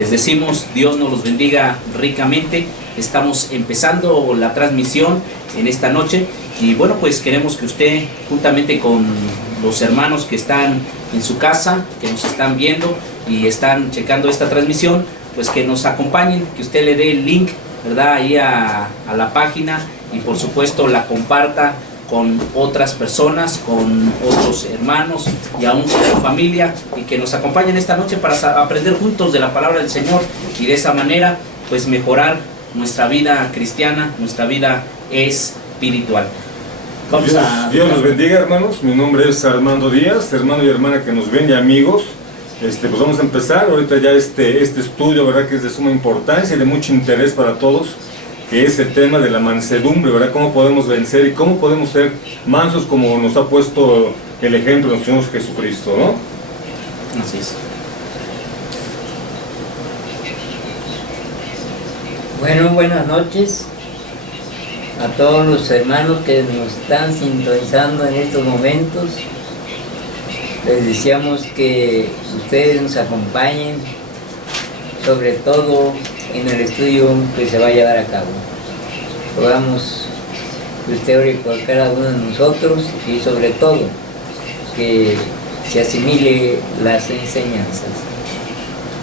Les decimos, Dios nos los bendiga ricamente. Estamos empezando la transmisión en esta noche y bueno, pues queremos que usted, juntamente con los hermanos que están en su casa, que nos están viendo y están checando esta transmisión, pues que nos acompañen, que usted le dé el link, ¿verdad?, ahí a la página y por supuesto la comparta con otras personas, con otros hermanos y aún con su familia, y que nos acompañen esta noche para aprender juntos de la palabra del Señor y de esa manera pues mejorar nuestra vida cristiana, nuestra vida espiritual. Dios los bendiga, hermanos. Mi nombre es Armando Díaz, hermano y hermana que nos ven y amigos. Pues vamos a empezar ahorita ya este estudio, ¿verdad?, que es de suma importancia y de mucho interés para todos, que es el tema de la mansedumbre, ¿verdad? Cómo podemos vencer y cómo podemos ser mansos como nos ha puesto el ejemplo de nuestro Señor Jesucristo, ¿no? Así es. Bueno, buenas noches a todos los hermanos que nos están sintonizando en estos momentos. Les deseamos que ustedes nos acompañen, sobre todo en el estudio que se va a llevar a cabo. Rogamos que usted ore por cada uno de nosotros y sobre todo que se asimile las enseñanzas.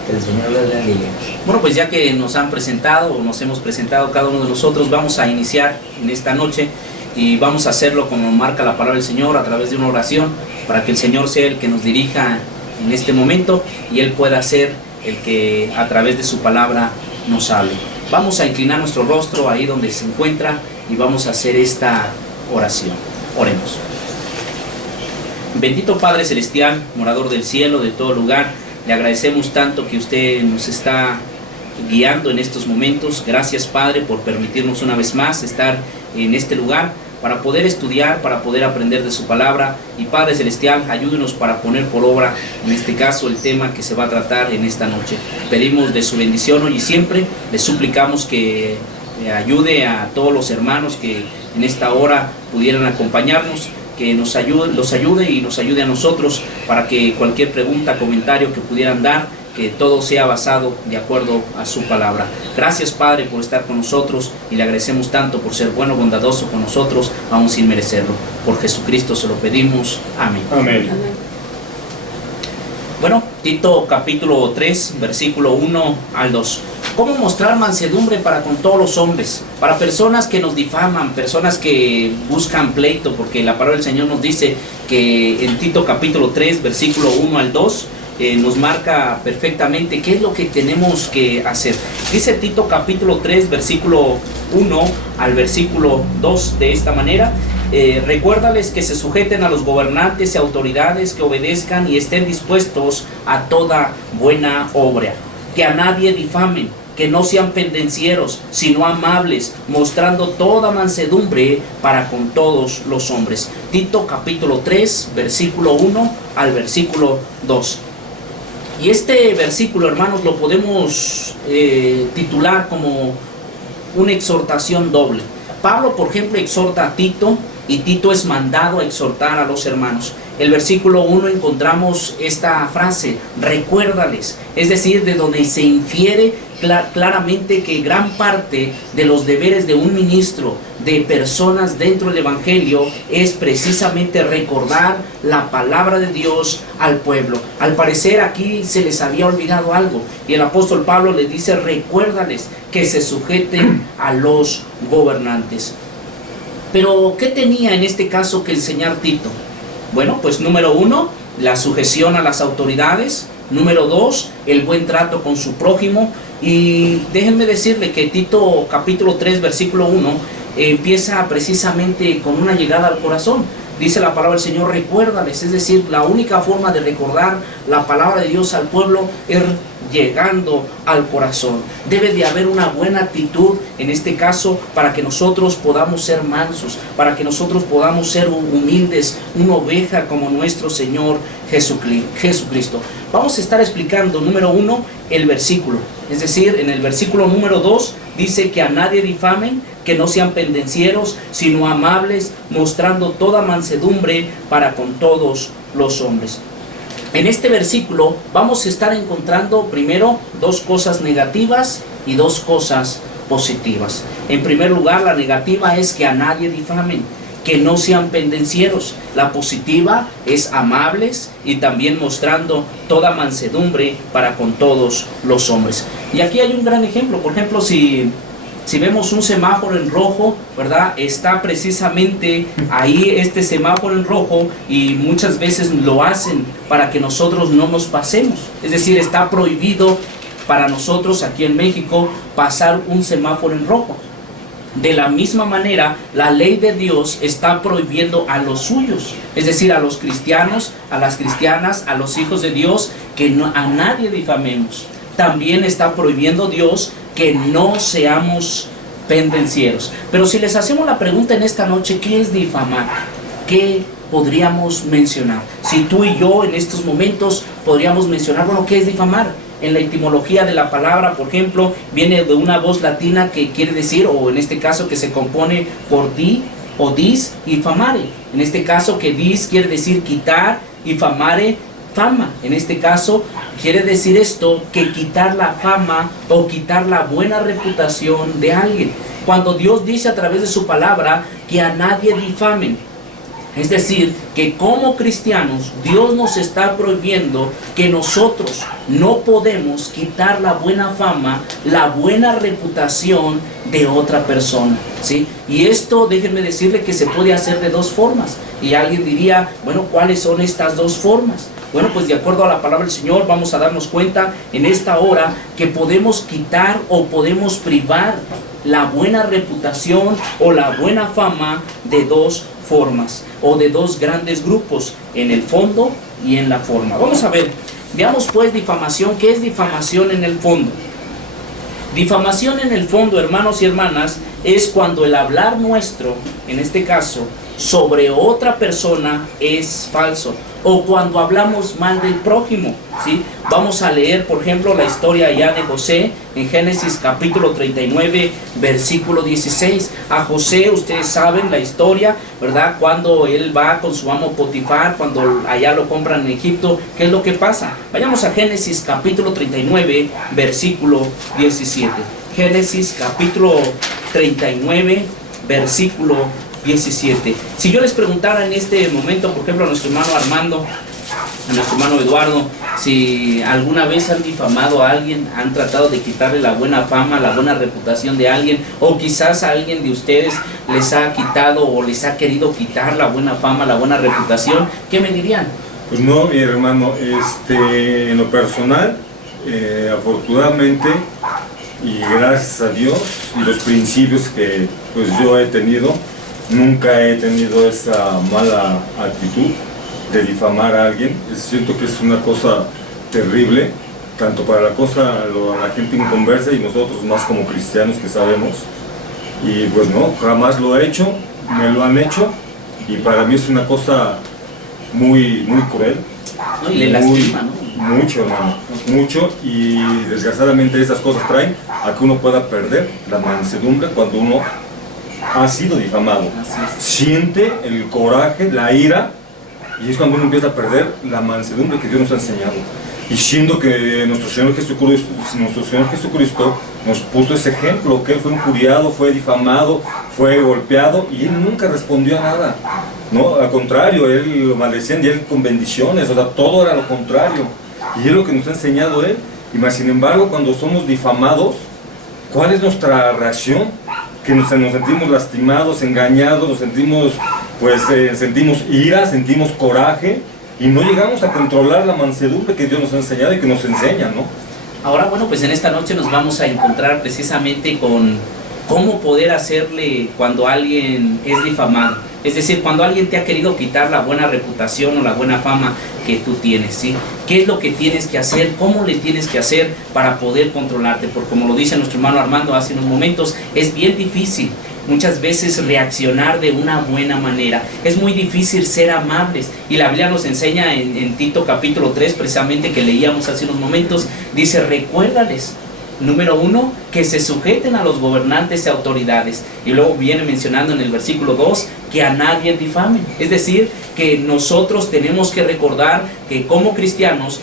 Que el Señor los bendiga. Bueno, pues ya que nos han presentado o nos hemos presentado cada uno de nosotros, vamos a iniciar en esta noche y vamos a hacerlo como marca la palabra del Señor, a través de una oración, para que el Señor sea el que nos dirija en este momento y Él pueda ser el que a través de su palabra nos hable. Vamos a inclinar nuestro rostro ahí donde se encuentra y vamos a hacer esta oración. Oremos. Bendito Padre Celestial, morador del cielo, de todo lugar, le agradecemos tanto que usted nos está guiando en estos momentos. Gracias, Padre, por permitirnos una vez más estar en este lugar para poder estudiar, para poder aprender de su palabra. Y Padre Celestial, ayúdenos para poner por obra, en este caso, el tema que se va a tratar en esta noche. Pedimos de su bendición hoy y siempre. Le suplicamos que ayude a todos los hermanos que en esta hora pudieran acompañarnos, que los ayude y nos ayude a nosotros para que cualquier pregunta, comentario que pudieran dar, que todo sea basado de acuerdo a su palabra. Gracias, Padre, por estar con nosotros y le agradecemos tanto por ser bueno, bondadoso con nosotros, aún sin merecerlo. Por Jesucristo se lo pedimos. Amén. Amén. Bueno, Tito capítulo 3, versículo 1 al 2. ¿Cómo mostrar mansedumbre para con todos los hombres? Para personas que nos difaman, personas que buscan pleito, porque la palabra del Señor nos dice que en Tito capítulo 3, versículo 1 al 2, nos marca perfectamente qué es lo que tenemos que hacer. Dice Tito capítulo 3, versículo 1 al versículo 2 de esta manera: recuérdales que se sujeten a los gobernantes y autoridades, que obedezcan y estén dispuestos a toda buena obra, que a nadie difamen, que no sean pendencieros, sino amables, mostrando toda mansedumbre para con todos los hombres. Tito capítulo 3, versículo 1 al versículo 2. Y este versículo, hermanos, lo podemos titular como una exhortación doble. Pablo, por ejemplo, exhorta a Tito, y Tito es mandado a exhortar a los hermanos. El versículo 1 encontramos esta frase: recuérdales, es decir, de donde se infiere claramente que gran parte de los deberes de un ministro, de personas dentro del Evangelio, es precisamente recordar la palabra de Dios al pueblo. Al parecer aquí se les había olvidado algo y el apóstol Pablo les dice: recuérdales que se sujeten a los gobernantes. Pero ¿qué tenía en este caso que enseñar Tito? Bueno, pues número 1, la sujeción a las autoridades. Número 2, el buen trato con su prójimo. Y déjenme decirle que Tito capítulo 3, versículo 1, empieza precisamente con una llegada al corazón. Dice la palabra del Señor: recuérdales, es decir, la única forma de recordar la palabra de Dios al pueblo es llegando al corazón. Debe de haber una buena actitud en este caso para que nosotros podamos ser mansos, para que nosotros podamos ser humildes, una oveja como nuestro Señor Jesucristo. Vamos a estar explicando, número 1, el versículo. Es decir, en el versículo número 2 dice que a nadie difamen, que no sean pendencieros, sino amables, mostrando toda mansedumbre para con todos los hombres. en este versículo vamos a estar encontrando primero dos cosas negativas y dos cosas positivas. En primer lugar, la negativa es que a nadie difamen, que no sean pendencieros. La positiva es amables y también mostrando toda mansedumbre para con todos los hombres. Y aquí hay un gran ejemplo. Por ejemplo, si vemos un semáforo en rojo, ¿verdad? Está precisamente ahí este semáforo en rojo, y muchas veces lo hacen para que nosotros no nos pasemos. Es decir, está prohibido para nosotros aquí en México pasar un semáforo en rojo. De la misma manera, la ley de Dios está prohibiendo a los suyos, es decir, a los cristianos, a las cristianas, a los hijos de Dios, que a nadie difamemos. También está prohibiendo Dios que no seamos pendencieros. Pero si les hacemos la pregunta en esta noche, ¿qué es difamar? ¿Qué podríamos mencionar? Si tú y yo en estos momentos podríamos mencionar, bueno, ¿qué es difamar? En la etimología de la palabra, por ejemplo, viene de una voz latina que quiere decir, o en este caso que se compone por di o dis y famare. En este caso que dis quiere decir quitar y famare fama. En este caso quiere decir esto, que quitar la fama o quitar la buena reputación de alguien. Cuando Dios dice a través de su palabra que a nadie difamen, es decir, que como cristianos Dios nos está prohibiendo que nosotros no podemos quitar la buena fama, la buena reputación de otra persona, ¿sí? Y esto, déjenme decirle que se puede hacer de dos formas. Y alguien diría, bueno, ¿cuáles son estas dos formas? Bueno, pues de acuerdo a la palabra del Señor vamos a darnos cuenta en esta hora que podemos quitar o podemos privar la buena reputación o la buena fama de dos formas, o de dos grandes grupos, en el fondo y en la forma. Vamos a ver, veamos pues difamación. ¿Qué es difamación en el fondo? Difamación en el fondo, hermanos y hermanas, es cuando el hablar nuestro, en este caso, sobre otra persona es falso, o cuando hablamos mal del prójimo, ¿sí? Vamos a leer, por ejemplo, la historia ya de José en Génesis capítulo 39, versículo 16. A José, ustedes saben la historia, ¿verdad? Cuando él va con su amo Potifar, cuando allá lo compran en Egipto, ¿qué es lo que pasa? Vayamos a Génesis capítulo 39, versículo 17. Génesis capítulo 39, versículo 17. Si yo les preguntara en este momento, por ejemplo, a nuestro hermano Armando, a nuestro hermano Eduardo, si alguna vez han difamado a alguien, han tratado de quitarle la buena fama, la buena reputación de alguien, o quizás a alguien de ustedes les ha quitado o les ha querido quitar la buena fama, la buena reputación, ¿qué me dirían? Pues no, mi hermano, en lo personal, afortunadamente, y gracias a Dios y los principios que pues yo he tenido, nunca he tenido esa mala actitud de difamar a alguien. Siento que es una cosa terrible, tanto para la gente inconversa y nosotros más como cristianos que sabemos. Y pues no, jamás lo he hecho, me lo han hecho, y para mí es una cosa muy, muy cruel. No, y le lastima, ¿no? Mucho, hermano, mucho, y desgraciadamente estas cosas traen a que uno pueda perder la mansedumbre cuando uno ha sido difamado. Siente el coraje, la ira, y es cuando uno empieza a perder la mansedumbre que Dios nos ha enseñado. Y siendo que nuestro Señor Jesucristo nos puso ese ejemplo, que Él fue injuriado, fue difamado, fue golpeado, y Él nunca respondió a nada, ¿no? Al contrario, Él lo maldecían y Él con bendiciones, o sea, todo era lo contrario. Y es lo que nos ha enseñado Él. Y más sin embargo, cuando somos difamados, ¿cuál es nuestra reacción? Que nos sentimos lastimados, engañados, nos sentimos, sentimos ira, sentimos coraje, y no llegamos a controlar la mansedumbre que Dios nos ha enseñado y que nos enseña, ¿no? Ahora, bueno, pues en esta noche nos vamos a encontrar precisamente con cómo poder hacerle cuando alguien es difamado. Es decir, cuando alguien te ha querido quitar la buena reputación o la buena fama que tú tienes, ¿sí? ¿Qué es lo que tienes que hacer? ¿Cómo le tienes que hacer para poder controlarte? Porque como lo dice nuestro hermano Armando hace unos momentos, es bien difícil muchas veces reaccionar de una buena manera. Es muy difícil ser amables. Y la Biblia nos enseña en Tito capítulo 3, precisamente, que leíamos hace unos momentos, dice, recuérdales Número 1, que se sujeten a los gobernantes y autoridades. Y luego viene mencionando en el versículo 2, que a nadie difamen. Es decir, que nosotros tenemos que recordar que como cristianos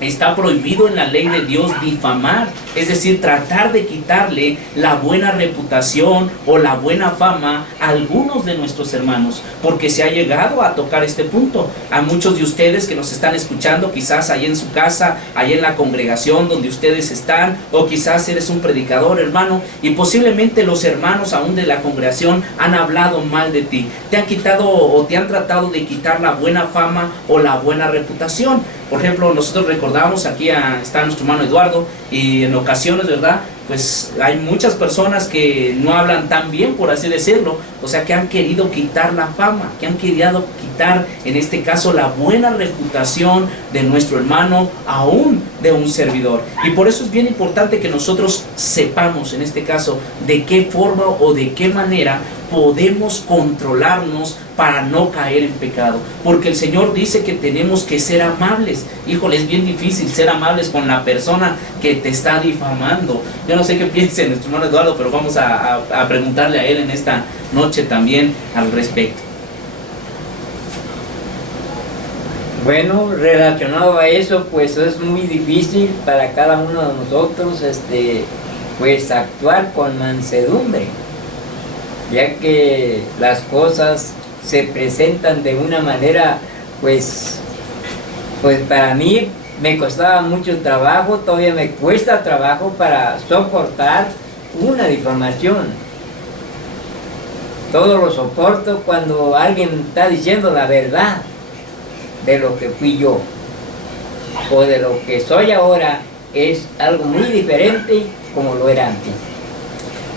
está prohibido en la ley de Dios difamar, es decir, tratar de quitarle la buena reputación o la buena fama a algunos de nuestros hermanos, porque se ha llegado a tocar este punto. A muchos de ustedes que nos están escuchando, quizás ahí en su casa, ahí en la congregación donde ustedes están, o quizás eres un predicador, hermano, y posiblemente los hermanos aún de la congregación han hablado mal de ti, te han quitado o te han tratado de quitar la buena fama o la buena reputación. Por ejemplo, nosotros recordamos, aquí está nuestro hermano Eduardo, y en ocasiones, ¿verdad?, pues hay muchas personas que no hablan tan bien, por así decirlo, o sea, que han querido quitar la fama, que han querido quitar, en este caso, la buena reputación de nuestro hermano, aún de un servidor. Y por eso es bien importante que nosotros sepamos, en este caso, de qué forma o de qué manera podemos controlarnos para no caer en pecado, porque el Señor dice que tenemos que ser amables. Híjole, es bien difícil ser amables con la persona que te está difamando. Yo no sé qué piense nuestro hermano Eduardo, pero vamos a preguntarle a él en esta noche también al respecto. Bueno, relacionado a eso, pues es muy difícil para cada uno de nosotros, pues actuar con mansedumbre, ya que las cosas se presentan de una manera, pues para mí me costaba mucho trabajo, todavía me cuesta trabajo para soportar una difamación. Todo lo soporto cuando alguien está diciendo la verdad de lo que fui yo o de lo que soy ahora, es algo muy diferente como lo era antes.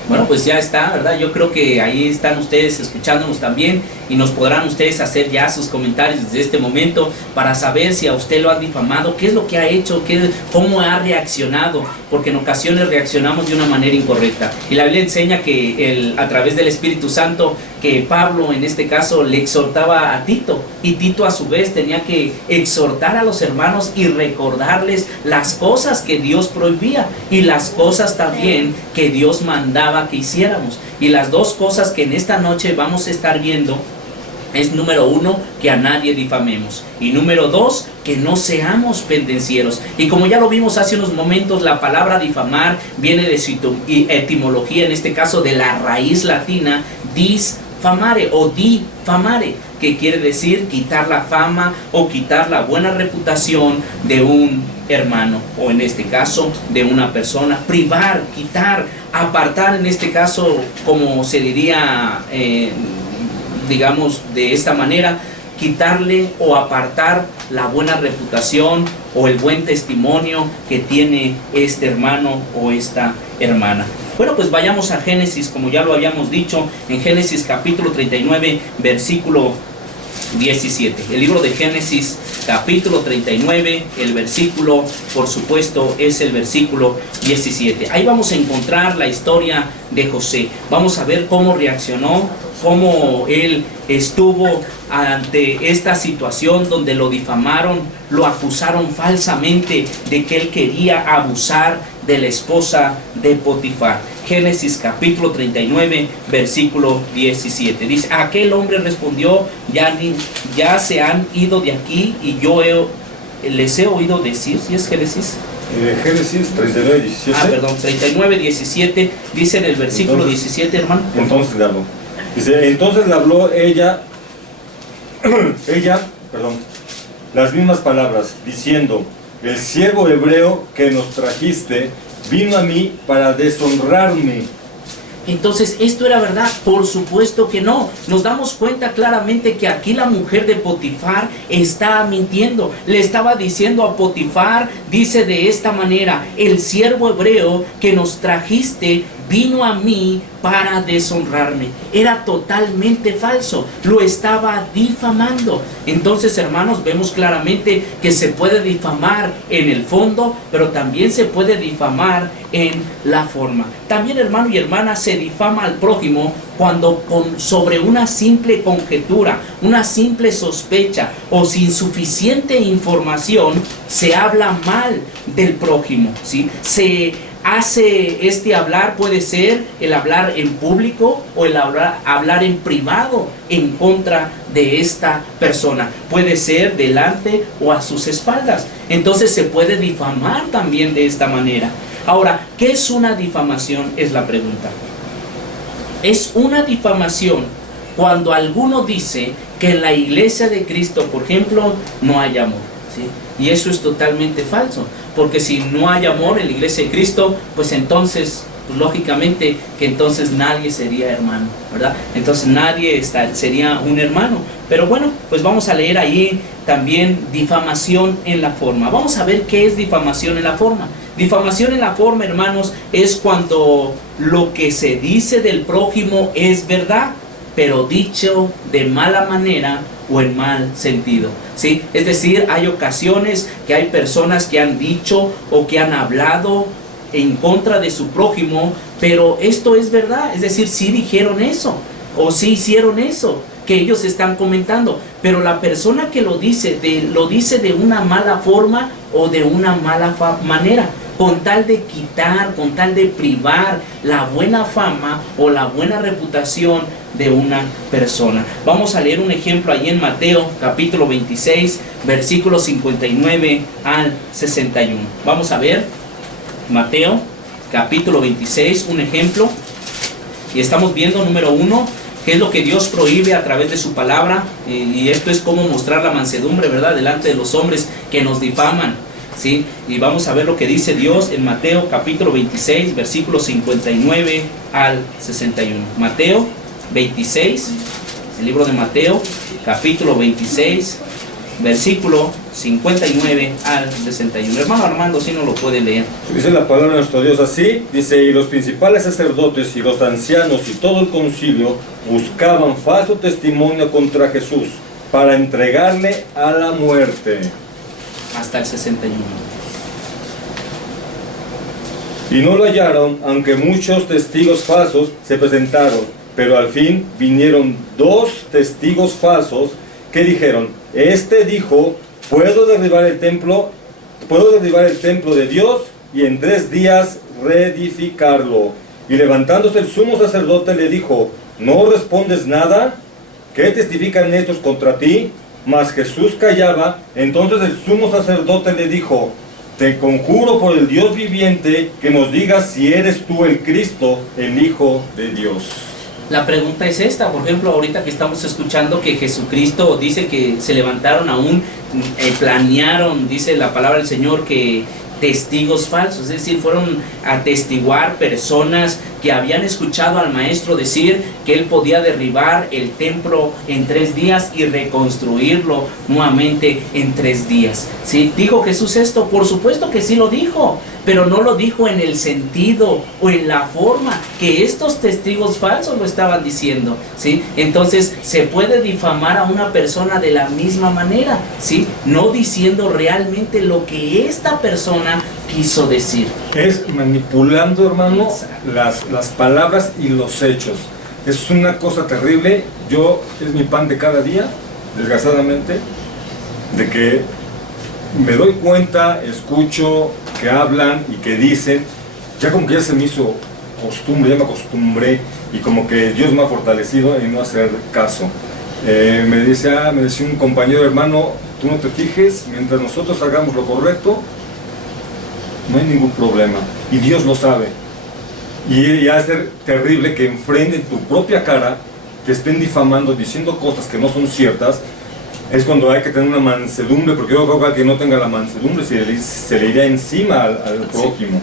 Bueno, pues ya está, ¿verdad? Yo creo que ahí están ustedes escuchándonos también y nos podrán ustedes hacer ya sus comentarios desde este momento para saber si a usted lo han difamado, qué es lo que ha hecho, cómo ha reaccionado, porque en ocasiones reaccionamos de una manera incorrecta. Y la Biblia enseña que a través del Espíritu Santo, que Pablo en este caso le exhortaba a Tito, y Tito a su vez tenía que exhortar a los hermanos y recordarles las cosas que Dios prohibía y las cosas también que Dios mandaba que hiciéramos. Y las dos cosas que en esta noche vamos a estar viendo es, número 1, que a nadie difamemos, y número 2, que no seamos pendencieros. Y como ya lo vimos hace unos momentos, la palabra difamar viene de su etimología, en este caso de la raíz latina disfamare o difamare, que quiere decir quitar la fama o quitar la buena reputación de un hermano, o en este caso de una persona, privar, quitar, apartar, en este caso, como se diría, digamos de esta manera, quitarle o apartar la buena reputación o el buen testimonio que tiene este hermano o esta hermana. Bueno, pues vayamos a Génesis, como ya lo habíamos dicho, en Génesis capítulo 39, versículo 17. El libro de Génesis capítulo 39, el versículo, por supuesto, es el versículo 17. Ahí vamos a encontrar la historia de José. Vamos a ver cómo reaccionó, cómo él estuvo ante esta situación donde lo difamaron, lo acusaron falsamente de que él quería abusar de la esposa de Potifar. Génesis capítulo 39, versículo 17. Dice, aquel hombre respondió, ya se han ido de aquí y yo les he oído decir, ¿sí es Génesis? Génesis 39, 17. Ah, perdón, 39, 17, dice en el versículo entonces, 17, hermano. Entonces le habló. Dice, entonces le habló ella, las mismas palabras, diciendo, el siervo hebreo que nos trajiste vino a mí para deshonrarme. Entonces, ¿esto era verdad? Por supuesto que no. Nos damos cuenta claramente que aquí la mujer de Potifar estaba mintiendo. Le estaba diciendo a Potifar, dice de esta manera, el siervo hebreo que nos trajiste vino a mí para deshonrarme. Era totalmente falso, lo estaba difamando. Entonces, hermanos, vemos claramente que se puede difamar en el fondo, pero también se puede difamar en la forma. También, hermano y hermana, se difama al prójimo cuando sobre una simple conjetura, una simple sospecha o sin suficiente información se habla mal del prójimo, ¿sí? Se hace este hablar puede ser el hablar en público o el hablar en privado en contra de esta persona. Puede ser delante o a sus espaldas. Entonces se puede difamar también de esta manera. Ahora, ¿qué es una difamación? Es la pregunta. Es una difamación cuando alguno dice que en la iglesia de Cristo, por ejemplo, no hay amor, ¿sí? Y eso es totalmente falso, porque si no hay amor en la iglesia de Cristo, pues entonces, pues lógicamente que entonces nadie sería hermano, ¿verdad? Entonces nadie sería un hermano. Pero bueno, pues vamos a leer ahí también difamación en la forma. Vamos a ver qué es difamación en la forma. Difamación en la forma, hermanos, es cuando lo que se dice del prójimo es verdad, pero dicho de mala manera o en mal sentido, ¿sí? Es decir, hay ocasiones que hay personas que han dicho o que han hablado en contra de su prójimo, pero esto es verdad, es decir, sí dijeron eso o sí hicieron eso que ellos están comentando, pero la persona que lo dice de una mala forma o de una mala manera, con tal de quitar, con tal de privar la buena fama o la buena reputación de una persona. Vamos a leer un ejemplo ahí en Mateo capítulo 26, versículos 59 al 61. Vamos a ver Mateo capítulo 26, un ejemplo, y estamos viendo, número 1, qué es lo que Dios prohíbe a través de su palabra, y esto es cómo mostrar la mansedumbre, ¿verdad?, delante de los hombres que nos difaman, ¿sí? Y vamos a ver lo que dice Dios en Mateo capítulo 26, versículos 59 al 61. Mateo 26, el libro de Mateo capítulo 26, versículo 59 al 61. Hermano Armando, si no lo puede leer. Dice la palabra de nuestro Dios así, dice: y los principales sacerdotes y los ancianos y todo el concilio buscaban falso testimonio contra Jesús para entregarle a la muerte. Hasta el 61. Y no lo hallaron, aunque muchos testigos falsos se presentaron, pero al fin vinieron 2 testigos falsos que dijeron: este dijo, puedo derribar el templo de Dios y en 3 días reedificarlo. Y levantándose el sumo sacerdote le dijo: ¿no respondes nada? ¿Qué testifican estos contra ti? Mas Jesús callaba. Entonces el sumo sacerdote le dijo: te conjuro por el Dios viviente que nos digas si eres tú el Cristo, el Hijo de Dios. La pregunta es esta, por ejemplo, ahorita que estamos escuchando que Jesucristo dice que se levantaron aún, planearon, dice la palabra del Señor, que testigos falsos, es decir, fueron a testiguar personas que habían escuchado al maestro decir que él podía derribar el templo en 3 días y reconstruirlo nuevamente en 3 días. ¿Sí? ¿Dijo Jesús esto? Por supuesto que sí lo dijo, pero no lo dijo en el sentido o en la forma que estos testigos falsos lo estaban diciendo, ¿sí? Entonces se puede difamar a una persona de la misma manera, ¿sí? No diciendo realmente lo que esta persona quiso decir. Es manipulando, hermano, las palabras y los hechos. Es una cosa terrible. Es mi pan de cada día, desgraciadamente, de que me doy cuenta, escucho que hablan y que dicen, ya como que ya se me hizo costumbre, ya me acostumbré, y como que Dios me ha fortalecido en no hacer caso. Me decía un compañero: hermano, tú no te fijes, mientras nosotros hagamos lo correcto, no hay ningún problema, y Dios lo sabe. Y va a ser terrible que enfrente tu propia cara te estén difamando, diciendo cosas que no son ciertas. Es cuando hay que tener una mansedumbre, porque yo creo que al que no tenga la mansedumbre se le iría encima al prójimo.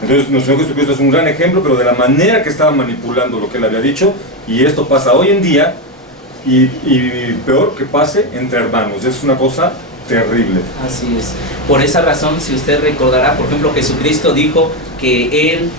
Entonces nuestro Señor Jesucristo es un gran ejemplo, pero de la manera que estaba manipulando lo que él había dicho. Y esto pasa hoy en día, y peor que pase entre hermanos. Es una cosa terrible. Así es. Por esa razón, si usted recordará, por ejemplo, Jesucristo dijo que él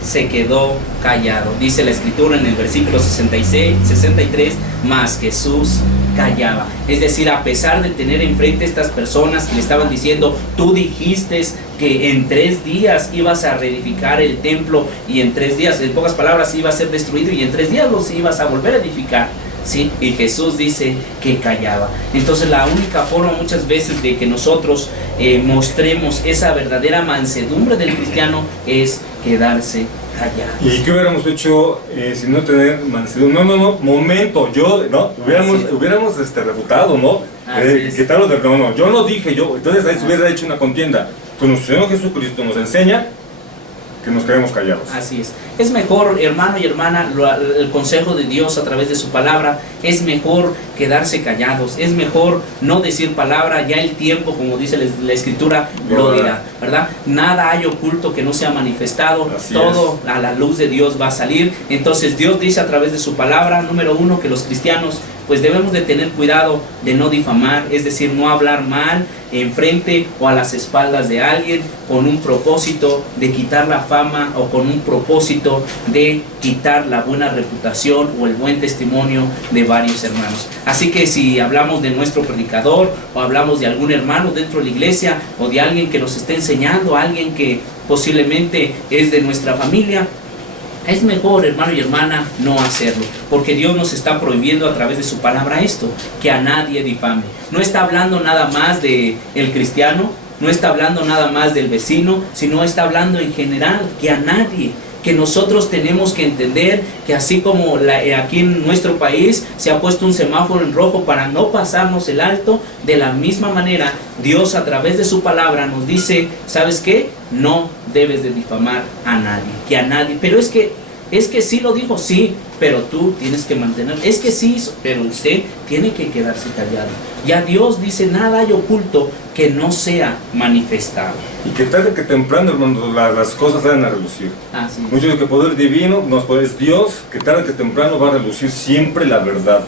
se quedó callado. Dice la escritura en el versículo 63, mas Jesús callaba. Es decir, a pesar de tener enfrente a estas personas que le estaban diciendo: tú dijiste que en 3 días ibas a reedificar el templo, y en 3 días, en pocas palabras, iba a ser destruido, y en 3 días los ibas a volver a edificar. ¿sí? Y Jesús dice que callaba. Entonces la única forma muchas veces de que nosotros mostremos esa verdadera mansedumbre del cristiano es quedarse callado. ¿Y qué hubiéramos hecho sin no tener mansedumbre? No, momento, hubiéramos refutado, ¿no? Quitarlo de, yo no dije, entonces ahí se hubiera hecho una contienda. Pues nuestro Señor Jesucristo nos enseña que nos quedemos callados. Así es. Es mejor, hermano y hermana, el consejo de Dios a través de su palabra, es mejor quedarse callados, es mejor no decir palabra, ya el tiempo, como dice la Escritura, lo dirá, ¿verdad? Nada hay oculto que no sea manifestado, todo a la luz de Dios va a salir. Entonces Dios dice a través de su palabra, número uno, que los cristianos pues debemos de tener cuidado de no difamar, es decir, no hablar mal enfrente o a las espaldas de alguien con un propósito de quitar la fama o con un propósito de quitar la buena reputación o el buen testimonio de varios hermanos. Así que si hablamos de nuestro predicador o hablamos de algún hermano dentro de la iglesia o de alguien que nos esté enseñando, alguien que posiblemente es de nuestra familia, es mejor, hermano y hermana, no hacerlo, porque Dios nos está prohibiendo a través de su palabra esto, que a nadie difame. No está hablando nada más del cristiano, no está hablando nada más del vecino, sino está hablando en general, que a nadie, que nosotros tenemos que entender que así como aquí en nuestro país se ha puesto un semáforo en rojo para no pasarnos el alto, de la misma manera Dios a través de su palabra nos dice, ¿sabes qué? No debes de difamar a nadie, que a nadie, pero es que sí lo dijo, sí, pero tú tienes que mantener, es que sí, pero usted tiene que quedarse callado. Ya Dios dice, nada hay oculto que no sea manifestado. Y que tarde que temprano, hermano, las cosas salen a relucir. Sí. Mucho de que poder divino es Dios, que tarde que temprano va a relucir siempre la verdad.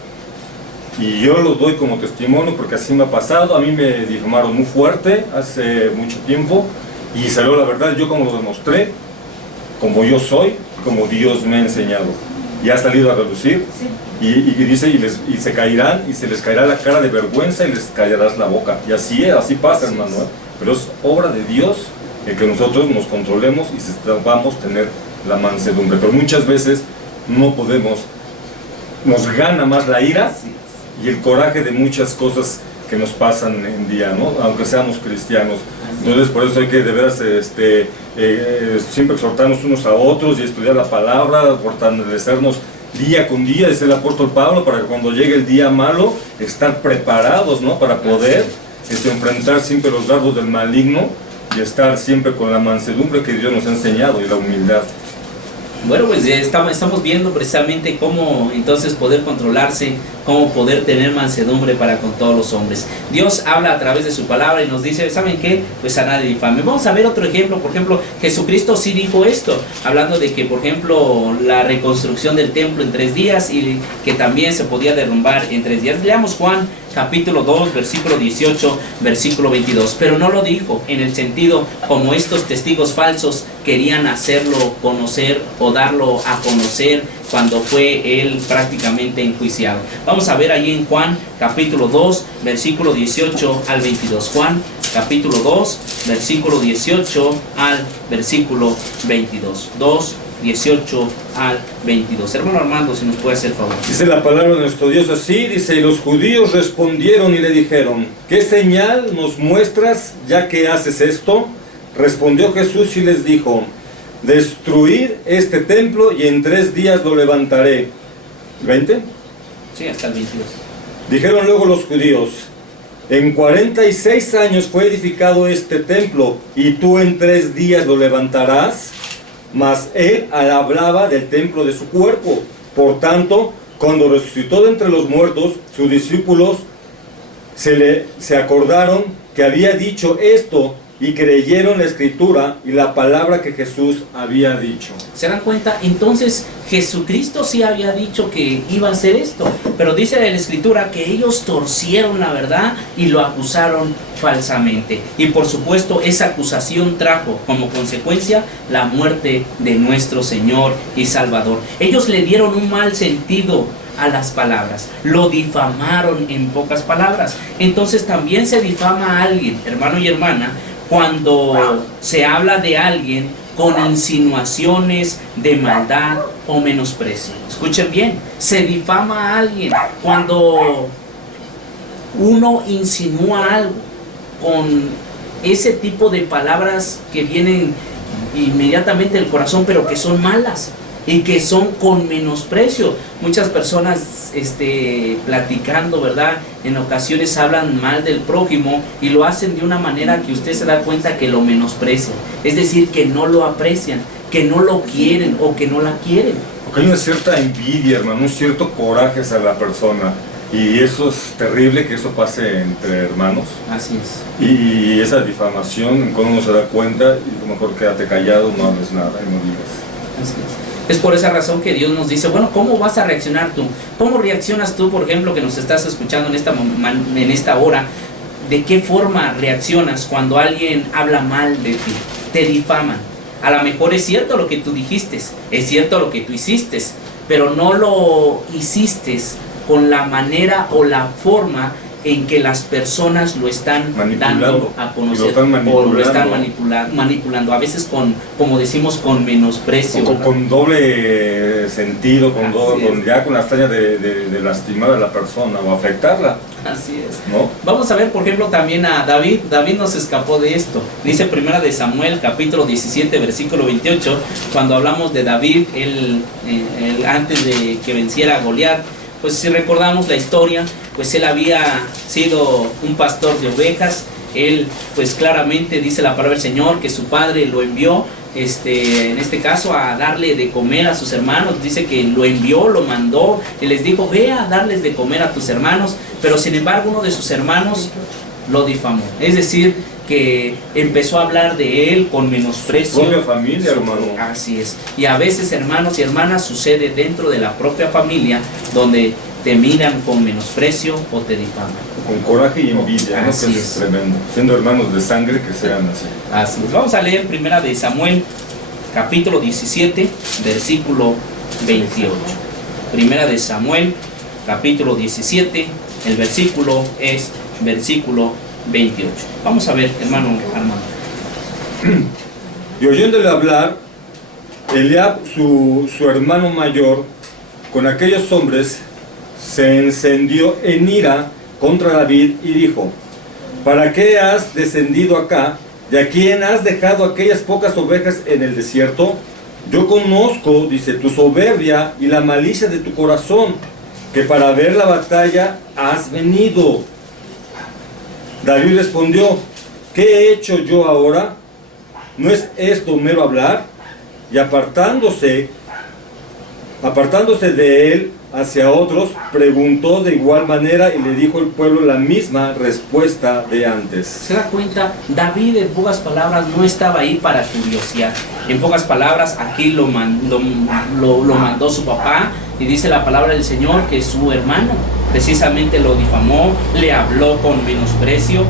Y yo lo doy como testimonio porque así me ha pasado. A mí me difamaron muy fuerte hace mucho tiempo y salió la verdad, yo como lo demostré, como yo soy, como Dios me ha enseñado. Y ha salido a relucir. Sí. Y dice, y se caerán, y se les caerá la cara de vergüenza y les callarás la boca. Y así es, así pasa, hermano. Pero es obra de Dios el que nosotros nos controlemos y vamos a tener la mansedumbre. Pero muchas veces no podemos, nos gana más la ira y el coraje de muchas cosas que nos pasan en día, ¿no? Aunque seamos cristianos. Entonces por eso hay que de veras siempre exhortarnos unos a otros y estudiar la palabra, fortalecernos día con día, dice el apóstol Pablo, para que cuando llegue el día malo, estar preparados, ¿no? Para poder enfrentar siempre los dardos del maligno y estar siempre con la mansedumbre que Dios nos ha enseñado y la humildad. Bueno, pues estamos viendo precisamente cómo entonces poder controlarse, cómo poder tener mansedumbre para con todos los hombres. Dios habla a través de su palabra y nos dice, ¿saben qué? Pues a nadie difame. Vamos a ver otro ejemplo. Por ejemplo, Jesucristo sí dijo esto, hablando de que, por ejemplo, la reconstrucción del templo en 3 días y que también se podía derrumbar en 3 días. Leamos Juan capítulo 2, versículo 18, versículo 22. Pero no lo dijo en el sentido como estos testigos falsos querían hacerlo conocer o darlo a conocer cuando fue él prácticamente enjuiciado. Vamos a ver ahí en Juan capítulo 2, versículo 18 al 22. Juan capítulo 2, versículo 18 al versículo 22. 2, 18 al 22. Hermano Armando, si nos puede hacer favor. Dice la palabra de nuestro Dios así, dice, y los judíos respondieron y le dijeron, ¿qué señal nos muestras ya que haces esto? Respondió Jesús y les dijo, destruid este templo y en 3 días lo levantaré. ¿20? Sí, hasta el 22. Dijeron luego los judíos, en 46 años fue edificado este templo y tú en 3 días lo levantarás. Mas él hablaba del templo de su cuerpo. Por tanto, cuando resucitó de entre los muertos, sus discípulos se acordaron que había dicho esto y creyeron la escritura y la palabra que Jesús había dicho. ¿Se dan cuenta? Entonces Jesucristo sí había dicho que iba a hacer esto, pero dice la escritura que ellos torcieron la verdad y lo acusaron falsamente. Y por supuesto esa acusación trajo como consecuencia la muerte de nuestro Señor y Salvador. Ellos le dieron un mal sentido a las palabras, lo difamaron en pocas palabras. Entonces también se difama a alguien, hermano y hermana, cuando se habla de alguien con insinuaciones de maldad o menosprecio. Escuchen bien, se difama a alguien cuando uno insinúa algo con ese tipo de palabras que vienen inmediatamente del corazón, pero que son malas y que son con menosprecio. Muchas personas platicando, ¿verdad?, en ocasiones hablan mal del prójimo y lo hacen de una manera que usted se da cuenta que lo menosprecian, es decir, que no lo aprecian, que no lo quieren o que no la quieren. Porque hay una cierta envidia, hermano, un cierto coraje hacia la persona. Y eso es terrible, que eso pase entre hermanos. Así es. Y esa difamación, cuando uno se da cuenta, y a lo mejor quédate callado, no hables nada y no digas. Así es. Es por esa razón que Dios nos dice, bueno, ¿cómo vas a reaccionar tú? ¿Cómo reaccionas tú, por ejemplo, que nos estás escuchando en esta hora? ¿De qué forma reaccionas cuando alguien habla mal de ti? Te difaman. A lo mejor es cierto lo que tú dijiste, es cierto lo que tú hiciste, pero no lo hiciste con la manera o la forma en que las personas lo están dando a conocer, o lo están manipulando, a veces con, como decimos, con menosprecio, con doble sentido, ya con la hazaña de lastimar a la persona o afectarla. Así es, ¿no? Vamos a ver, por ejemplo, también a David. David no se escapó de esto. Dice Primera de Samuel, capítulo 17, versículo 28, cuando hablamos de David, él antes de que venciera a Goliat. Pues si recordamos la historia, pues él había sido un pastor de ovejas. Él, pues claramente dice la palabra del Señor que su padre lo envió, en este caso, a darle de comer a sus hermanos. Dice que lo envió, lo mandó y les dijo, ve a darles de comer a tus hermanos. Pero sin embargo uno de sus hermanos lo difamó. Es decir, que empezó a hablar de él con menosprecio. Su propia familia, hermano. Así es. Y a veces, hermanos y hermanas, sucede dentro de la propia familia, donde te miran con menosprecio o te difaman. Con coraje y envidia, ¿no? Así Que es tremendo. Siendo hermanos de sangre, que sean así. Así es. Vamos a leer Primera de Samuel, capítulo 17, versículo 28. Primera de Samuel, capítulo 17, el versículo es versículo 28. Vamos a ver, hermano Armando. Y oyéndole hablar, Eliab, su hermano mayor, con aquellos hombres, se encendió en ira contra David y dijo, ¿para qué has descendido acá? ¿Y a quién has dejado aquellas pocas ovejas en el desierto? Yo conozco, dice, tu soberbia y la malicia de tu corazón, que para ver la batalla has venido. David respondió, ¿qué he hecho yo ahora? ¿No es esto mero hablar? Y apartándose de él hacia otros, preguntó de igual manera y le dijo al pueblo la misma respuesta de antes. ¿Se da cuenta? David, en pocas palabras, no estaba ahí para curiosear. En pocas palabras, aquí lo mandó su papá, y dice la palabra del Señor que su hermano precisamente lo difamó, le habló con menosprecio.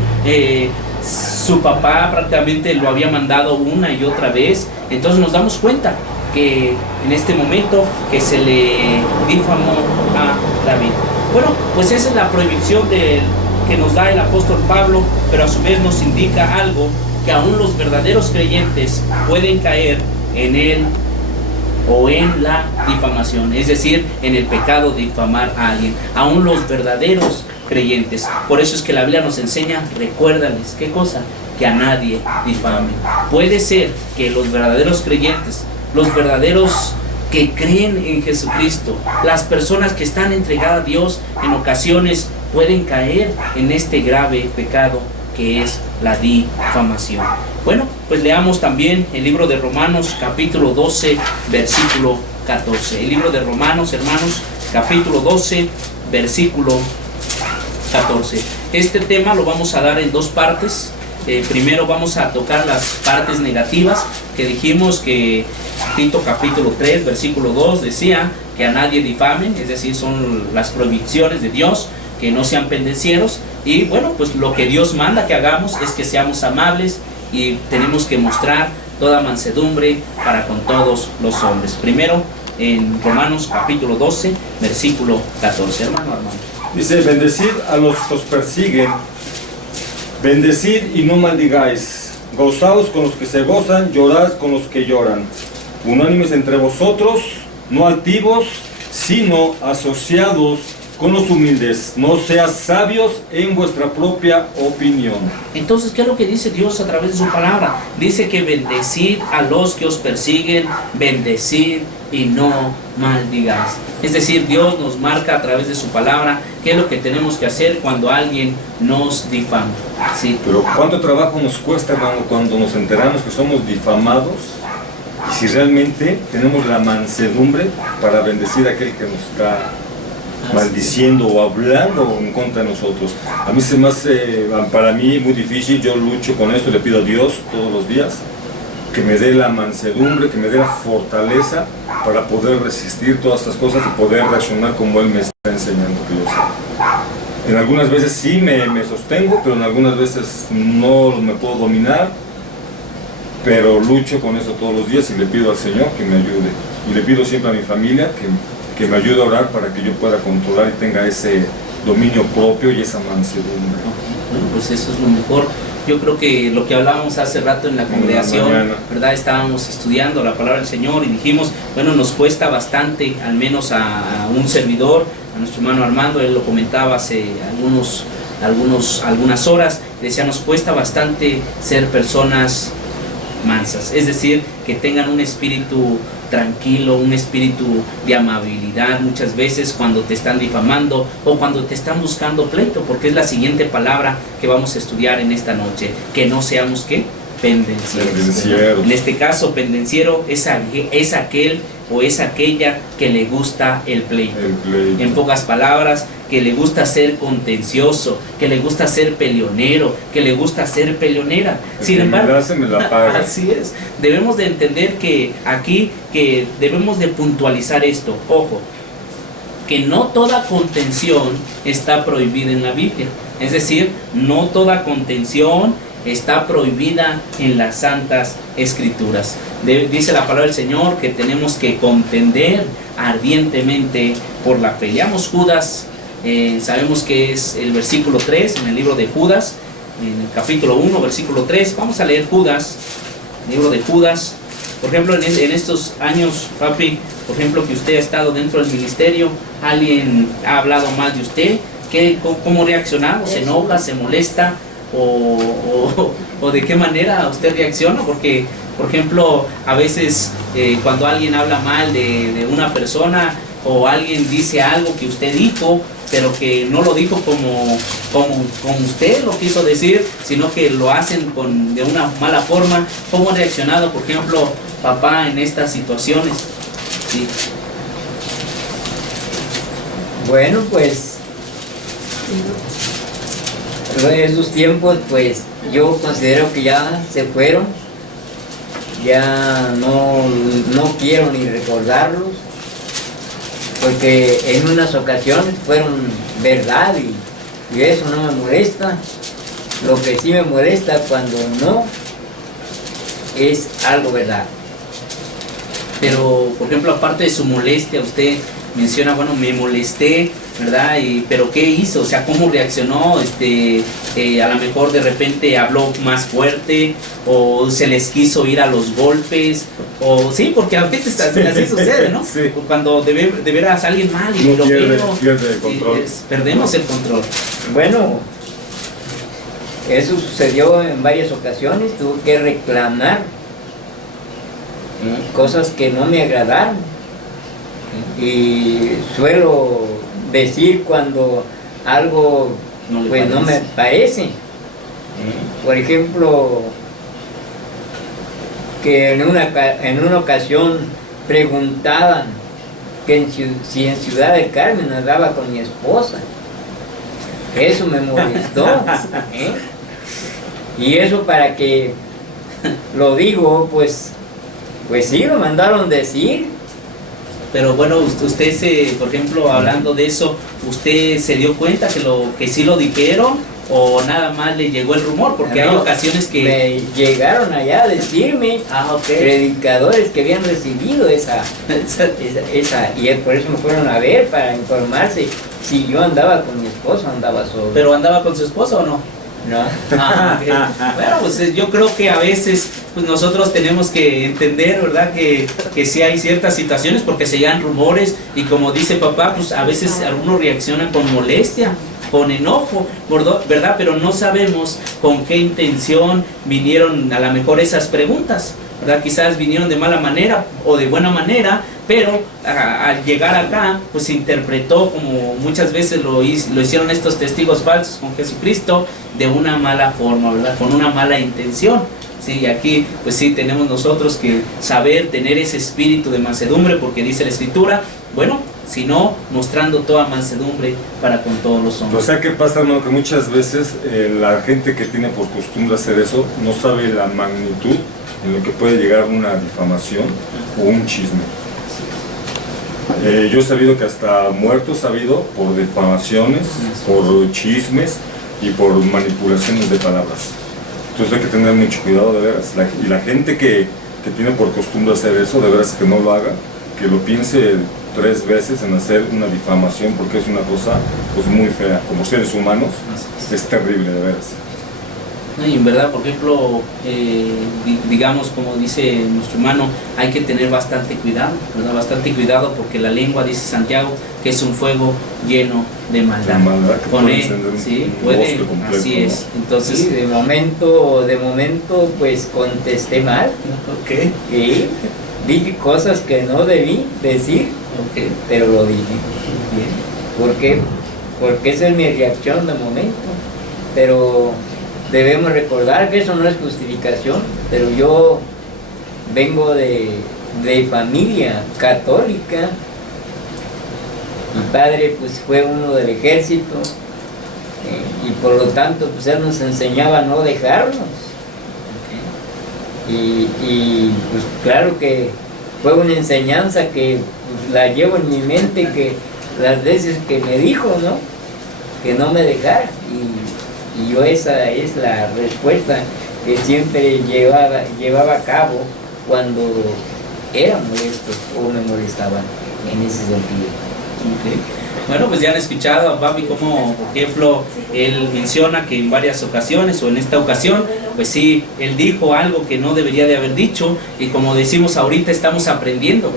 Su papá prácticamente lo había mandado una y otra vez. Entonces nos damos cuenta que en este momento que se le difamó a David. Bueno, pues esa es la prohibición que nos da el apóstol Pablo, pero a su vez nos indica algo, que aún los verdaderos creyentes pueden caer en él o en la difamación, es decir, en el pecado de difamar a alguien, aún los verdaderos creyentes. Por eso es que la Biblia nos enseña, recuérdales, ¿qué cosa? Que a nadie difamen. Puede ser que los verdaderos creyentes, los verdaderos que creen en Jesucristo, las personas que están entregadas a Dios, en ocasiones pueden caer en este grave pecado que es la difamación. Bueno, pues leamos también el libro de Romanos, capítulo 12, versículo 14. El libro de Romanos, hermanos, capítulo 12, versículo 14. Este tema lo vamos a dar en dos partes. Primero vamos a tocar las partes negativas, que dijimos que Tito capítulo 3, versículo 2 decía que a nadie difamen, es decir, son las prohibiciones de Dios, que no sean pendencieros. Y bueno, pues lo que Dios manda que hagamos es que seamos amables y tenemos que mostrar toda mansedumbre para con todos los hombres. Primero en Romanos capítulo 12, versículo 14. Hermano Armando. Dice, bendecid a los que os persiguen, bendecid y no maldigáis, Gozaos con los que se gozan, llorad con los que lloran. Unánimes entre vosotros, no altivos, sino asociados con los humildes. No seas sabios en vuestra propia opinión. Entonces, ¿qué es lo que dice Dios a través de su palabra? Dice que bendecid a los que os persiguen, bendecid y no maldigáis. Es decir, Dios nos marca a través de su palabra qué es lo que tenemos que hacer cuando alguien nos difama. ¿Sí? Pero ¿cuánto trabajo nos cuesta, hermano, cuando nos enteramos que somos difamados? Y si realmente tenemos la mansedumbre para bendecir a aquel que nos está maldiciendo o hablando en contra de nosotros. A mí se me hace, para mí, muy difícil. Yo lucho con esto, le pido a Dios todos los días que me dé la mansedumbre, que me dé la fortaleza para poder resistir todas estas cosas y poder reaccionar como Él me está enseñando que yo sé. En algunas veces sí me sostengo, pero en algunas veces no me puedo dominar, pero lucho con eso todos los días y le pido al Señor que me ayude. Y le pido siempre a mi familia que me ayude a orar para que yo pueda controlar y tenga ese dominio propio y esa mansedumbre. Bueno, pues eso es lo mejor. Yo creo que lo que hablábamos hace rato en la congregación, ¿verdad? Estábamos estudiando la palabra del Señor y dijimos, bueno, nos cuesta bastante, al menos a un servidor, a nuestro hermano Armando, él lo comentaba hace algunas horas, decía, nos cuesta bastante ser personas mansas, es decir, que tengan un espíritu tranquilo, un espíritu de amabilidad muchas veces cuando te están difamando o cuando te están buscando pleito, porque es la siguiente palabra que vamos a estudiar en esta noche, que no seamos ¿qué? Pendencieros. En este caso, pendenciero es aquel o es aquella que le gusta el pleito. En pocas palabras, que le gusta ser contencioso, que le gusta ser peleonero, que le gusta ser peleonera. Sin embargo, así es. Debemos de entender que aquí que debemos de puntualizar esto. Ojo, que no toda contención está prohibida en la Biblia. Es decir, no toda contención está prohibida en las Santas Escrituras. Dice la palabra del Señor que tenemos que contender ardientemente por la fe. Leamos Judas, sabemos que es el versículo 3 en el libro de Judas, en el capítulo 1, versículo 3. Vamos a leer Judas, el libro de Judas. Por ejemplo, en estos años, papi, por ejemplo, que usted ha estado dentro del ministerio, alguien ha hablado mal de usted, ¿cómo reaccionamos? ¿Se enoja? ¿Se molesta? O de qué manera usted reacciona? Porque, por ejemplo, a veces cuando alguien habla mal de una persona o alguien dice algo que usted dijo, pero que no lo dijo como usted lo quiso decir, sino que lo hacen de una mala forma, ¿cómo ha reaccionado, por ejemplo, papá, en estas situaciones? Sí. Bueno, pues esos tiempos, pues yo considero que ya se fueron, ya no quiero ni recordarlos, porque en unas ocasiones fueron verdad y eso no me molesta. Lo que sí me molesta cuando no es algo verdad. Pero, por ejemplo, aparte de su molestia, usted menciona, bueno, me molesté, ¿verdad? Pero ¿qué hizo? O sea, ¿cómo reaccionó? A lo mejor de repente habló más fuerte, o se les quiso ir a los golpes, o sí, porque a veces así sucede, ¿no? Sí. Cuando de veras alguien mal y lo pierde el control. Perdemos el control. Bueno, eso sucedió en varias ocasiones, tuve que reclamar cosas que no me agradaron. Y suelo decir cuando algo no me parece. Por ejemplo, que en una ocasión preguntaban que si en Ciudad del Carmen andaba con mi esposa. Eso me molestó. Y eso, para que lo digo, pues sí, lo mandaron decir. Pero bueno, usted por ejemplo, hablando de eso, ¿usted se dio cuenta que sí lo dijeron o nada más le llegó el rumor? Porque hay ocasiones que me llegaron allá a decirme, predicadores que habían recibido esa y por eso me fueron a ver para informarse si yo andaba con mi esposa o andaba solo. ¿Pero andaba con su esposa o no? No. Ah, ok. Bueno, pues yo creo que a veces pues nosotros tenemos que entender, ¿verdad? Que sí hay ciertas situaciones porque se llegan rumores y como dice papá, pues a veces algunos reaccionan con molestia, con enojo, ¿verdad? Pero no sabemos con qué intención vinieron a lo mejor esas preguntas, ¿verdad? Quizás vinieron de mala manera o de buena manera, pero al llegar acá, pues se interpretó como muchas veces lo hicieron estos testigos falsos con Jesucristo, de una mala forma, ¿verdad? Con una mala intención. Sí, y aquí pues sí tenemos nosotros que saber tener ese espíritu de mansedumbre, porque dice la Escritura, bueno, sino mostrando toda mansedumbre para con todos los hombres. O sea, ¿qué pasa, hermano? Que muchas veces la gente que tiene por costumbre hacer eso no sabe la magnitud en lo que puede llegar una difamación o un chisme. Yo he sabido que hasta muertos ha habido por difamaciones, por chismes y por manipulaciones de palabras. Entonces hay que tener mucho cuidado, de veras. Y la gente que tiene por costumbre hacer eso, de veras que no lo haga, que lo piense 3 veces en hacer una difamación, porque es una cosa pues muy fea. Como seres humanos, es terrible, de veras. No, y en verdad, por ejemplo, digamos, como dice nuestro hermano, hay que tener bastante cuidado, ¿verdad? Bastante cuidado, porque la lengua, dice Santiago, que es un fuego lleno de maldad. De maldad que Con puede él, encender sí, un puede, bosque completo, así ¿no? es. Entonces, Sí, de momento, pues contesté mal. ok, Y dije cosas que no debí decir, ok, pero lo dije. bien. ¿Por qué? Porque esa es mi reacción de momento. Pero debemos recordar que eso no es justificación, pero yo vengo de familia católica. Mi padre pues fue uno del ejército y por lo tanto pues él nos enseñaba a no dejarnos. Y pues claro que fue una enseñanza que pues, la llevo en mi mente, que las veces que me dijo, ¿no? Que no me dejara. Y yo esa es la respuesta que siempre llevaba a cabo cuando era molesto o me molestaban en ese sentido. Okay. Bueno, pues ya han escuchado a papi como, por ejemplo, él menciona que en varias ocasiones o en esta ocasión, pues sí, él dijo algo que no debería de haber dicho, y como decimos ahorita, estamos aprendiendo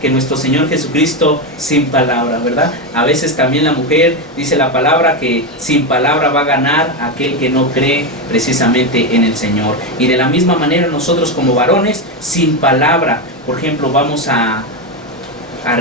que nuestro Señor Jesucristo sin palabra, ¿verdad? A veces también la mujer dice la palabra que sin palabra va a ganar aquel que no cree precisamente en el Señor. Y de la misma manera nosotros como varones, sin palabra, por ejemplo, vamos a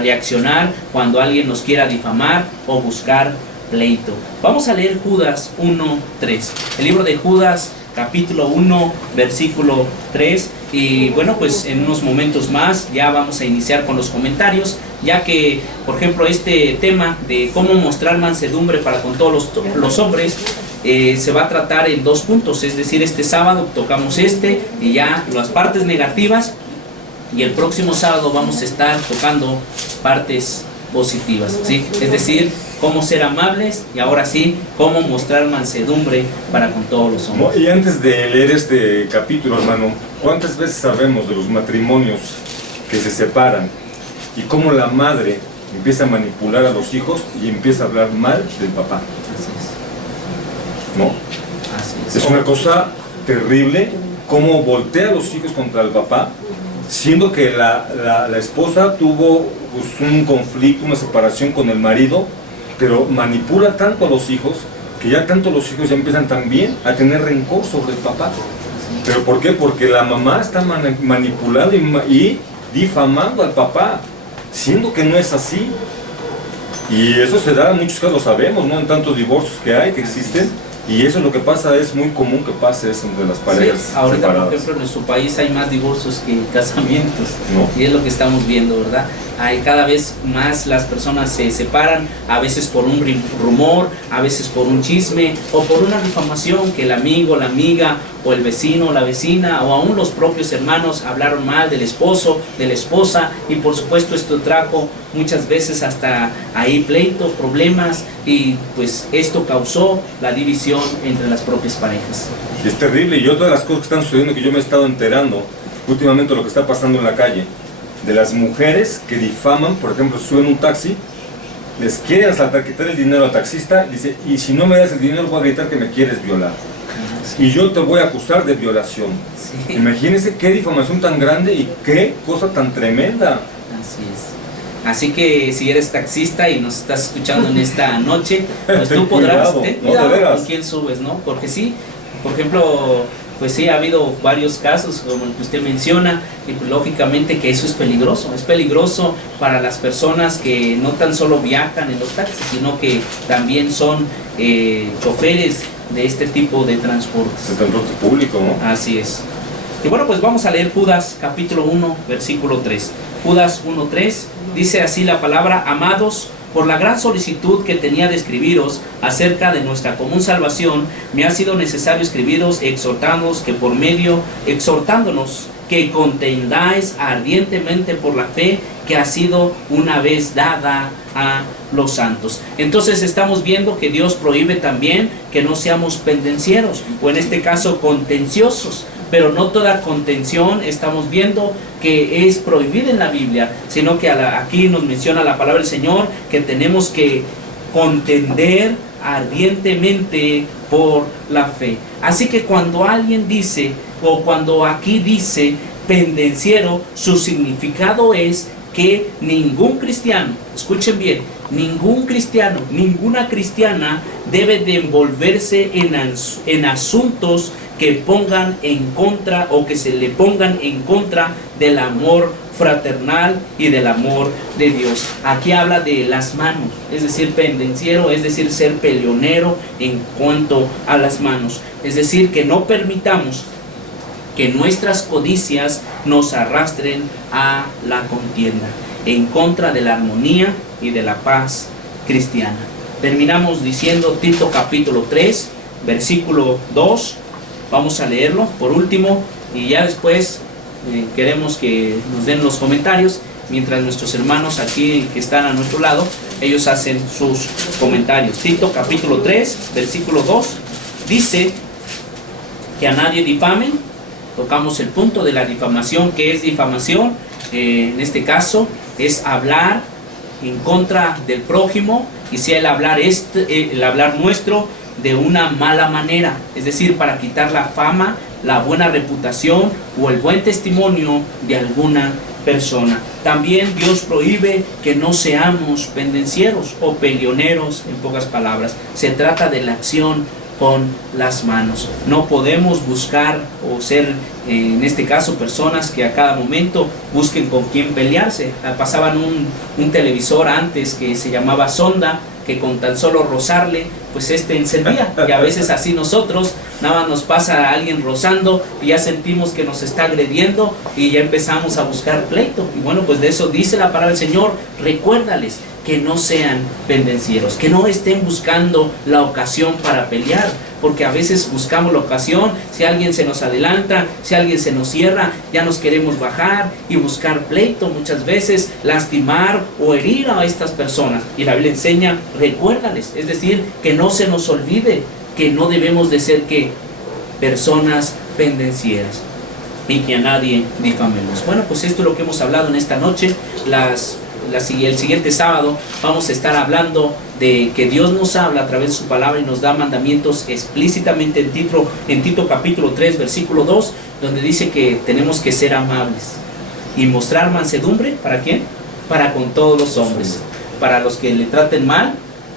reaccionar cuando alguien nos quiera difamar o buscar pleito. Vamos a leer Judas 1:3. El libro de Judas, capítulo 1, versículo 3. Y bueno, pues en unos momentos más ya vamos a iniciar con los comentarios, ya que, por ejemplo, este tema de cómo mostrar mansedumbre para con todos los hombres se va a tratar en 2 puntos. Es decir, este sábado tocamos y ya las partes negativas, y el próximo sábado vamos a estar tocando partes positivas, ¿sí? Es decir, cómo ser amables, y ahora sí, cómo mostrar mansedumbre para con todos los hombres. Y antes de leer este capítulo, hermano, ¿cuántas veces sabemos de los matrimonios que se separan y cómo la madre empieza a manipular a los hijos y empieza a hablar mal del papá? Así es. ¿No? Así Es una cosa terrible cómo voltea a los hijos contra el papá, siendo que la esposa tuvo pues, un conflicto, una separación con el marido, pero manipula tanto a los hijos que ya tanto los hijos ya empiezan también a tener rencor sobre el papá. ¿Pero por qué? Porque la mamá está manipulando y difamando al papá, siendo que no es así. Y eso se da en muchos casos, lo sabemos, ¿no? En tantos divorcios que hay, que existen. Y eso es lo que pasa, es muy común que pase eso entre las parejas sí, ahorita, separadas. por ejemplo, en nuestro país hay más divorcios que casamientos, ¿no? Y es lo que estamos viendo, ¿verdad? Hay cada vez más las personas se separan, a veces por un rumor, a veces por un chisme, o por una difamación que el amigo, la amiga, o el vecino, la vecina, o aún los propios hermanos hablaron mal del esposo, de la esposa, y por supuesto esto trajo muchas veces hasta ahí pleitos, problemas, y pues esto causó la división entre las propias parejas. Es terrible, y otra de las cosas que están sucediendo, que yo me he estado enterando últimamente, lo que está pasando en la calle, de las mujeres que difaman, por ejemplo, suben un taxi les quieren asaltar, quitar el dinero al taxista, dice, y si no me das el dinero voy a gritar que me quieres violar. Y yo te voy a acusar de violación. Sí. Imagínense qué difamación tan grande y qué cosa tan tremenda. Así es. Así que si eres taxista y nos estás escuchando en esta noche, pues tú podrás, Cuidado, ten no, de cuidado veras. con quién subes, ¿no? Porque sí, por ejemplo, pues sí, ha habido varios casos como el que usted menciona, y pues, lógicamente que eso es peligroso para las personas que no tan solo viajan en los taxis, sino que también son choferes de este tipo de transportes. El transporte público, ¿no? Así es. Y bueno, pues vamos a leer Judas capítulo 1, versículo 3. Judas 1:3 dice así la palabra: amados, por la gran solicitud que tenía de escribiros acerca de nuestra común salvación, me ha sido necesario escribiros exhortándonos que contendáis ardientemente por la fe que ha sido una vez dada a los santos. Entonces estamos viendo que Dios prohíbe también que no seamos pendencieros, o en este caso contenciosos. Pero no toda contención estamos viendo que es prohibida en la Biblia, sino que aquí nos menciona la palabra del Señor que tenemos que contender ardientemente por la fe. Así que cuando alguien dice, o cuando aquí dice pendenciero, su significado es que ningún cristiano, escuchen bien, ningún cristiano, ninguna cristiana debe de envolverse en asuntos que pongan en contra o que se le pongan en contra del amor fraternal y del amor de Dios. Aquí habla de las manos, es decir, pendenciero, es decir, ser peleonero en cuanto a las manos. Es decir, que no permitamos que nuestras codicias nos arrastren a la contienda, en contra de la armonía y de la paz cristiana. Terminamos diciendo Tito capítulo 3, versículo 2. Vamos a leerlo por último y ya después queremos que nos den los comentarios, mientras nuestros hermanos aquí que están a nuestro lado, ellos hacen sus comentarios. Tito capítulo 3, versículo 2, dice que a nadie difamen. Tocamos el punto de la difamación. ¿Qué es difamación? En este caso es hablar en contra del prójimo, y sea el hablar nuestro de una mala manera, es decir, para quitar la fama, la buena reputación o el buen testimonio de alguna persona. También Dios prohíbe que no seamos pendencieros o peleoneros, en pocas palabras. Se trata de la acción con las manos. No podemos buscar o ser, en este caso, personas que a cada momento busquen con quién pelearse. Pasaban un televisor antes que se llamaba sonda, que con tan solo rozarle, pues encendía. Y a veces así nosotros, nada más nos pasa a alguien rozando y ya sentimos que nos está agrediendo y ya empezamos a buscar pleito. Y bueno, pues de eso dice la palabra del Señor: recuérdales que no sean pendencieros, que no estén buscando la ocasión para pelear, porque a veces buscamos la ocasión, si alguien se nos adelanta, si alguien se nos cierra, ya nos queremos bajar y buscar pleito, muchas veces lastimar o herir a estas personas. Y la Biblia enseña: recuérdales, es decir, que no se nos olvide que no debemos de ser personas pendencieras y que a nadie difamemos. Bueno, pues esto es lo que hemos hablado en esta noche. El siguiente sábado vamos a estar hablando de que Dios nos habla a través de su palabra y nos da mandamientos explícitamente en Tito capítulo 3, versículo 2, donde dice que tenemos que ser amables y mostrar mansedumbre. ¿Para quién? Para con todos los hombres, para los que le traten mal,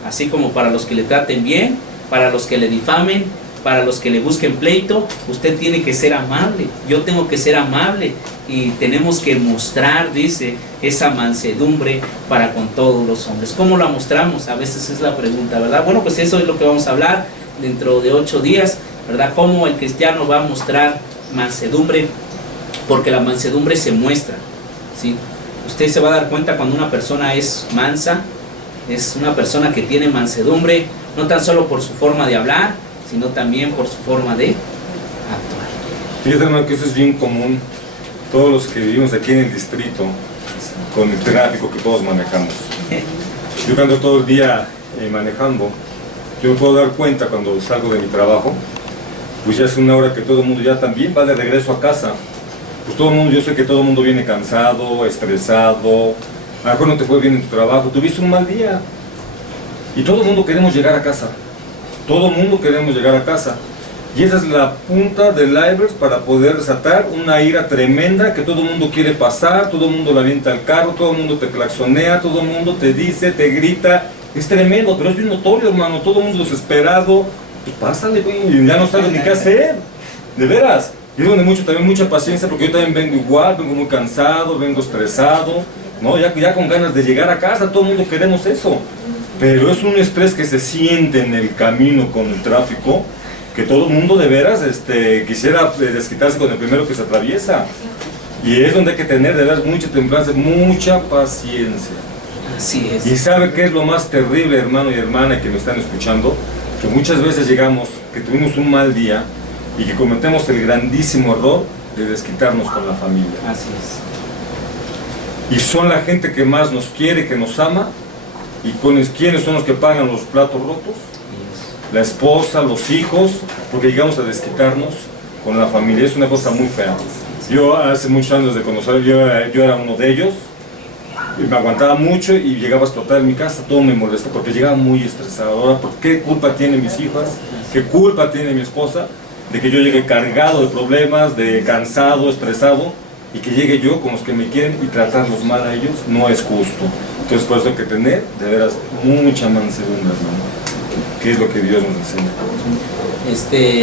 así como para los que le traten bien, para los que le difamen, para los que le busquen pleito. Usted tiene que ser amable, yo tengo que ser amable, y tenemos que mostrar, dice, esa mansedumbre para con todos los hombres. ¿Cómo la mostramos? A veces es la pregunta, ¿verdad? Bueno, pues eso es lo que vamos a hablar dentro de 8 días, ¿verdad? Cómo el cristiano va a mostrar mansedumbre, porque la mansedumbre se muestra, ¿sí? Usted se va a dar cuenta cuando una persona es mansa, es una persona que tiene mansedumbre, no tan solo por su forma de hablar, sino también por su forma de actuar. Fíjate, hermano, que eso es bien común. Todos los que vivimos aquí en el distrito, con el tráfico que todos manejamos. Yo que ando todo el día manejando, yo me puedo dar cuenta cuando salgo de mi trabajo, pues ya es una hora que todo el mundo ya también va de regreso a casa. Pues todo el mundo, yo sé que todo el mundo viene cansado, estresado, a lo mejor no te fue bien en tu trabajo, tuviste un mal día. Y todo el mundo queremos llegar a casa. Todo el mundo queremos llegar a casa. Y esa es la punta del iceberg para poder desatar una ira tremenda que todo el mundo quiere pasar, todo el mundo la avienta al carro, todo el mundo te claxonea, todo el mundo te dice, te grita. Es tremendo, pero es bien notorio, hermano. Todo el mundo desesperado. Pues pásale, güey, ya no sabes ni qué hacer. De veras. Y es donde también mucha paciencia, porque yo también vengo igual, vengo muy cansado, vengo estresado, ¿no? Ya con ganas de llegar a casa, todo el mundo queremos eso. Pero es un estrés que se siente en el camino con el tráfico, que todo el mundo de veras quisiera desquitarse con el primero que se atraviesa. Y es donde hay que tener de veras mucha templanza, mucha paciencia. Así es. Y sabe qué es lo más terrible, hermano y hermana que me están escuchando, que muchas veces llegamos, que tuvimos un mal día y que cometemos el grandísimo error de desquitarnos con la familia. Así es. Y son la gente que más nos quiere, que nos ama, y ¿quiénes son los que pagan los platos rotos? La esposa, los hijos, porque llegamos a desquitarnos con la familia. Es una cosa muy fea. Yo hace muchos años de conocer, yo era uno de ellos, y me aguantaba mucho y llegaba a explotar en mi casa, todo me molesta porque llegaba muy estresado. Ahora, ¿qué culpa tienen mis hijas? ¿Qué culpa tiene mi esposa de que yo llegue cargado de problemas, de cansado, estresado, y que llegue yo con los que me quieren y tratarlos mal a ellos? No es justo. Entonces por eso hay que tener, de veras, mucha mansedumbre, hermano. ¿Qué es lo que Dios nos enseña?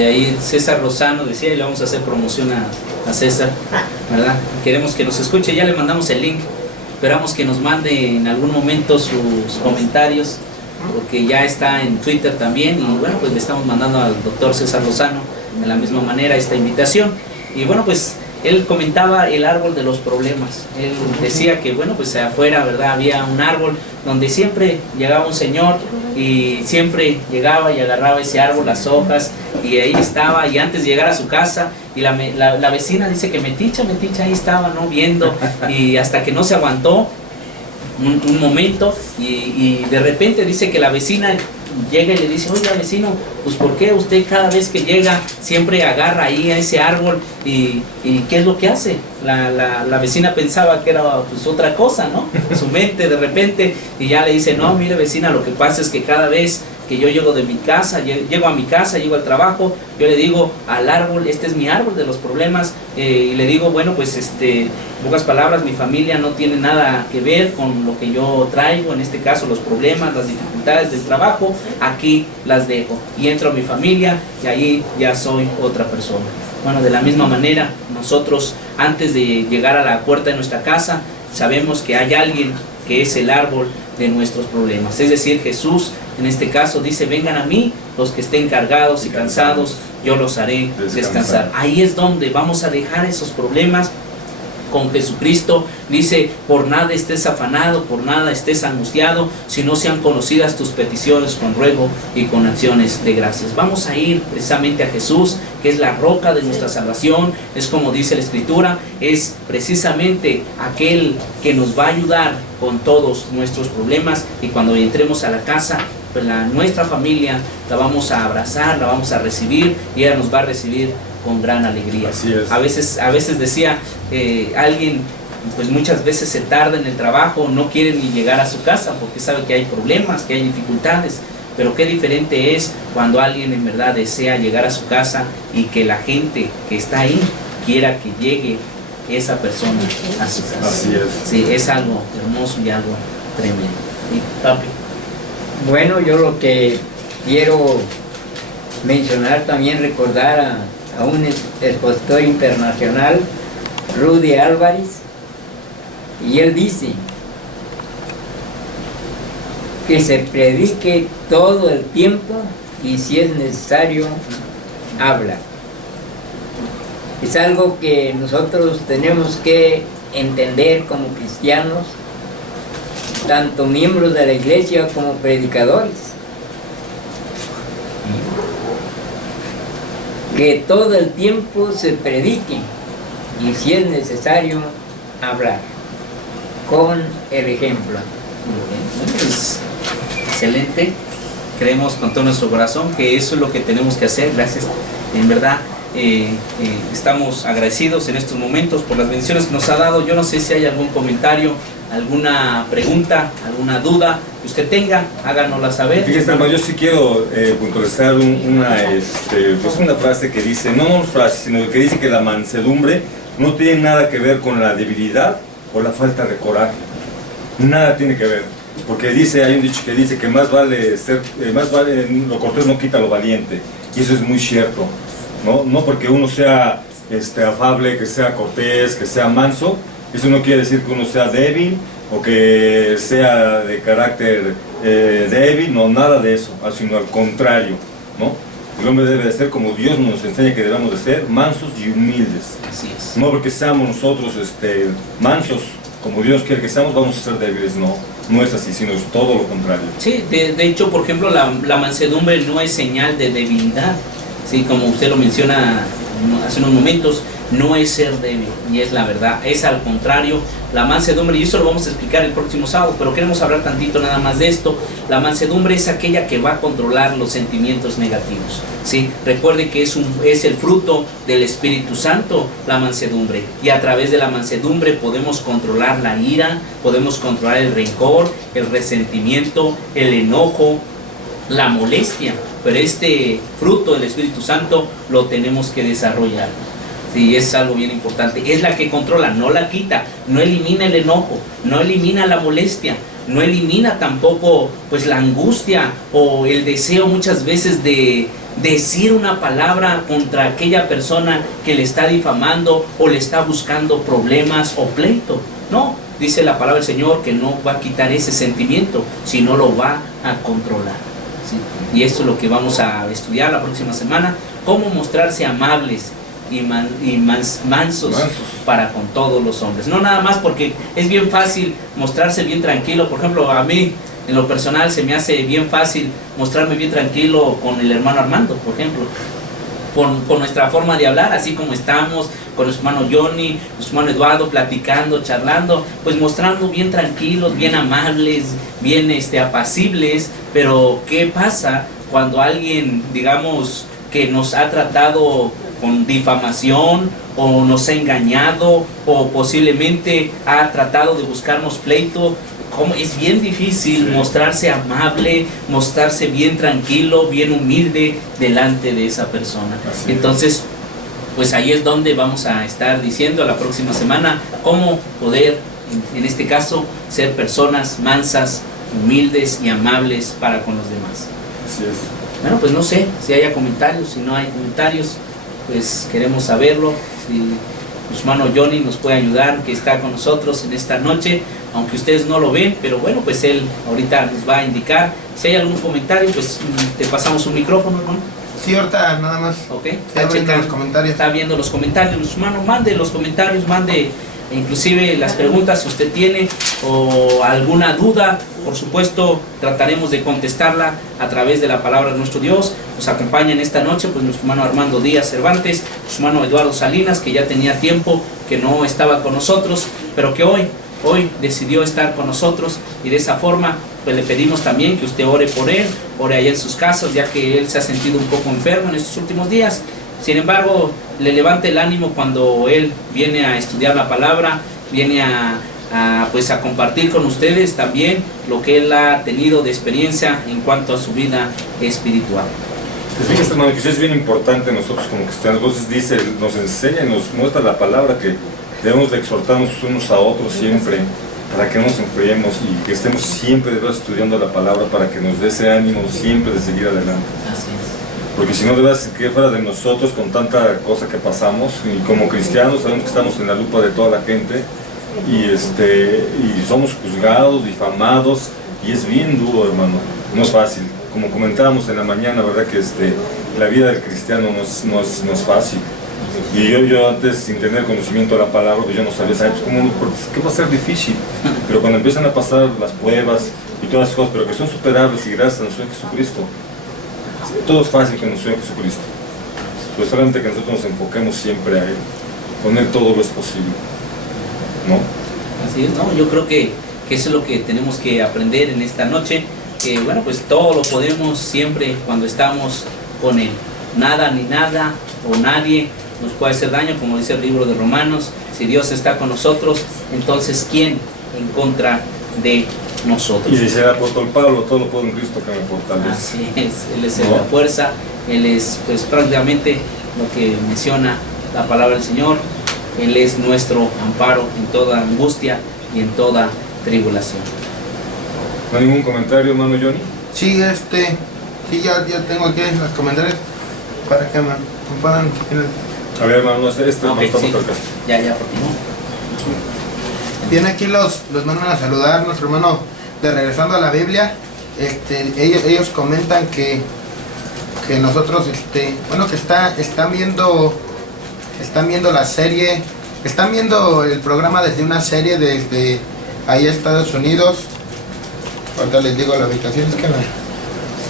Ahí César Lozano decía, y le vamos a hacer promoción a César, ¿verdad? Queremos que nos escuche, ya le mandamos el link. Esperamos que nos mande en algún momento sus comentarios, porque ya está en Twitter también. Y bueno, pues le estamos mandando al doctor César Lozano de la misma manera esta invitación. Y bueno, pues él comentaba el árbol de los problemas. Él decía que bueno, pues afuera, ¿verdad?, había un árbol donde siempre llegaba un señor y siempre llegaba y agarraba ese árbol, las hojas, y ahí estaba, y antes de llegar a su casa, y la vecina dice que meticha ahí estaba, ¿no?, viendo, y hasta que no se aguantó un momento, y de repente dice que la vecina llega y le dice, oiga vecino, pues ¿por qué usted cada vez que llega siempre agarra ahí a ese árbol y qué es lo que hace? La vecina pensaba que era pues otra cosa, ¿no? Su mente de repente, y ya le dice, no, mire vecina, lo que pasa es que cada vez que yo llego de mi casa, llego a mi casa, llego al trabajo, yo le digo al árbol, este es mi árbol de los problemas, y le digo, bueno, pues en pocas palabras, mi familia no tiene nada que ver con lo que yo traigo, en este caso los problemas, las dificultades del trabajo, aquí las dejo, y entro a mi familia, y ahí ya soy otra persona. Bueno, de la misma manera, nosotros antes de llegar a la puerta de nuestra casa, sabemos que hay alguien que es el árbol de nuestros problemas. Es decir, Jesús en este caso dice, vengan a mí los que estén cargados y cansados, yo los haré descansar. Ahí es donde vamos a dejar esos problemas con Jesucristo. Dice, por nada estés afanado, por nada estés angustiado, si no sean conocidas tus peticiones con ruego y con acciones de gracias. Vamos a ir precisamente a Jesús, que es la roca de nuestra salvación. Es como dice la Escritura, es precisamente aquel que nos va a ayudar con todos nuestros problemas, y cuando entremos a la casa, pues nuestra familia la vamos a abrazar, la vamos a recibir, y ella nos va a recibir con gran alegría. Así es. A veces decía alguien, pues muchas veces se tarda en el trabajo, no quiere ni llegar a su casa porque sabe que hay problemas, que hay dificultades, pero qué diferente es cuando alguien en verdad desea llegar a su casa y que la gente que está ahí quiera que llegue esa persona a su casa. Así es. Sí, es algo hermoso y algo tremendo. Y papi. Bueno, yo lo que quiero mencionar, también recordar a un expositor internacional, Rudy Álvarez, y él dice que se predique todo el tiempo y si es necesario, habla. Es algo que nosotros tenemos que entender como cristianos, tanto miembros de la iglesia como predicadores, que todo el tiempo se predique y si es necesario hablar con el ejemplo. Pues, excelente. Creemos con todo nuestro corazón que eso es lo que tenemos que hacer. Gracias. En verdad, estamos agradecidos en estos momentos por las bendiciones que nos ha dado. Yo no sé si hay algún comentario, alguna pregunta, alguna duda que usted tenga, háganosla saber. Fíjese, hermano, yo sí quiero puntualizar una frase que dice, no una frase, sino que dice que la mansedumbre no tiene nada que ver con la debilidad o la falta de coraje. Nada tiene que ver. Porque hay un dicho que dice que más vale lo cortés no quita lo valiente. Y eso es muy cierto. No porque uno sea afable, que sea cortés, que sea manso, eso no quiere decir que uno sea débil o que sea de carácter débil, no, nada de eso, sino al contrario, ¿no? El hombre debe de ser como Dios nos enseña que debemos de ser, mansos y humildes. Así es. No porque seamos nosotros mansos, como Dios quiere que seamos, vamos a ser débiles, no es así, sino es todo lo contrario. Sí, de hecho, por ejemplo, la mansedumbre no es señal de debilidad, ¿sí? Como usted lo menciona hace unos momentos, no es ser débil, y es la verdad, es al contrario, la mansedumbre, y eso lo vamos a explicar el próximo sábado, pero queremos hablar tantito nada más de esto. La mansedumbre es aquella que va a controlar los sentimientos negativos, ¿sí? Recuerde que es el fruto del Espíritu Santo, la mansedumbre, y a través de la mansedumbre podemos controlar la ira, podemos controlar el rencor, el resentimiento, el enojo, la molestia, pero este fruto del Espíritu Santo lo tenemos que desarrollar. Sí, es algo bien importante. Es la que controla, no la quita, no elimina el enojo, no elimina la molestia, no elimina tampoco pues la angustia o el deseo muchas veces de decir una palabra contra aquella persona que le está difamando o le está buscando problemas o pleito. No, dice la palabra del Señor que no va a quitar ese sentimiento, sino lo va a controlar. ¿Sí? Y esto es lo que vamos a estudiar la próxima semana, cómo mostrarse amables y mansos para con todos los hombres. No nada más porque es bien fácil mostrarse bien tranquilo. Por ejemplo, a mí en lo personal se me hace bien fácil mostrarme bien tranquilo con el hermano Armando, por ejemplo, con nuestra forma de hablar, así como estamos, con nuestro hermano Johnny, nuestro hermano Eduardo, platicando, charlando, pues mostrando bien tranquilos, bien amables, bien apacibles. Pero ¿qué pasa cuando alguien, digamos, que nos ha tratado con difamación o nos ha engañado o posiblemente ha tratado de buscarnos pleito? Como es bien difícil mostrarse amable, mostrarse bien tranquilo, bien humilde delante de esa persona. Entonces, pues ahí es donde vamos a estar diciendo la próxima semana cómo poder, en este caso, ser personas mansas, humildes y amables para con los demás. Así es. Bueno, pues no sé si haya comentarios, si no hay comentarios, pues queremos saberlo. Si nuestro hermano Johnny nos puede ayudar, que está con nosotros en esta noche, aunque ustedes no lo ven, pero bueno, pues él ahorita nos va a indicar. Si hay algún comentario, pues te pasamos un micrófono, hermano. Sí, ahorita nada más. Ok, Está viendo los comentarios. Está viendo los comentarios, nuestro hermano, mande los comentarios, mande inclusive las preguntas si usted tiene o alguna duda. Por supuesto trataremos de contestarla a través de la palabra de nuestro Dios. Nos acompaña en esta noche pues nuestro hermano Armando Díaz Cervantes, nuestro hermano Eduardo Salinas, que ya tenía tiempo que no estaba con nosotros, pero que hoy decidió estar con nosotros, y de esa forma pues le pedimos también que usted ore por él, ore allá en sus casas, ya que él se ha sentido un poco enfermo en estos últimos días. Sin embargo, le levanta el ánimo cuando él viene a estudiar la palabra, viene a compartir con ustedes también lo que él ha tenido de experiencia en cuanto a su vida espiritual. Pues fíjate, hermano, que eso es bien importante nosotros como cristianos. Entonces nos enseña y nos muestra la palabra que debemos de exhortarnos unos a otros siempre, para que no nos enfriemos y que estemos siempre de verdad estudiando la palabra, para que nos dé ese ánimo siempre de seguir adelante. Así es. Porque si no, de verdad, se quede fuera de nosotros con tanta cosa que pasamos, y como cristianos sabemos que estamos en la lupa de toda la gente, y somos juzgados, difamados, y es bien duro, hermano, no es fácil. Como comentábamos en la mañana, verdad que la vida del cristiano no es fácil. Y yo antes, sin tener conocimiento de la palabra, pues yo no sabía, ¿sabes? ¿Qué va a ser difícil? Pero cuando empiezan a pasar las pruebas y todas las cosas, pero que son superables y gracias a nuestro Jesucristo, todo es fácil con nuestro Jesucristo. Pues solamente que nosotros nos enfoquemos siempre a Él. Con Él todo lo es posible, ¿no? Así es, ¿no? Yo creo que eso es lo que tenemos que aprender en esta noche, que bueno, pues todo lo podemos siempre cuando estamos con Él. Nada ni nada o nadie nos puede hacer daño, como dice el libro de Romanos. Si Dios está con nosotros, entonces ¿quién en contra de nosotros? Y dice el apóstol Pablo, todo lo puedo en Cristo que me fortalece. Así es, Él es la fuerza, Él es pues prácticamente lo que menciona la palabra del Señor. Él es nuestro amparo en toda angustia y en toda tribulación. ¿No hay ningún comentario, hermano Johnny? Sí, sí, ya tengo aquí los comentarios para que me puedan. A ver, hermano, no sé, Ok, no estamos sí. acá. Ya, continúo. Bien, aquí los mandan a saludar, nuestro hermano de Regresando a la Biblia. Ellos comentan que nosotros, bueno, que están viendo la serie, están viendo el programa desde una serie desde ahí Estados Unidos. Ahorita les digo la ubicación,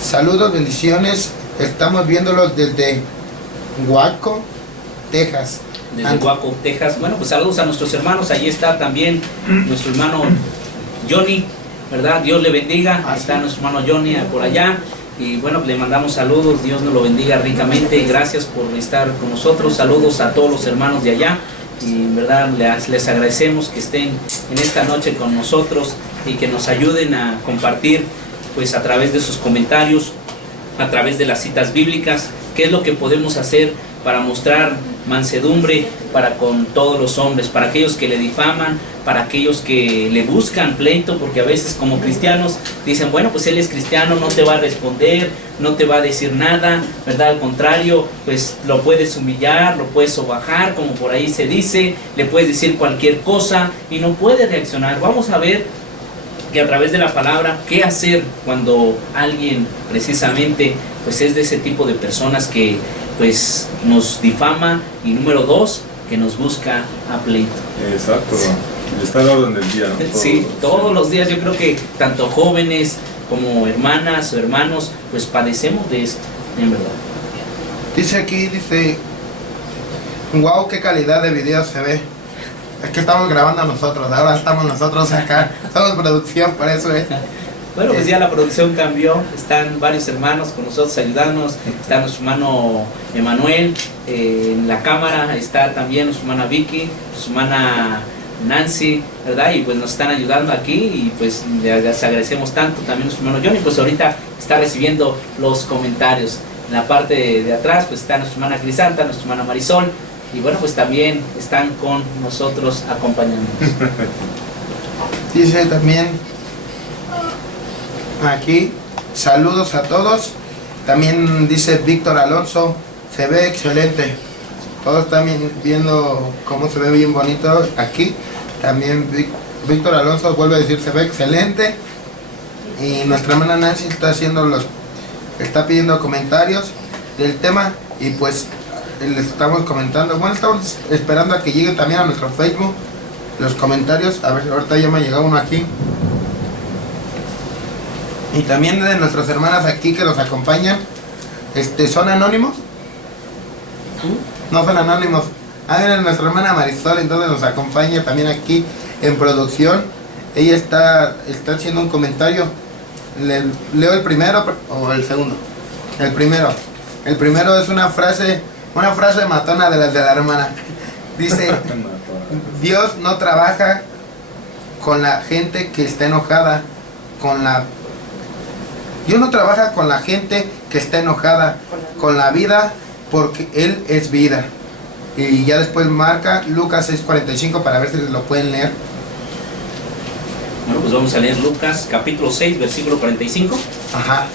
saludos, bendiciones, estamos viéndolo desde Waco, Texas. Desde Waco, Texas. Bueno, pues saludos a nuestros hermanos. Ahí está también nuestro hermano Johnny, ¿verdad? Dios le bendiga. Ahí está nuestro hermano Johnny por allá. Y bueno, le mandamos saludos. Dios nos lo bendiga ricamente. Gracias por estar con nosotros. Saludos a todos los hermanos de allá. Y en verdad les agradecemos que estén en esta noche con nosotros y que nos ayuden a compartir pues a través de sus comentarios, a través de las citas bíblicas, qué es lo que podemos hacer para mostrar mansedumbre para con todos los hombres, para aquellos que le difaman, para aquellos que le buscan pleito, porque a veces como cristianos dicen, bueno, pues él es cristiano, no te va a responder, no te va a decir nada, ¿verdad? Al contrario, pues lo puedes humillar, lo puedes sobajar, como por ahí se dice, le puedes decir cualquier cosa y no puede reaccionar. Vamos a ver que a través de la palabra, qué hacer cuando alguien precisamente pues es de ese tipo de personas que pues nos difama, y número 2, que nos busca a pleito. Exacto, está el orden del día, ¿no? Sí, todos los días. Yo creo que tanto jóvenes como hermanas o hermanos pues padecemos de esto, en verdad. Dice, wow, qué calidad de video se ve. Es que estamos grabando nosotros, ahora estamos nosotros acá, somos producción, por eso es. Bueno, pues ya la producción cambió, están varios hermanos con nosotros ayudándonos, está nuestro hermano Emanuel, en la cámara está también nuestra hermana Vicky, nuestra hermana Nancy, ¿verdad? Y pues nos están ayudando aquí y pues les agradecemos tanto. También nuestro hermano Johnny, pues ahorita está recibiendo los comentarios. En la parte de atrás pues está nuestra hermana Crisanta, nuestra hermana Marisol, y bueno, pues también están con nosotros acompañándonos. Dice también aquí, saludos a todos. También dice Víctor Alonso, se ve excelente. Todos están viendo cómo se ve bien bonito aquí. También Víctor Alonso vuelve a decir, se ve excelente. Y nuestra hermana Nancy está pidiendo comentarios del tema, y pues les estamos comentando. Bueno, estamos esperando a que llegue también a nuestro Facebook los comentarios. A ver, ahorita ya me llegó uno aquí. Y también de nuestras hermanas aquí que nos acompañan, ¿son anónimos? No son anónimos. Nuestra hermana Marisol entonces nos acompaña también aquí en producción. Ella está haciendo un comentario. ¿Leo el primero o el segundo? El primero. El primero es una frase matona de las de la hermana. Dice, Dios no trabaja con la gente que está enojada, Dios no trabaja con la gente que está enojada, con la vida, porque Él es vida. Y ya después marca Lucas 6:45 para ver si lo pueden leer. Bueno, pues vamos a leer Lucas capítulo 6, versículo 45. Ajá.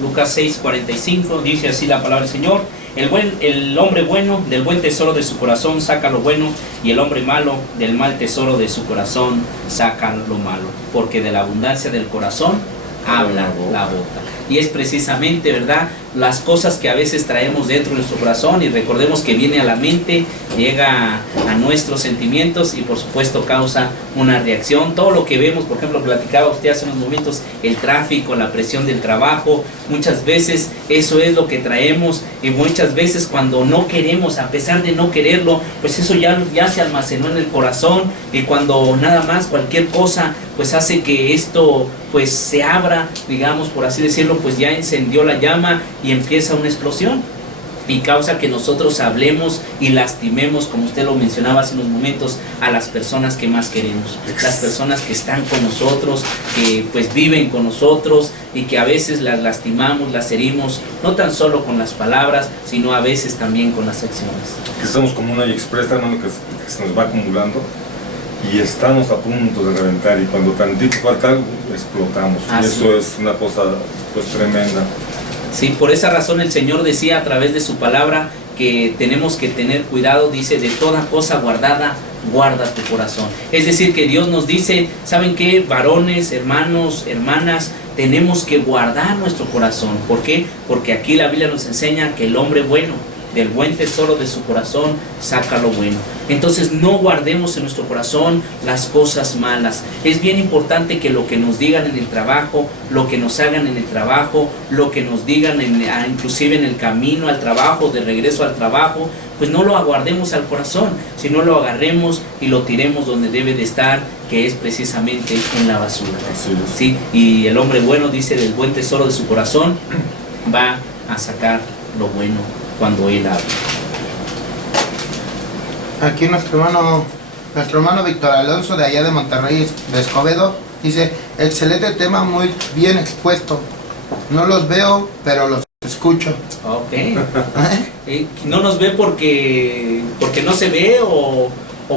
Lucas 6, 45, dice así la palabra del Señor. El hombre bueno del buen tesoro de su corazón saca lo bueno, y el hombre malo del mal tesoro de su corazón saca lo malo, porque de la abundancia del corazón habla la boca. Y es precisamente, ¿verdad?, las cosas que a veces traemos dentro de nuestro corazón, y recordemos que viene a la mente, llega a nuestros sentimientos y por supuesto causa una reacción. Todo lo que vemos, por ejemplo, platicaba usted hace unos momentos, el tráfico, la presión del trabajo, muchas veces eso es lo que traemos, y muchas veces cuando no queremos, a pesar de no quererlo, pues eso ya se almacenó en el corazón, y cuando nada más cualquier cosa pues hace que esto pues se abra, digamos, por así decirlo, pues ya encendió la llama y empieza una explosión. y causa que nosotros hablemos y lastimemos, como usted lo mencionaba hace unos momentos, a las personas que más queremos, las personas que están con nosotros, que pues viven con nosotros y que a veces las lastimamos, las herimos, no tan solo con las palabras, sino a veces también con las acciones. Que somos como un AliExpress, hermano, que se nos va acumulando y estamos a punto de reventar, y cuando tantito falta algo, explotamos. Y eso es una cosa pues tremenda. Sí, por esa razón el Señor decía a través de su palabra que tenemos que tener cuidado, dice, de toda cosa guardada, guarda tu corazón. Es decir, que Dios nos dice, ¿saben qué? Varones, hermanos, hermanas, tenemos que guardar nuestro corazón. ¿Por qué? Porque aquí la Biblia nos enseña que el hombre bueno, del buen tesoro de su corazón, saca lo bueno. Entonces no guardemos en nuestro corazón las cosas malas. Es bien importante que lo que nos digan en el trabajo, lo que nos hagan en el trabajo, lo que nos digan inclusive en el camino al trabajo, de regreso al trabajo, pues no lo aguardemos al corazón, sino lo agarremos y lo tiremos donde debe de estar, que es precisamente en la basura. ¿Sí? Y el hombre bueno, dice, del buen tesoro de su corazón va a sacar lo bueno cuando él habla. Aquí nuestro hermano Víctor Alonso, de allá de Monterrey, de Escobedo, dice: excelente tema, muy bien expuesto. No los veo, pero los escucho. Ok. ¿No nos ve porque no se ve o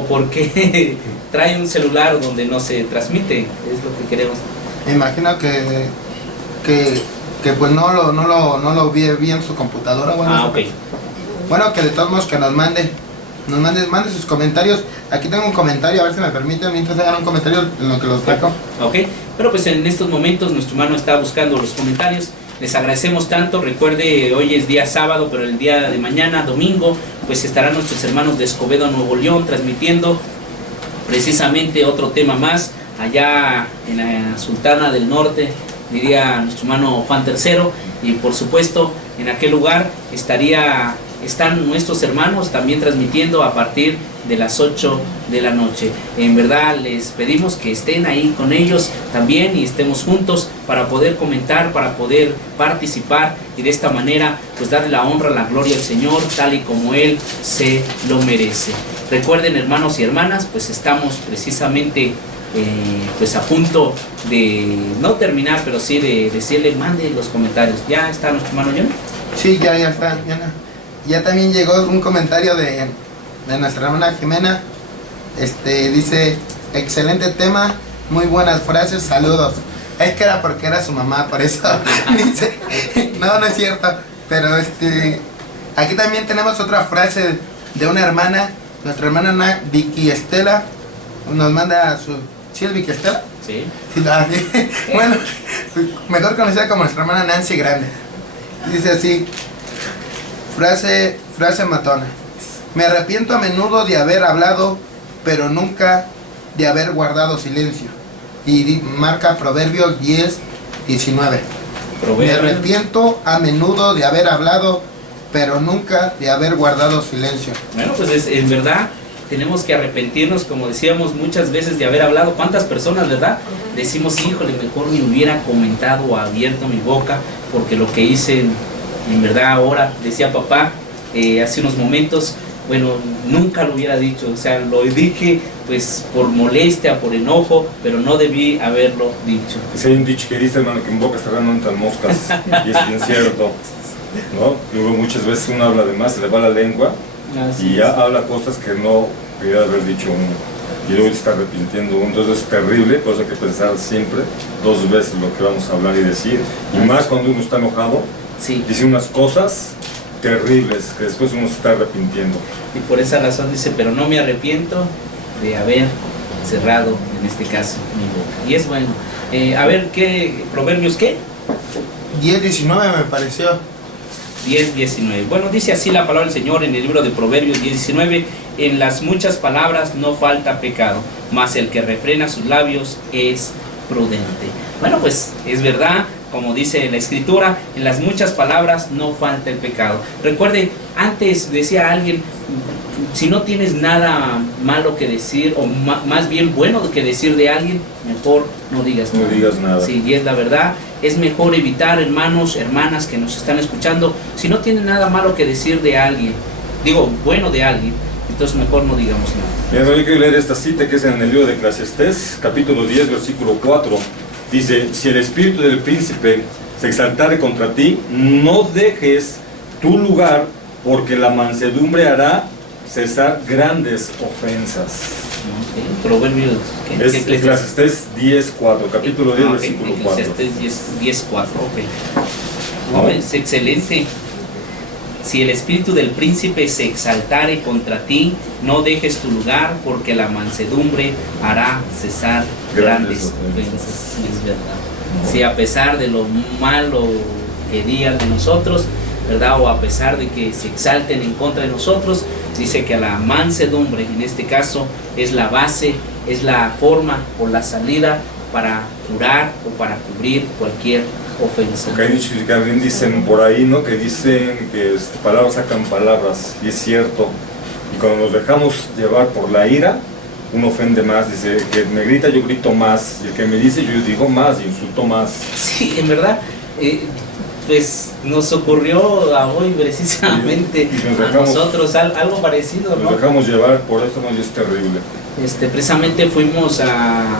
porque trae un celular donde no se transmite? Es lo que queremos. Me imagino que pues no lo vi bien su computadora. Bueno, ok. Bueno, que de todos modos que nos mande sus comentarios. Aquí tengo un comentario, a ver si me permiten, mientras hagan un comentario en lo que los saco. Ok, pero pues en estos momentos nuestro hermano está buscando los comentarios. Les agradecemos tanto. Recuerde, hoy es día sábado, pero el día de mañana, domingo, pues estarán nuestros hermanos de Escobedo, Nuevo León, transmitiendo precisamente otro tema más, allá en la Sultana del Norte, diría nuestro hermano Juan III, y por supuesto en aquel lugar están nuestros hermanos también transmitiendo a partir de las 8 de la noche. En verdad les pedimos que estén ahí con ellos también y estemos juntos para poder comentar, para poder participar y de esta manera pues darle la honra, la gloria al Señor tal y como Él se lo merece. Recuerden, hermanos y hermanas, pues estamos precisamente pues a punto de no terminar, pero sí de decirle, mande los comentarios. ¿Ya está nuestro hermano John? Sí, ya está. Ya también llegó un comentario de nuestra hermana Jimena. Dice: excelente tema, muy buenas frases, saludos. Es que era porque era su mamá, por eso dice. No es cierto. Pero aquí también tenemos otra frase de una hermana, nuestra hermana Vicky Estela. Nos manda su... ¿Sí es Vicky Estela? Sí. Sí. Bueno, mejor conocida como nuestra hermana Nancy Grande. Dice así: frase matona. Me arrepiento a menudo de haber hablado, pero nunca de haber guardado silencio. Y marca Proverbios 10:19. Me arrepiento a menudo de haber hablado, pero nunca de haber guardado silencio. Bueno, pues en verdad tenemos que arrepentirnos, como decíamos, muchas veces de haber hablado. ¿Cuántas personas, verdad? Decimos, híjole, mejor me hubiera comentado o abierto mi boca, porque lo que hice, en verdad, ahora, decía papá hace unos momentos, bueno, nunca lo hubiera dicho. O sea, lo dije pues por molestia, por enojo, pero no debí haberlo dicho. Si hay un dicho que dice, hermano, que en boca estarán montan moscas, y es bien cierto, ¿no? Luego muchas veces uno habla de más, se le va la lengua. Y ya habla cosas que no quería haber dicho uno, y luego se está arrepintiendo uno. Entonces es terrible, por eso hay que pensar siempre 2 veces lo que vamos a hablar y decir, y más cuando uno está enojado, sí, dice unas cosas terribles que después uno se está arrepintiendo. Y por esa razón dice, pero no me arrepiento de haber cerrado, en este caso, mi boca. Y es bueno. A ver, ¿qué? ¿Proverbios qué? 10:19 me pareció. 10:19. Bueno, dice así la palabra del Señor en el libro de Proverbios 10:19: en las muchas palabras no falta pecado, mas el que refrena sus labios es prudente. Bueno, pues es verdad, como dice la Escritura, en las muchas palabras no falta el pecado. Recuerden, antes decía alguien, si no tienes nada malo que decir, o más bien bueno que decir de alguien, mejor no digas nada. No digas nada. Sí, y es la verdad. Es mejor evitar, hermanos, hermanas que nos están escuchando, si no tienen nada malo que decir de alguien, digo, bueno de alguien, entonces mejor no digamos nada. Bien, yo quiero leer esta cita que es en el libro de Eclesiastés, capítulo 10, versículo 4. Dice, si el espíritu del príncipe se exaltare contra ti, no dejes tu lugar, porque la mansedumbre hará cesar grandes ofensas. Okay. Proverbios, ¿qué? Es Eclesiastés 10:4, capítulo 10, okay. versículo 4. Eclesiastés 10:4, ok. No, es excelente. Si el espíritu del príncipe se exaltare contra ti, no dejes tu lugar, porque la mansedumbre hará cesar grandes ofensas. Sí, es verdad. Si a pesar de lo malo que digan de nosotros, ¿verdad? O a pesar de que se exalten en contra de nosotros, dice que la mansedumbre, en este caso, es la base, es la forma o la salida para curar o para cubrir cualquier ofensa. Porque hay dichos que también dicen por ahí, ¿no? Que dicen que palabras sacan palabras, y es cierto. Y cuando nos dejamos llevar por la ira, uno ofende más. Dice, el que me grita, yo grito más. Y el que me dice, yo digo más, y insulto más. Sí, en verdad. Pues nos ocurrió a hoy precisamente a nosotros algo parecido, ¿no? Nos dejamos llevar por eso, ¿no? Y es terrible. Precisamente fuimos a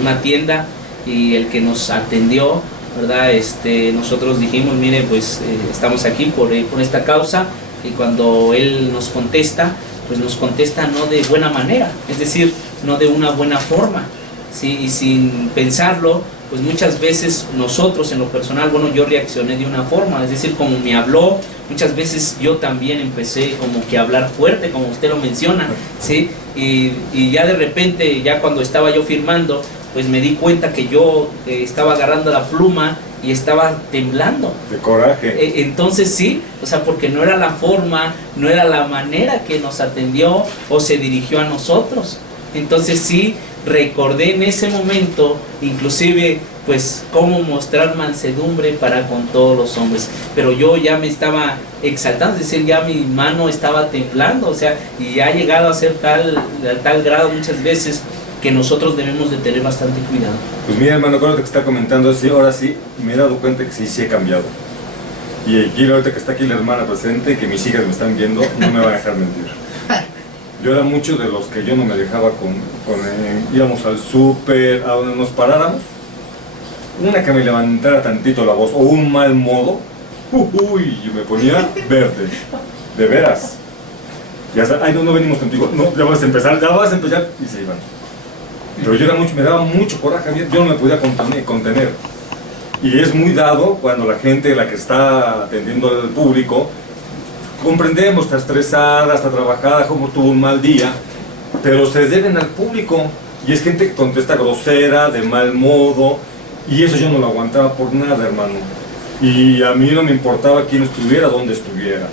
una tienda, y el que nos atendió, ¿verdad? Nosotros dijimos, mire, pues estamos aquí por esta causa, y cuando él nos contesta, pues nos contesta no de buena manera, es decir, no de una buena forma, ¿sí? Y sin pensarlo, pues muchas veces nosotros en lo personal, bueno, yo reaccioné de una forma, es decir, como me habló, muchas veces yo también empecé como que a hablar fuerte, como usted lo menciona, ¿sí? Y ya de repente, ya cuando estaba yo firmando, pues me di cuenta que yo estaba agarrando la pluma y estaba temblando. De coraje. Entonces sí, o sea, porque no era la forma, no era la manera que nos atendió o se dirigió a nosotros. Entonces sí, recordé en ese momento, inclusive, pues cómo mostrar mansedumbre para con todos los hombres. Pero yo ya me estaba exaltando, es decir, ya mi mano estaba temblando, o sea, y ha llegado a ser tal grado muchas veces que nosotros debemos de tener bastante cuidado. Pues mira, hermano, con lo que está comentando, sí, ahora sí me he dado cuenta que sí he cambiado. Y aquí, ahorita que está aquí la hermana presente, que mis hijas me están viendo, no me van a dejar mentir. Yo era mucho de los que yo no me dejaba íbamos al súper, a donde nos paráramos, una que me levantara tantito la voz, o un mal modo, y me ponía verde, de veras. Ya está, ay, no venimos contigo, no, ya vas a empezar, y se iban. Pero yo me daba mucho coraje, yo no me podía contener. Y es muy dado cuando la gente, la que está atendiendo al público, comprendemos, está estresada, está trabajada, como tuvo un mal día, pero se deben al público. Y es gente que contesta grosera, de mal modo, y eso yo no lo aguantaba por nada, hermano. Y a mí no me importaba quién estuviera, dónde estuviera.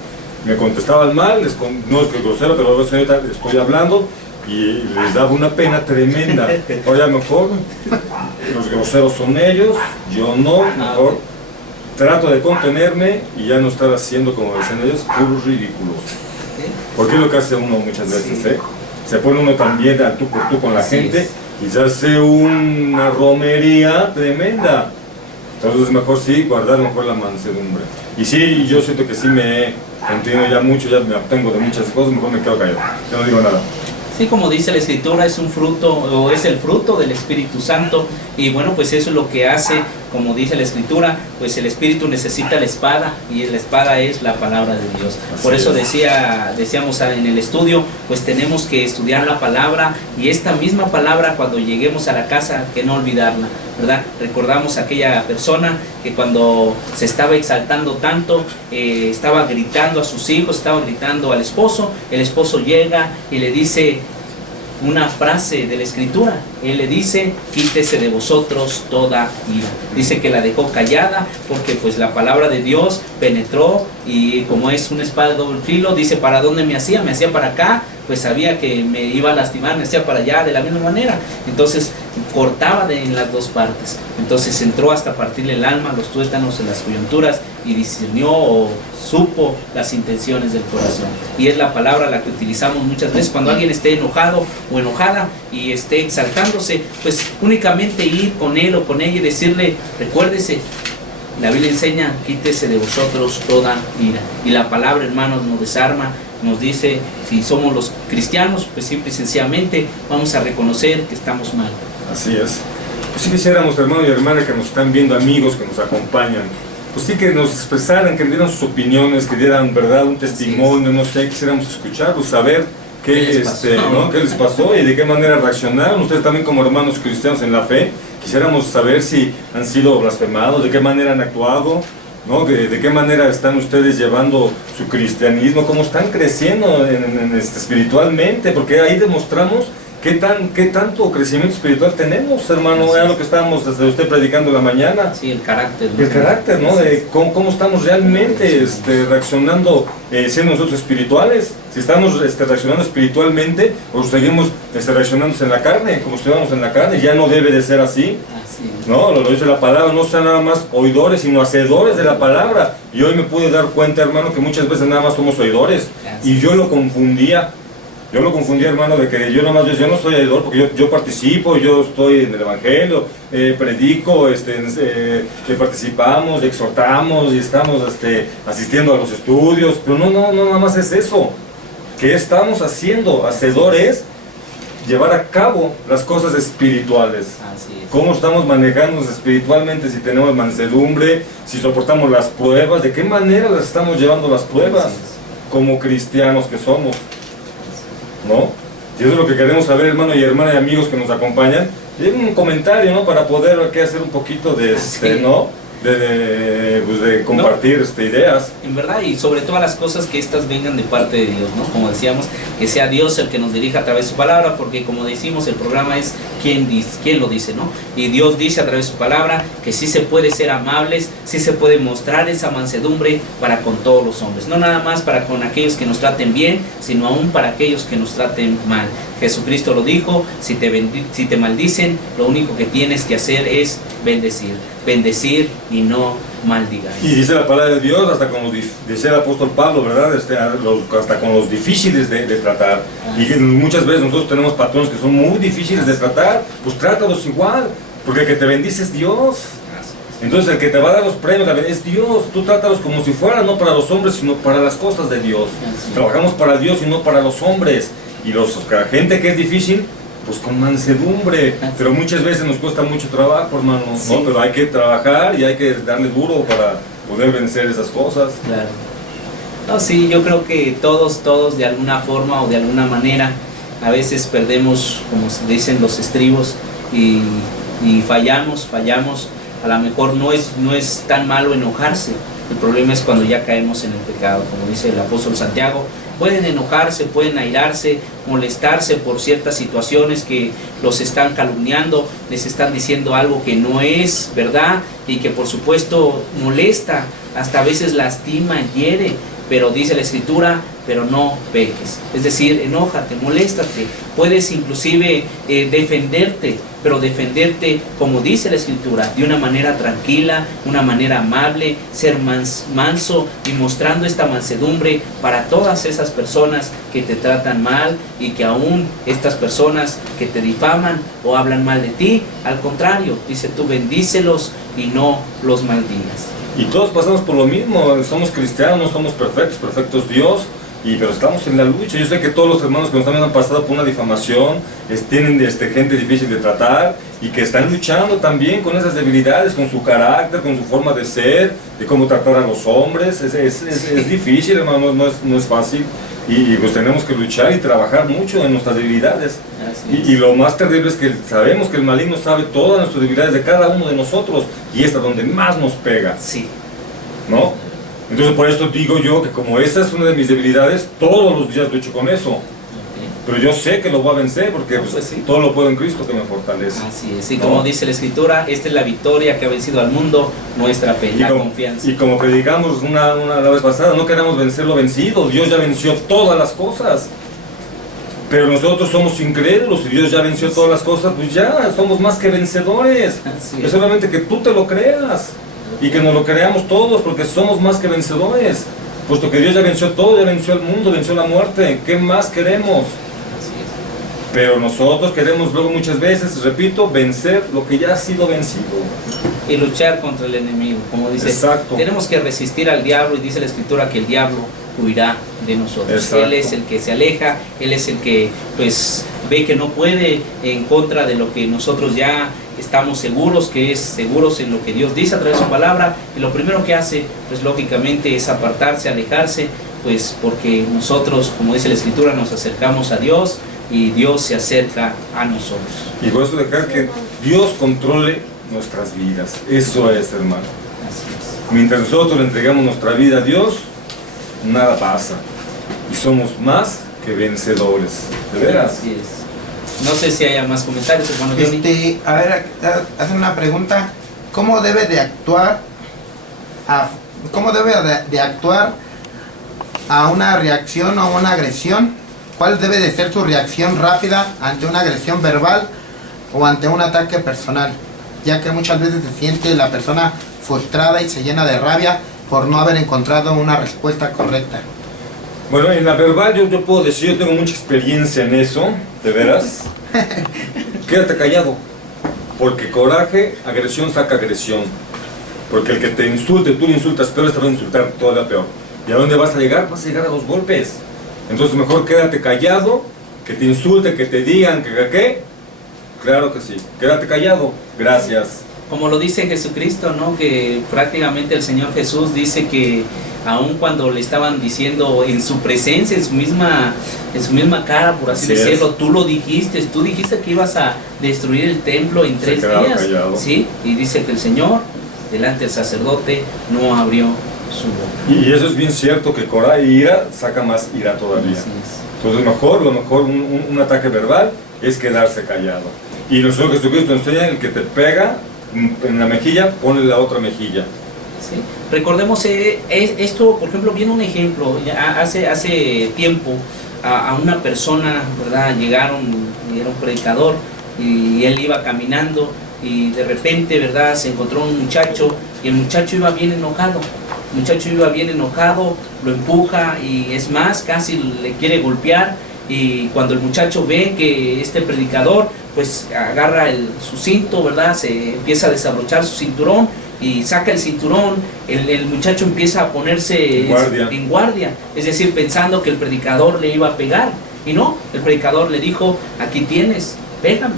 Me contestaban mal, no es que grosero, pero señorita, estoy hablando, y les daba una pena tremenda. Oye, mejor los groseros son ellos, yo no, mejor trato de contenerme y ya no estar haciendo, como dicen ellos, puros ridículos. Porque es lo que hace uno muchas veces, ¿eh? Se pone uno también al tú por tú con la gente y se hace una romería tremenda. Entonces es mejor sí guardar mejor la mansedumbre. Y sí, yo siento que sí me he contenido ya mucho, ya me obtengo de muchas cosas, mejor me quedo callado, yo no digo nada. Sí, como dice la Escritura, es un fruto, o es el fruto del Espíritu Santo, y bueno, pues eso es lo que hace, como dice la Escritura, pues el Espíritu necesita la espada, y la espada es la palabra de Dios. Por eso decíamos en el estudio, pues tenemos que estudiar la palabra, y esta misma palabra cuando lleguemos a la casa, que no olvidarla, ¿verdad? Recordamos a aquella persona que cuando se estaba exaltando tanto, estaba gritando a sus hijos, estaba gritando al esposo, el esposo llega y le dice una frase de la Escritura, él le dice, quítese de vosotros toda ira. Dice que la dejó callada porque pues la palabra de Dios penetró, y como es una espada de doble filo, dice, ¿para dónde me hacía para acá? Pues sabía que me iba a lastimar, me hacía para allá, de la misma manera. Entonces cortaba en las dos partes. Entonces entró hasta partirle el alma, los tuétanos, en las coyunturas, y discernió o supo las intenciones del corazón. Y es la palabra la que utilizamos muchas veces cuando alguien esté enojado o enojada y esté exaltándose, pues únicamente ir con él o con ella y decirle: recuérdese, la Biblia enseña, quítese de vosotros toda ira. Y la palabra, hermanos, nos desarma, nos dice, si somos los cristianos, pues simple y sencillamente vamos a reconocer que estamos mal. Así es. Pues sí quisiéramos, hermano y hermana, que nos están viendo, amigos que nos acompañan, pues sí que nos expresaran, que dieran sus opiniones, que dieran, ¿verdad?, un testimonio, no sé, quisiéramos escucharlos, saber qué les pasó y de qué manera reaccionaron. Ustedes también, como hermanos cristianos en la fe, quisiéramos saber si han sido blasfemados, de qué manera han actuado, ¿no? De qué manera están ustedes llevando su cristianismo, cómo están creciendo espiritualmente, porque ahí demostramos qué tanto crecimiento espiritual tenemos, hermano. Era lo que estábamos desde usted predicando en la mañana. Sí, el carácter. El carácter, ¿no? De cómo estamos realmente reaccionando, siendo nosotros espirituales. Si estamos reaccionando espiritualmente, o seguimos reaccionando en la carne, como estuviéramos en la carne, ya no debe de ser así. No, lo dice la palabra, no sean nada más oidores, sino hacedores de la palabra. Y hoy me pude dar cuenta, hermano, que muchas veces nada más somos oidores. Y yo lo confundía. Hermano, de que yo no soy oidor, porque yo participo, yo estoy en el evangelio, predico, participamos, exhortamos y estamos asistiendo a los estudios. Pero no, nada más es eso. ¿Qué estamos haciendo? Hacedores, llevar a cabo las cosas espirituales. ¿Cómo estamos manejándonos espiritualmente? Si tenemos mansedumbre, si soportamos las pruebas, ¿de qué manera las estamos llevando las pruebas? Como cristianos que somos, ¿no? Y eso es lo que queremos saber, hermano y hermana y amigos que nos acompañan. Y un comentario, ¿no? Para poder aquí hacer un poquito de, ¿no?, de compartir ideas. En verdad, y sobre todas las cosas, que estas vengan de parte de Dios, ¿no? Como decíamos, que sea Dios el que nos dirija a través de su palabra, porque como decimos, el programa es quién lo dice, ¿no? Y Dios dice a través de su palabra que sí se puede ser amables, sí se puede mostrar esa mansedumbre para con todos los hombres, no nada más para con aquellos que nos traten bien, sino aún para aquellos que nos traten mal. Jesucristo lo dijo: si te maldicen, lo único que tienes que hacer es bendecir y no maldigáis. Y dice la palabra de Dios, hasta con dice el apóstol Pablo, ¿verdad? Hasta con los difíciles de tratar. Y que muchas veces nosotros tenemos patrones que son muy difíciles de tratar, pues trátalos igual, porque el que te bendice es Dios. Entonces el que te va a dar los premios es Dios. Tú trátalos como si fueran no para los hombres, sino para las cosas de Dios. Trabajamos para Dios y no para los hombres. Y la gente que es difícil, pues con mansedumbre, pero muchas veces nos cuesta mucho trabajo, hermano, ¿no? Pero hay que trabajar y hay que darle duro para poder vencer esas cosas. Claro. No, sí, yo creo que todos de alguna forma o de alguna manera a veces perdemos, como dicen, los estribos y fallamos. A lo mejor no es tan malo enojarse. El problema es cuando ya caemos en el pecado, como dice el apóstol Santiago. Pueden enojarse, pueden airarse, molestarse por ciertas situaciones que los están calumniando, les están diciendo algo que no es verdad y que por supuesto molesta, hasta a veces lastima, hiere, pero dice la Escritura, pero no peques. Es decir, enójate, moléstate, puedes inclusive defenderte, pero defenderte, como dice la Escritura, de una manera tranquila, una manera amable, ser manso y mostrando esta mansedumbre para todas esas personas que te tratan mal y que aún estas personas que te difaman o hablan mal de ti, al contrario, dice tú, bendícelos y no los maldigas. Y todos pasamos por lo mismo, somos cristianos, no somos perfectos Dios, pero estamos en la lucha. Yo sé que todos los hermanos que nos han pasado por una difamación, tienen gente difícil de tratar y que están luchando también con esas debilidades, con su carácter, con su forma de ser, de cómo tratar a los hombres. Es difícil, hermano, no es fácil. Y pues tenemos que luchar y trabajar mucho en nuestras debilidades. Y lo más terrible es que sabemos que el maligno sabe todas nuestras debilidades de cada uno de nosotros y es donde más nos pega. Sí. ¿No? Entonces por eso digo yo que como esa es una de mis debilidades, todos los días lucho con eso. Pero yo sé que lo voy a vencer porque todo lo puedo en Cristo que me fortalece. Así es, y como dice la Escritura, esta es la victoria que ha vencido al mundo, nuestra fe, la confianza. Y como predicamos la vez pasada, no queramos vencer lo vencido, Dios ya venció todas las cosas. Pero nosotros somos incrédulos y Dios ya venció todas las cosas, pues ya somos más que vencedores. Es solamente que tú te lo creas y que nos lo creamos todos, porque somos más que vencedores. Puesto que Dios ya venció todo, ya venció el mundo, venció la muerte, ¿qué más queremos? Pero nosotros queremos luego muchas veces, repito, vencer lo que ya ha sido vencido. Y luchar contra el enemigo, como dice. Exacto. Tenemos que resistir al diablo y dice la Escritura que el diablo huirá de nosotros. Exacto. Él es el que se aleja, Él es el que pues ve que no puede en contra de lo que nosotros ya estamos seguros, que es seguros en lo que Dios dice a través de su palabra, y lo primero que hace pues lógicamente es apartarse, alejarse, pues porque nosotros, como dice la Escritura, nos acercamos a Dios y Dios se acerca a nosotros. Y por eso dejar que Dios controle nuestras vidas. Eso es, hermano. Así es. Mientras nosotros le entregamos nuestra vida a Dios, nada pasa. Y somos más que vencedores. ¿De veras? Así es. No sé si haya más comentarios, hermano Johnny. A ver, hacen una pregunta. ¿Cómo debe de actuar a una reacción o una agresión? ¿Cuál debe de ser su reacción rápida ante una agresión verbal o ante un ataque personal? Ya que muchas veces se siente la persona frustrada y se llena de rabia por no haber encontrado una respuesta correcta. Bueno, en la verbal yo puedo decir, yo tengo mucha experiencia en eso, ¿de veras? Quédate callado, porque coraje, agresión saca agresión. Porque el que te insulte, tú le insultas peor, te va a insultar todavía peor. ¿Y a dónde vas a llegar? Vas a llegar a los golpes. Entonces mejor quédate callado, que te insulte, que te digan, que ¿qué? Claro que sí, quédate callado, gracias. Como lo dice Jesucristo, ¿no? Que prácticamente el Señor Jesús dice que aun cuando le estaban diciendo en su presencia, en su misma cara, por así decirlo, tú dijiste que ibas a destruir el templo en 3 días, callado. ¿sí? Y dice que el Señor, delante del sacerdote, no abrió su boca. Y eso es bien cierto, que coraje y ira saca más ira todavía. Así es. Entonces lo mejor un ataque verbal es quedarse callado. Y nuestro Jesucristo enseña, el que te pega en la mejilla, ponle la otra mejilla. ¿Sí? Recordemos, esto, por ejemplo, viene un ejemplo. Hace tiempo a una persona, ¿verdad? Llegaron, era un predicador, y él iba caminando y de repente, ¿verdad? Se encontró un muchacho y el muchacho iba bien enojado. Lo empuja y es más, casi le quiere golpear. Y cuando el muchacho ve que este predicador pues agarra su cinto, ¿verdad? Se empieza a desabrochar su cinturón y saca el cinturón, el muchacho empieza a ponerse en guardia, es decir, pensando que el predicador le iba a pegar. Y no, el predicador le dijo, aquí tienes, pégame.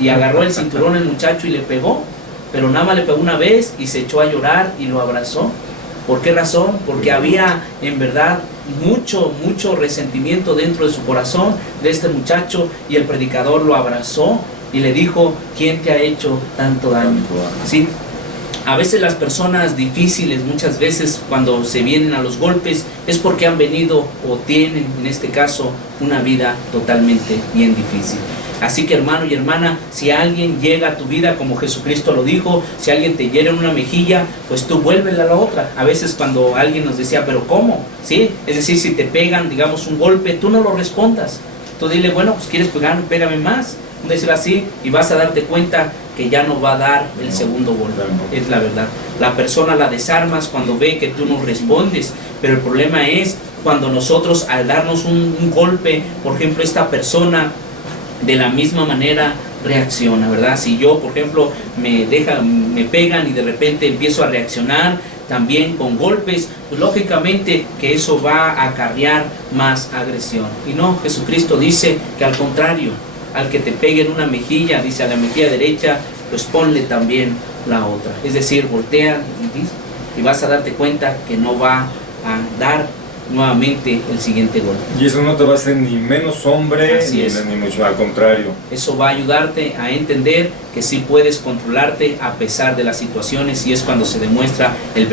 Y agarró el cinturón el muchacho y le pegó, pero nada más le pegó una vez y se echó a llorar y lo abrazó. ¿Por qué razón? Porque había en verdad mucho resentimiento dentro de su corazón de este muchacho, y el predicador lo abrazó y le dijo, ¿quién te ha hecho tanto daño? ¿Sí? A veces las personas difíciles, muchas veces cuando se vienen a los golpes, es porque han venido o tienen, en este caso, una vida totalmente bien difícil. Así que, hermano y hermana, si alguien llega a tu vida, como Jesucristo lo dijo, si alguien te hiere en una mejilla, pues tú vuélvela a la otra. A veces cuando alguien nos decía, ¿pero cómo? ¿Sí? Es decir, si te pegan, digamos, un golpe, tú no lo respondas. Tú dile, bueno, pues quieres pegarme, pégame más. Decirlo así, y vas a darte cuenta que ya no va a dar el segundo golpe. Es la verdad. La persona la desarmas cuando ve que tú no respondes, pero el problema es cuando nosotros, al darnos un golpe, por ejemplo, esta persona de la misma manera reacciona, ¿verdad? Si yo, por ejemplo, me pegan y de repente empiezo a reaccionar también con golpes, pues lógicamente que eso va a acarrear más agresión. Y no, Jesucristo dice que al contrario, al que te pegue en una mejilla, dice a la mejilla derecha, pues ponle también la otra. Es decir, voltea y vas a darte cuenta que no va a dar nuevamente el siguiente golpe. Y eso no te va a hacer ni menos hombre, ni mucho, al contrario. Eso va a ayudarte a entender que sí puedes controlarte a pesar de las situaciones, y es cuando se demuestra el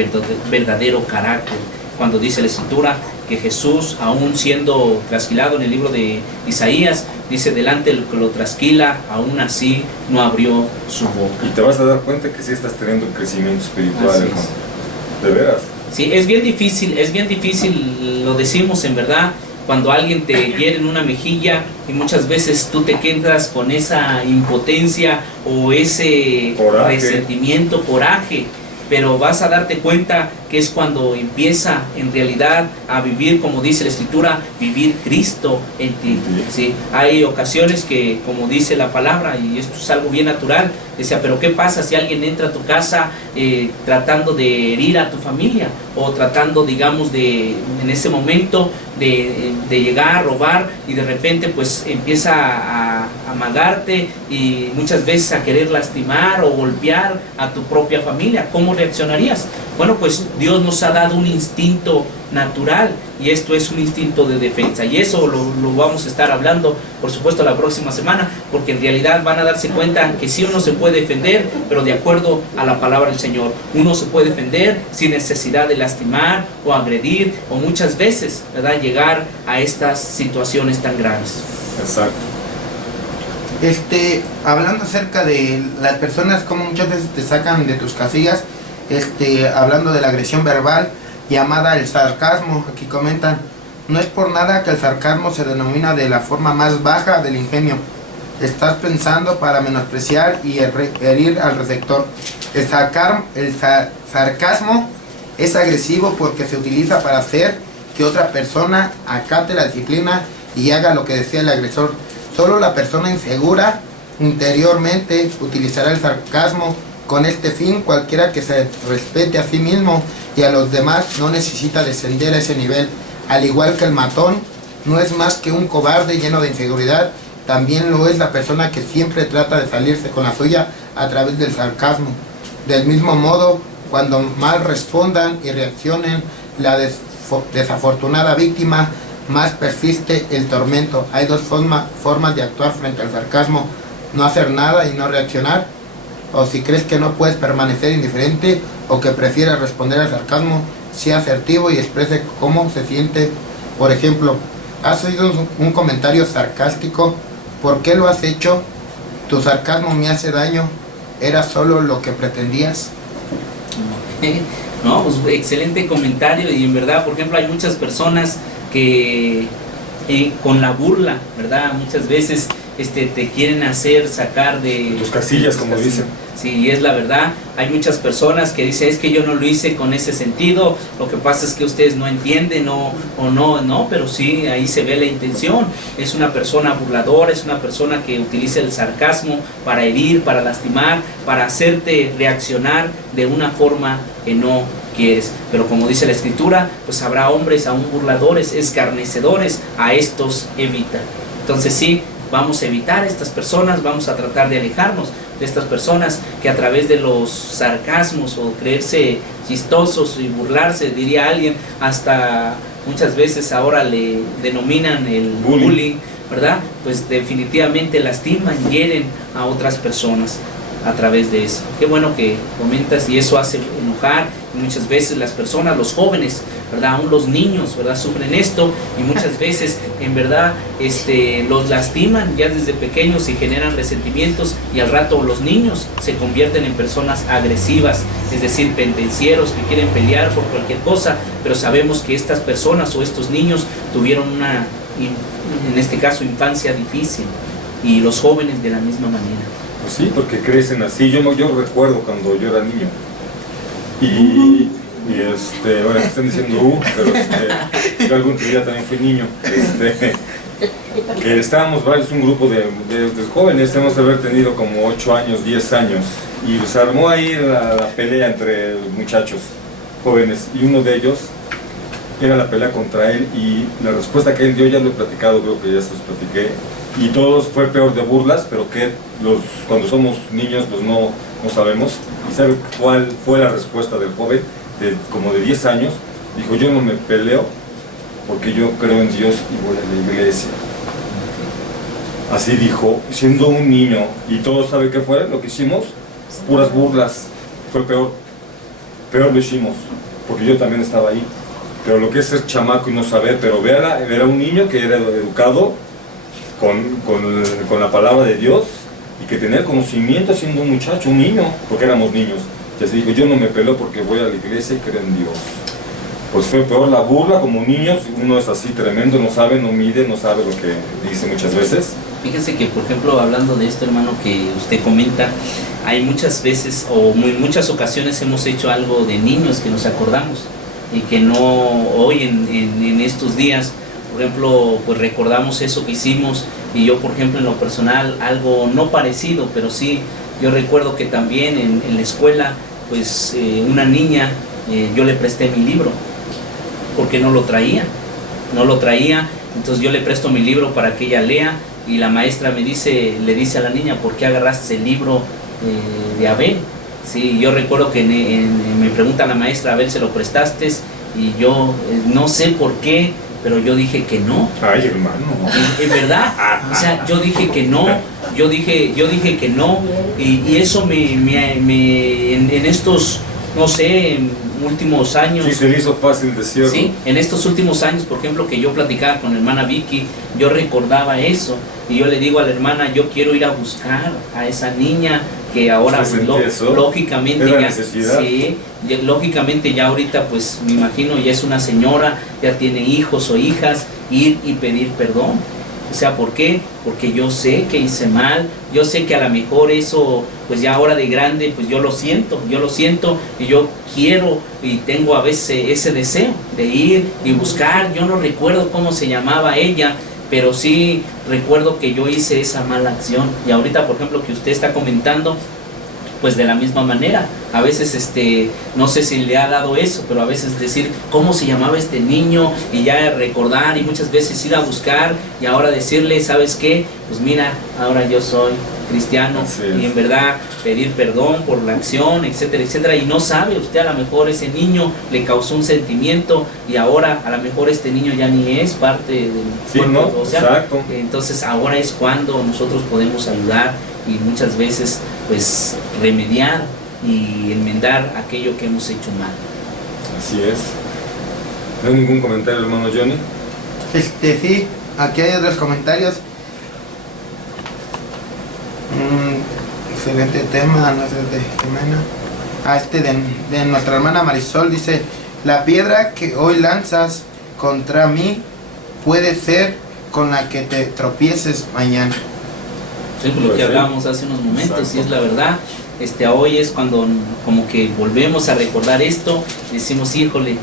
verdadero carácter. Cuando dice la Escritura que Jesús, aún siendo trasquilado en el libro de Isaías, dice, delante del que lo trasquila, aún así no abrió su boca. Y te vas a dar cuenta que sí estás teniendo un crecimiento espiritual, hermano. De veras. Sí, es bien difícil, lo decimos en verdad, cuando alguien te hiere en una mejilla y muchas veces tú te quedas con esa impotencia o ese resentimiento, coraje, pero vas a darte cuenta que es cuando empieza en realidad a vivir, como dice la Escritura, vivir Cristo en ti. ¿Sí? Hay ocasiones que, como dice la palabra, y esto es algo bien natural, decía, pero ¿qué pasa si alguien entra a tu casa tratando de herir a tu familia? O tratando, digamos, en ese momento de llegar a robar, y de repente pues empieza a amagarte y muchas veces a querer lastimar o golpear a tu propia familia. ¿Cómo reaccionarías? Bueno, pues Dios nos ha dado un instinto natural, y esto es un instinto de defensa, y eso lo vamos a estar hablando, por supuesto, la próxima semana, porque en realidad van a darse cuenta que sí, uno se puede defender, pero de acuerdo a la palabra del Señor. Uno se puede defender sin necesidad de lastimar o agredir, o muchas veces, ¿verdad?, llegar a estas situaciones tan graves. Exacto. Hablando acerca de las personas, como muchas veces te sacan de tus casillas, hablando de la agresión verbal llamada el sarcasmo. Aquí comentan, no es por nada que el sarcasmo se denomina de la forma más baja del ingenio. Estás pensando para menospreciar y herir al receptor. El sarcasmo es agresivo porque se utiliza para hacer que otra persona acate la disciplina y haga lo que desea el agresor. Solo la persona insegura interiormente utilizará el sarcasmo. Con este fin, cualquiera que se respete a sí mismo y a los demás no necesita descender a ese nivel. Al igual que el matón no es más que un cobarde lleno de inseguridad, también lo es la persona que siempre trata de salirse con la suya a través del sarcasmo. Del mismo modo, cuando mal respondan y reaccionen la desafortunada víctima, más persiste el tormento. Hay dos formas de actuar frente al sarcasmo: no hacer nada y no reaccionar, o si crees que no puedes permanecer indiferente o que prefieres responder al sarcasmo, sea asertivo y exprese cómo se siente. Por ejemplo, ¿has oído un comentario sarcástico? ¿Por qué lo has hecho? ¿Tu sarcasmo me hace daño? ¿Era solo lo que pretendías? No, pues excelente comentario. Y en verdad, por ejemplo, hay muchas personas que con la burla, ¿verdad?, muchas veces te quieren hacer sacar de tus casillas, como dicen. Sí, es la verdad. Hay muchas personas que dicen, es que yo no lo hice con ese sentido, lo que pasa es que ustedes no entienden, no, pero sí, ahí se ve la intención. Es una persona burladora, es una persona que utiliza el sarcasmo para herir, para lastimar, para hacerte reaccionar de una forma que no quieres. Pero como dice la Escritura, pues habrá hombres aún burladores, escarnecedores, a estos evita. Entonces sí, vamos a evitar a estas personas, vamos a tratar de alejarnos de estas personas que a través de los sarcasmos o creerse chistosos y burlarse, diría alguien, hasta muchas veces ahora le denominan el bullying, ¿verdad? Pues definitivamente lastiman, hieren a otras personas a través de eso. Qué bueno que comentas, y eso hace enojar, y muchas veces las personas, los jóvenes, ¿verdad?, aún los niños, ¿verdad?, sufren esto, y muchas veces en verdad los lastiman ya desde pequeños y generan resentimientos, y al rato los niños se convierten en personas agresivas, es decir, pendencieros que quieren pelear por cualquier cosa. Pero sabemos que estas personas o estos niños tuvieron una, en este caso, infancia difícil, y los jóvenes de la misma manera. Pues sí, porque crecen así. Yo recuerdo cuando yo era niño, y ahora que están diciendo pero yo algún día también fui niño, que estábamos varios, un grupo de jóvenes, hemos de haber tenido como 8 años, 10 años, y se armó ahí la pelea entre muchachos jóvenes, y uno de ellos era la pelea contra él, y la respuesta que él dio, ya lo he platicado, creo que ya se los platiqué, y todos fue peor de burlas, pero que cuando somos niños pues no sabemos. ¿Y sabe cuál fue la respuesta del joven, como de 10 años? Dijo, yo no me peleo porque yo creo en Dios y voy a la iglesia. Así dijo, siendo un niño. Y todos saben qué fue lo que hicimos, puras burlas. Fue peor lo hicimos, porque yo también estaba ahí. Pero lo que es ser chamaco y no saber, pero era un niño que era educado con la palabra de Dios, y que tenía conocimiento siendo un muchacho, un niño, porque éramos niños. Ya se dijo, yo no me peleo porque voy a la iglesia y creo en Dios. pues fue peor la burla. Como niños, uno es así tremendo, no sabe, no mide, no sabe lo que dice muchas veces. Fíjense que, por ejemplo, hablando de esto, hermano, que usted comenta, hay muchas veces o en muchas ocasiones hemos hecho algo de niños que nos acordamos y que no hoy en estos días, por ejemplo, pues recordamos eso que hicimos. Y yo, por ejemplo, en lo personal, algo no parecido, pero sí, yo recuerdo que también en la escuela, pues una niña, yo le presté mi libro porque no lo traía, entonces yo le presto mi libro para que ella lea. Y la maestra le dice a la niña, ¿por qué agarraste el libro de Abel? Sí, yo recuerdo que me pregunta la maestra, ¿Abel se lo prestaste? Y yo no sé por qué, pero yo dije que no. Ay, hermano. ¿Es verdad? O sea, yo dije que no, yo dije que no, y eso en estos, no sé, últimos años. Sí, se le hizo fácil decirlo. Sí, en estos últimos años, por ejemplo, que yo platicaba con la hermana Vicky, yo recordaba eso, y yo le digo a la hermana, yo quiero ir a buscar a esa niña que ahora pues, lógicamente ya, sí, lógicamente ya ahorita pues me imagino ya es una señora, ya tiene hijos o hijas, ir y pedir perdón. O sea, ¿por qué? Porque yo sé que hice mal, yo sé que a lo mejor eso, pues ya ahora de grande, pues yo lo siento, y yo quiero y tengo a veces ese deseo de ir y buscar. Yo no recuerdo cómo se llamaba ella, pero sí recuerdo que yo hice esa mala acción. Y ahorita, por ejemplo, que usted está comentando, pues de la misma manera, a veces no sé si le ha dado eso, pero a veces decir cómo se llamaba este niño y ya recordar, y muchas veces ir a buscar y ahora decirle, ¿sabes qué? Pues mira, ahora yo soy cristiano y en verdad pedir perdón por la acción, etcétera, etcétera. Y no sabe usted, a lo mejor ese niño le causó un sentimiento y ahora a lo mejor este niño ya ni es parte del cuerpo, ¿no? O sea, exacto. Entonces ahora es cuando nosotros podemos ayudar y muchas veces pues remediar y enmendar aquello que hemos hecho mal. Así es. ¿No hay ningún comentario, hermano Johnny? Sí, aquí hay otros comentarios. Excelente tema, no sé, de Jimena. De nuestra hermana Marisol, dice: la piedra que hoy lanzas contra mí puede ser con la que te tropieces mañana. Sí, por lo que hablamos hace unos momentos. Exacto. Y es la verdad. Hoy es cuando como que volvemos a recordar esto, decimos, híjole,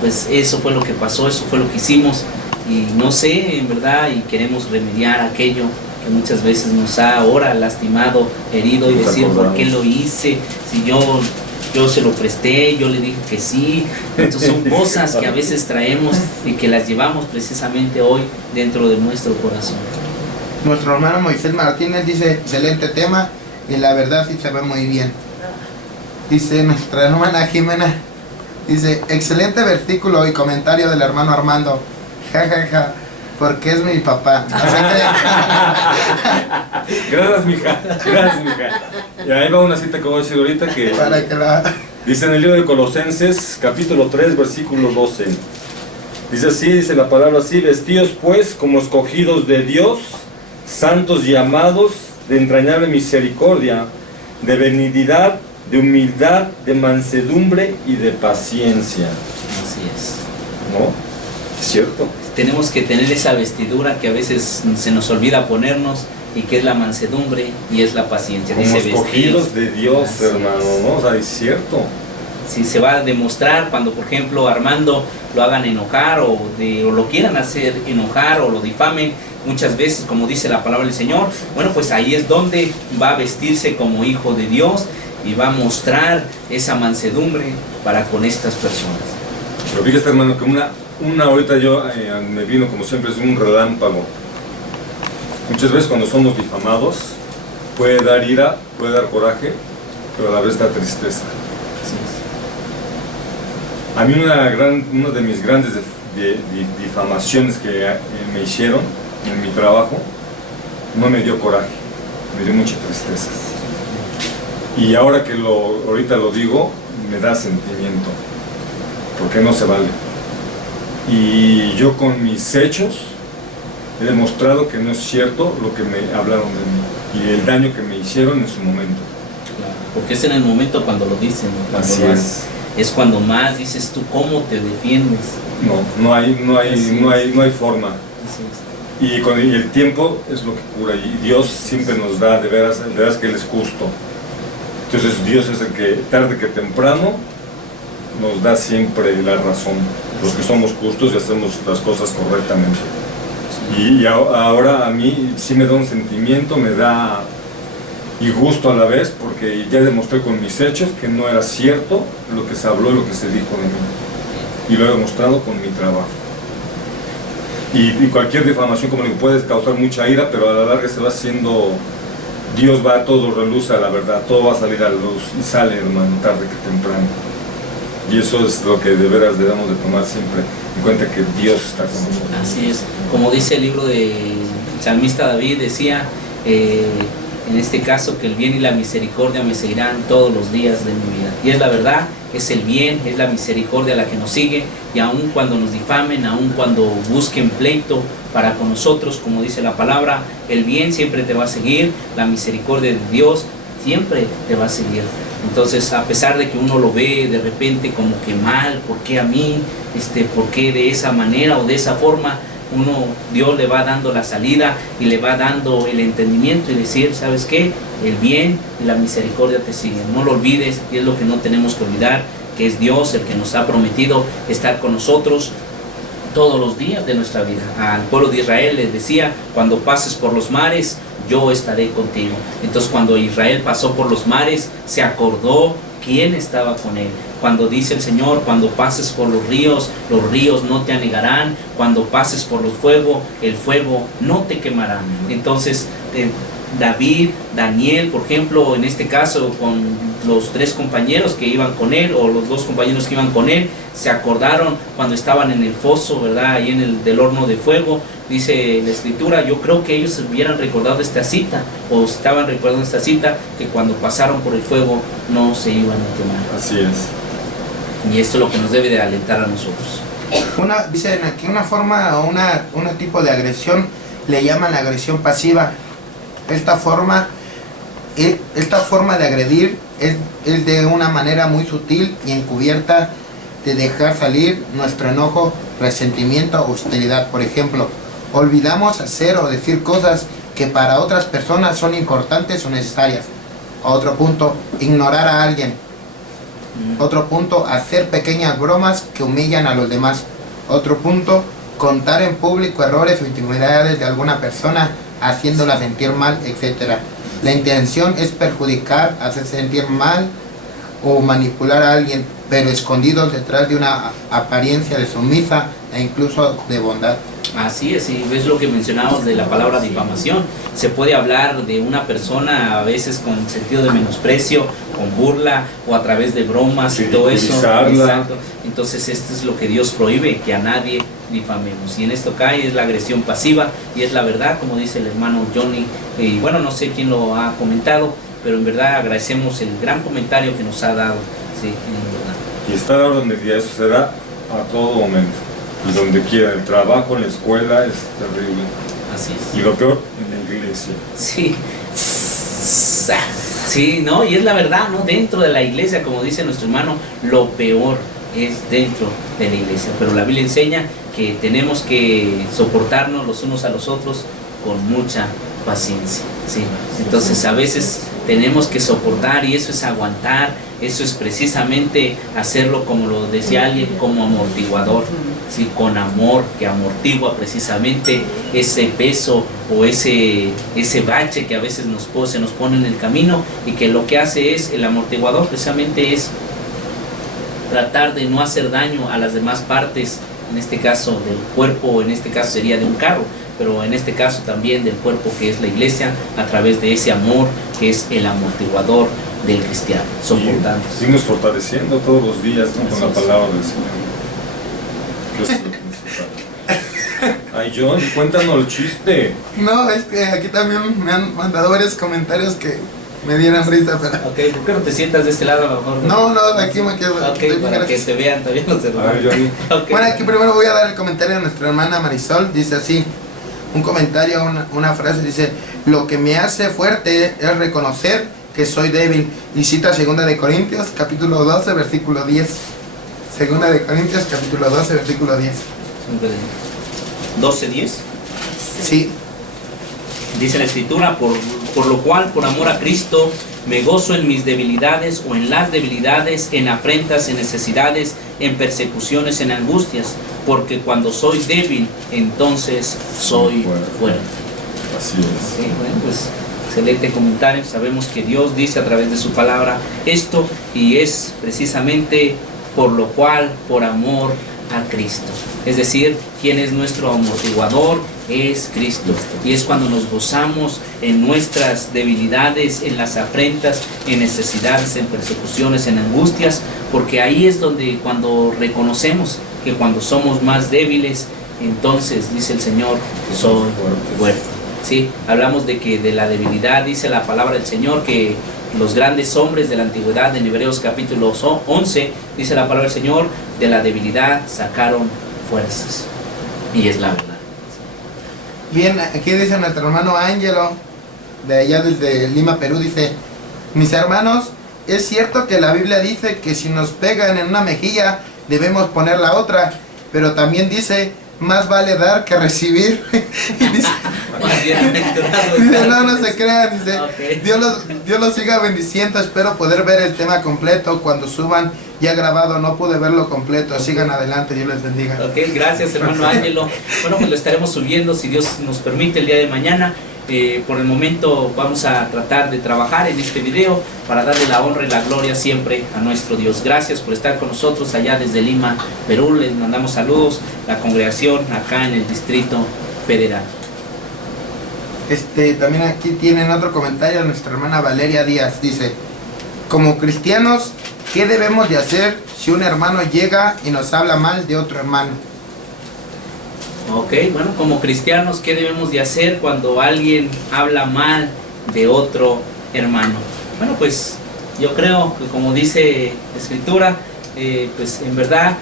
pues eso fue lo que pasó, eso fue lo que hicimos, y no sé, en verdad, y queremos remediar aquello que muchas veces nos ha ahora lastimado, herido, y decir, ¿por qué lo hice? Si yo se lo presté, yo le dije que sí. Entonces son cosas que a veces traemos y que las llevamos precisamente hoy dentro de nuestro corazón. Nuestro hermano Moisés Martínez dice: excelente tema, y la verdad sí se ve muy bien. Dice nuestra hermana Jimena, dice: excelente versículo y comentario del hermano Armando, jajaja, porque es mi papá. Gracias, mija. Y ahí va una cita que voy a decir ahorita que dice en el libro de Colosenses, capítulo 3, versículo 12. Dice así, dice la palabra así: vestidos pues como escogidos de Dios, santos y amados, de entrañable misericordia, de benignidad, de humildad, de mansedumbre y de paciencia. Así es. ¿No? Es cierto. Tenemos que tener esa vestidura que a veces se nos olvida ponernos, y que es la mansedumbre y es la paciencia. Como escogidos de Dios, así hermano, ¿no? O sea, es cierto. Si se va a demostrar cuando, por ejemplo, Armando lo hagan enojar o lo quieran hacer enojar o lo difamen, muchas veces, como dice la palabra del Señor, bueno, pues ahí es donde va a vestirse como hijo de Dios y va a mostrar esa mansedumbre para con estas personas. Pero fíjate, hermano, que una ahorita yo me vino como siempre, es un relámpago. Muchas veces cuando somos difamados puede dar ira, puede dar coraje, pero a la vez da tristeza. A mí una de mis grandes difamaciones que me hicieron en mi trabajo no me dio coraje, me dio mucha tristeza. Y ahora que ahorita lo digo, me da sentimiento, porque no se vale. Y yo con mis hechos he demostrado que no es cierto lo que me hablaron de mí y el daño que me hicieron en su momento. Claro, porque es en el momento cuando lo dicen, cuando así lo es. es cuando más dices tú cómo te defiendes. No hay forma. Así es. Y el tiempo es lo que cura, y Dios siempre nos da, de veras que Él es justo. Entonces Dios es el que tarde que temprano nos da siempre la razón, los que somos justos y hacemos las cosas correctamente. Y ahora a mí sí me da un sentimiento, me da y gusto a la vez, porque ya demostré con mis hechos que no era cierto lo que se habló y lo que se dijo de mí, y lo he demostrado con mi trabajo. Y cualquier difamación, como digo, puede causar mucha ira, pero a la larga se va haciendo, Dios va, todo reluce a la verdad, todo va a salir a la luz, y sale, hermano, tarde que temprano. Y eso es lo que de veras debemos de tomar siempre en cuenta, que Dios está con nosotros. Así es, como dice el libro del salmista David, decía, en este caso, que el bien y la misericordia me seguirán todos los días de mi vida. Y es la verdad, es el bien, es la misericordia la que nos sigue, y aun cuando nos difamen, aun cuando busquen pleito para con nosotros, como dice la palabra, el bien siempre te va a seguir, la misericordia de Dios siempre te va a seguir. Entonces, a pesar de que uno lo ve de repente como que mal, ¿por qué a mí? ¿Por qué de esa manera o de esa forma? Dios le va dando la salida y le va dando el entendimiento y decir, ¿sabes qué? El bien y la misericordia te siguen. No lo olvides, y es lo que no tenemos que olvidar, que es Dios el que nos ha prometido estar con nosotros todos los días de nuestra vida. Al pueblo de Israel les decía, cuando pases por los mares, yo estaré contigo. Entonces, cuando Israel pasó por los mares, se acordó quién estaba con él. Cuando dice el Señor, cuando pases por los ríos no te anegarán. Cuando pases por el fuego no te quemará. Entonces, David, Daniel, por ejemplo, en este caso, con los 3 compañeros que iban con él, o los 2 compañeros que iban con él, se acordaron cuando estaban en el foso, ¿verdad? Ahí en el del horno de fuego. Dice la Escritura, yo creo que ellos hubieran recordado esta cita, o estaban recordando esta cita, que cuando pasaron por el fuego no se iban a quemar. Así es. Y esto es lo que nos debe de alentar a nosotros. Dicen aquí una forma o un tipo de agresión le llaman la agresión pasiva. Esta forma de agredir es de una manera muy sutil y encubierta de dejar salir nuestro enojo, resentimiento o hostilidad. Por ejemplo, olvidamos hacer o decir cosas que para otras personas son importantes o necesarias. Otro punto, ignorar a alguien. Otro punto, hacer pequeñas bromas que humillan a los demás. Otro punto, contar en público errores o intimidades de alguna persona, haciéndola sentir mal, etc. La intención es perjudicar, hacer sentir mal o manipular a alguien, pero escondidos detrás de una apariencia de sumisa e incluso de bondad. Así es, y ves lo que mencionábamos de la palabra difamación. Se puede hablar de una persona a veces con sentido de menosprecio, con burla o a través de bromas y todo eso. Exacto. Entonces esto es lo que Dios prohíbe, que a nadie difamemos. Y en esto cae es la agresión pasiva, y es la verdad, como dice el hermano Johnny. Y bueno, no sé quién lo ha comentado, pero en verdad agradecemos el gran comentario que nos ha dado. Sí, en verdad. Y está la orden de día, eso se da a todo momento. Y donde quiera, el trabajo, en la escuela, es terrible. Así es. Y lo peor, en la iglesia. Sí. Sí, ¿no? Y es la verdad, ¿no? Dentro de la iglesia, como dice nuestro hermano, lo peor es dentro de la iglesia. Pero la Biblia enseña que tenemos que soportarnos los unos a los otros con mucha paciencia, ¿sí? Entonces a veces tenemos que soportar, y eso es aguantar, eso es precisamente hacerlo, como lo decía alguien, como amortiguador, ¿sí? Con amor, que amortigua precisamente ese peso o ese bache que a veces se nos pone en el camino, y que lo que hace es, el amortiguador precisamente es tratar de no hacer daño a las demás partes, en este caso del cuerpo, o en este caso sería de un carro, pero en este caso también del cuerpo, que es la iglesia, a través de ese amor que es el amortiguador del cristiano, soportando. Y nos fortaleciendo todos los días, ¿no? Con la palabra del Señor. Dios es lo que nos fortalece. Ay, John, cuéntanos el chiste. No, es que aquí también me han mandado varios comentarios que me dieron risa, pero... Ok, ¿por qué no te sientas de este lado a lo mejor? No, de aquí me quedo. Ok, para que te vean también los hermanos. Johnny. Okay. Bueno, aquí primero voy a dar el comentario de nuestra hermana Marisol. Dice así, un comentario, una frase, dice: lo que me hace fuerte es reconocer que soy débil. Y cita 2 de Corintios, capítulo 12, versículo 10. 2 de Corintios, capítulo 12, versículo 10. 12:10. Sí. Dice la Escritura, por lo cual, por amor a Cristo, me gozo en mis debilidades o en las debilidades, en afrentas, en necesidades, en persecuciones, en angustias, porque cuando soy débil, entonces soy fuerte. Así es. Sí, bueno, pues excelente comentario. Sabemos que Dios dice a través de su palabra esto, y es precisamente por lo cual, por amor a Cristo. Es decir, ¿quién es nuestro amortiguador? Es Cristo. Y es cuando nos gozamos en nuestras debilidades, en las afrentas, en necesidades, en persecuciones, en angustias, porque ahí es donde cuando reconocemos que cuando somos más débiles, entonces dice el Señor, soy fuerte. ¿Sí? Hablamos de que de la debilidad, dice la palabra del Señor, que los grandes hombres de la antigüedad, en Hebreos capítulo 11, dice la palabra del Señor, de la debilidad sacaron fuerzas. Y es la verdad. Bien, aquí dice nuestro hermano Ángelo, de allá desde Lima, Perú, dice: mis hermanos, es cierto que la Biblia dice que si nos pegan en una mejilla, debemos poner la otra, pero también dice, más vale dar que recibir. Y dice, no se crean, dice, okay. Dios los siga bendiciendo, espero poder ver el tema completo cuando suban ya grabado, no pude verlo completo, sigan adelante, Dios les bendiga. Ok, gracias hermano Ángelo. Bueno, pues lo estaremos subiendo si Dios nos permite el día de mañana. Por el momento vamos a tratar de trabajar en este video para darle la honra y la gloria siempre a nuestro Dios. Gracias por estar con nosotros allá desde Lima, Perú. Les mandamos saludos, la congregación acá en el Distrito Federal. También aquí tienen otro comentario de nuestra hermana Valeria Díaz. Dice: como cristianos, ¿qué debemos de hacer si un hermano llega y nos habla mal de otro hermano? Ok, bueno, como cristianos, ¿qué debemos de hacer cuando alguien habla mal de otro hermano? Bueno, pues yo creo que, como dice la Escritura, pues en verdad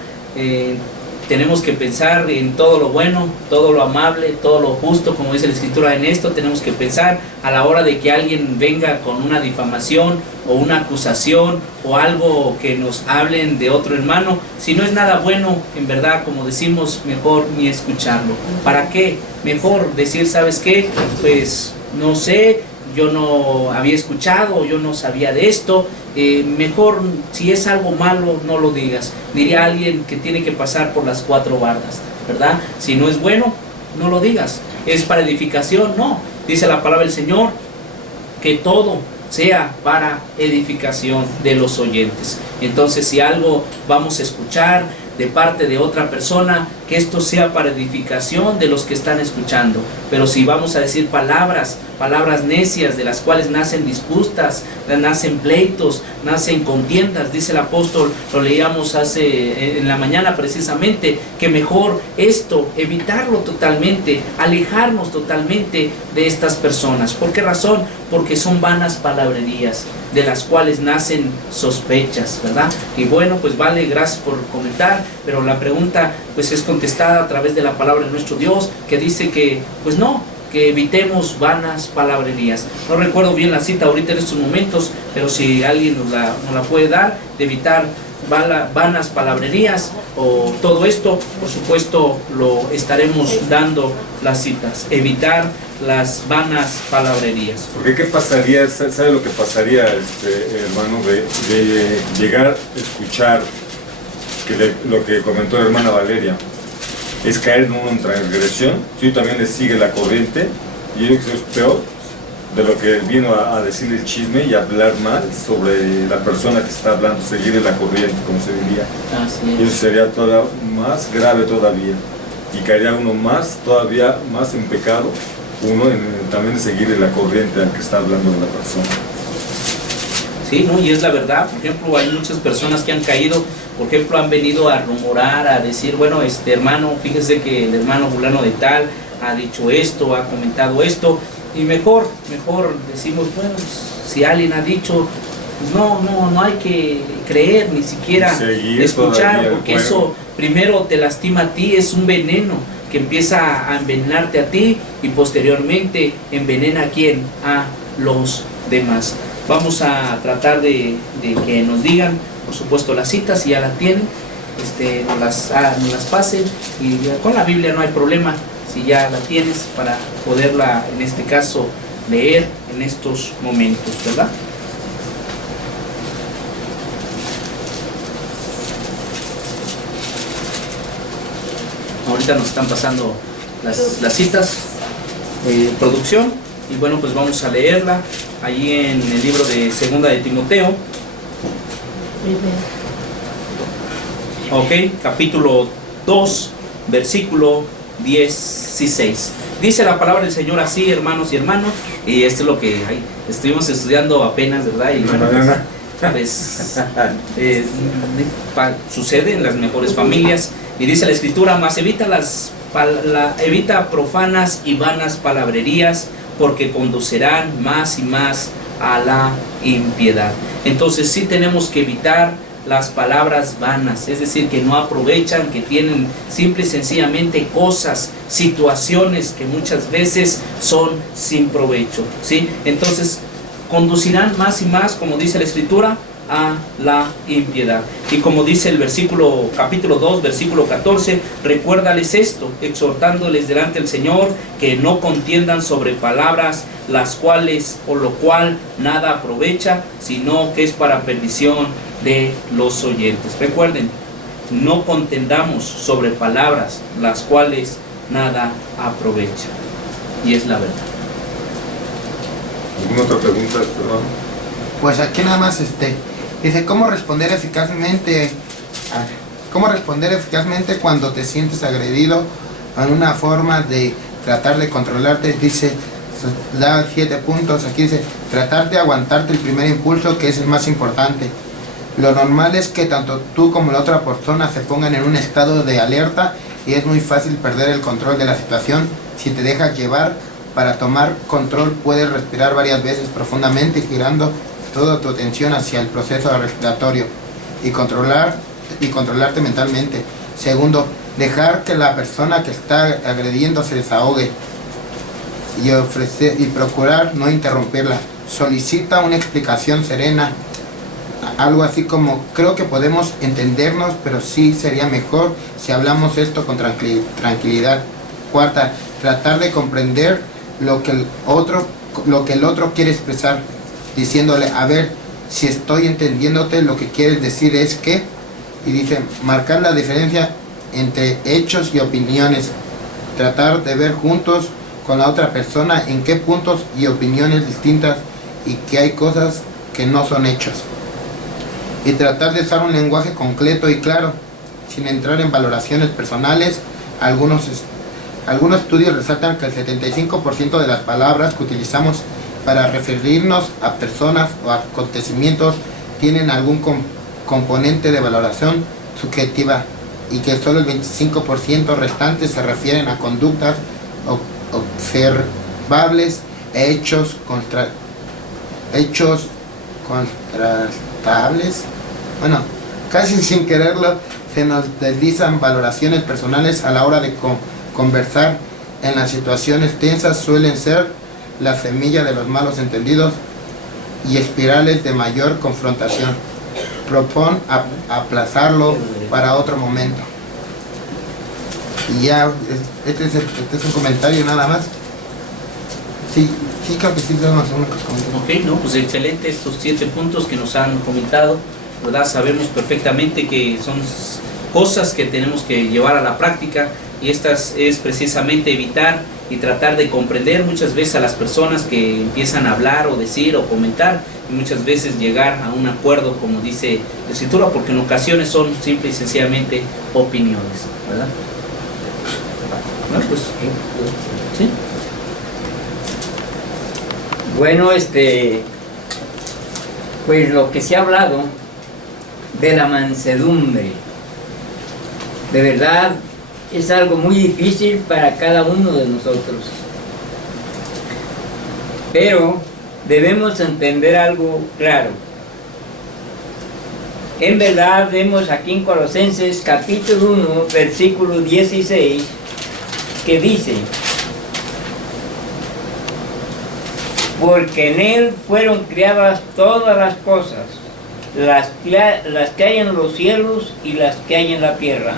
tenemos que pensar en todo lo bueno, todo lo amable, todo lo justo, como dice la Escritura. En esto tenemos que pensar a la hora de que alguien venga con una difamación o una acusación o algo que nos hablen de otro hermano. Si no es nada bueno, en verdad, como decimos, mejor ni escucharlo. ¿Para qué? Mejor decir, ¿sabes qué? Pues no sé, yo no había escuchado, yo no sabía de esto. Mejor, si es algo malo, no lo digas. Diría alguien que tiene que pasar por las 4 bardas, ¿verdad? Si no es bueno, no lo digas. ¿Es para edificación? No. Dice la palabra del Señor que todo sea para edificación de los oyentes. Entonces, si algo vamos a escuchar de parte de otra persona, que esto sea para edificación de los que están escuchando. Pero si vamos a decir palabras necias, de las cuales nacen disputas, nacen pleitos, nacen contiendas, dice el apóstol, lo leíamos en la mañana precisamente, que mejor esto, evitarlo totalmente, alejarnos totalmente de estas personas. ¿Por qué razón? Porque son vanas palabrerías, de las cuales nacen sospechas, ¿verdad? Y bueno, pues vale, gracias por comentar, pero la pregunta pues es contestada a través de la palabra de nuestro Dios, que dice que pues no, que evitemos vanas palabrerías. No recuerdo bien la cita ahorita en estos momentos, pero si alguien nos la puede dar, de evitar vanas palabrerías o todo esto, por supuesto lo estaremos dando las citas. Evitar las vanas palabrerías. Porque ¿qué pasaría? ¿Sabe lo que pasaría, hermano, de llegar a escuchar lo que comentó la hermana Valeria? Es caer en una transgresión. Si también le sigue la corriente, y yo creo que eso es peor de lo que vino a decirle el chisme y hablar mal sobre la persona que está hablando, seguirle la corriente, como se diría. Así es. Y eso sería más grave todavía, y caería uno todavía más en pecado, uno también de seguirle la corriente al que está hablando de la persona. Sí, ¿no? Y es la verdad. Por ejemplo, hay muchas personas que han caído, por ejemplo, han venido a rumorar, a decir, bueno, hermano, fíjese que el hermano fulano de tal ha dicho esto, ha comentado esto, y mejor decimos, bueno, si alguien ha dicho, pues no hay que creer, ni siquiera escuchar, porque eso primero te lastima a ti, es un veneno que empieza a envenenarte a ti y posteriormente envenena a quién, a los demás. Vamos a tratar de que nos digan, por supuesto, las citas, si ya la tienen, nos las pasen, y con la Biblia no hay problema, si ya la tienes, para poderla, en este caso, leer en estos momentos, ¿verdad? Ahorita nos están pasando las citas de producción, y bueno, pues vamos a leerla allí en el libro de Segunda de Timoteo. Ok, capítulo 2, versículo 16. Dice la palabra del Señor así, hermanos y hermanas, y esto es lo que estuvimos estudiando apenas, ¿verdad? Y bueno, pues, sucede en las mejores familias. Y dice la Escritura: mas evita profanas y vanas palabrerías, porque conducirán más y más a la impiedad. Entonces sí tenemos que evitar las palabras vanas, es decir, que no aprovechan, que tienen simple y sencillamente cosas, situaciones que muchas veces son sin provecho, ¿sí? Entonces conducirán más y más, como dice la Escritura, a la impiedad. Y como dice el capítulo 2, versículo 14, recuérdales esto, exhortándoles delante del Señor, que no contiendan sobre palabras, las cuales o lo cual nada aprovecha, sino que es para perdición de los oyentes. Recuerden, no contendamos sobre palabras, las cuales nada aprovecha, y es la verdad. ¿Alguna otra pregunta, perdón? Pues aquí nada más dice, ¿cómo responder eficazmente cuando te sientes agredido? En una forma de tratar de controlarte, dice, da 7 puntos, aquí dice, tratar de aguantarte el primer impulso, que es el más importante. Lo normal es que tanto tú como la otra persona se pongan en un estado de alerta, y es muy fácil perder el control de la situación si te dejas llevar. Para tomar control puedes respirar varias veces profundamente, girando toda tu atención hacia el proceso respiratorio y controlarte mentalmente. Segundo, dejar que la persona que está agrediendo se desahogue y procurar no interrumpirla. Solicita una explicación serena, algo así como: creo que podemos entendernos, pero sí sería mejor si hablamos esto con tranquilidad. Cuarta, tratar de comprender lo que el otro quiere expresar, diciéndole: a ver, si estoy entendiéndote, lo que quieres decir es que... Y dice, marcar la diferencia entre hechos y opiniones, tratar de ver juntos con la otra persona en qué puntos y opiniones distintas, y que hay cosas que no son hechos, y tratar de usar un lenguaje concreto y claro, sin entrar en valoraciones personales. Algunos estudios resaltan que el 75% de las palabras que utilizamos para referirnos a personas o acontecimientos tienen algún componente de valoración subjetiva, y que solo el 25% restante se refieren a conductas observables e hechos contrastables. Bueno, casi sin quererlo se nos deslizan valoraciones personales a la hora de conversar. En las situaciones tensas suelen ser la semilla de los malos entendidos y espirales de mayor confrontación. Propon aplazarlo para otro momento. Y ya, este es un comentario nada más. Sí, creo que sí tenemos unos comentarios. Ok, no, pues excelente estos 7 puntos que nos han comentado, ¿verdad? Sabemos perfectamente que son cosas que tenemos que llevar a la práctica, y estas es precisamente evitar y tratar de comprender muchas veces a las personas que empiezan a hablar o decir o comentar, y muchas veces llegar a un acuerdo, como dice la Escritura, porque en ocasiones son simple y sencillamente opiniones, ¿verdad? Bueno, pues, ¿sí? Bueno, pues lo que se ha hablado de la mansedumbre, de verdad es algo muy difícil para cada uno de nosotros. Pero debemos entender algo claro. En verdad vemos aquí en Colosenses capítulo 1, versículo 16, que dice: porque en Él fueron creadas todas las cosas, las que hay en los cielos y las que hay en la tierra,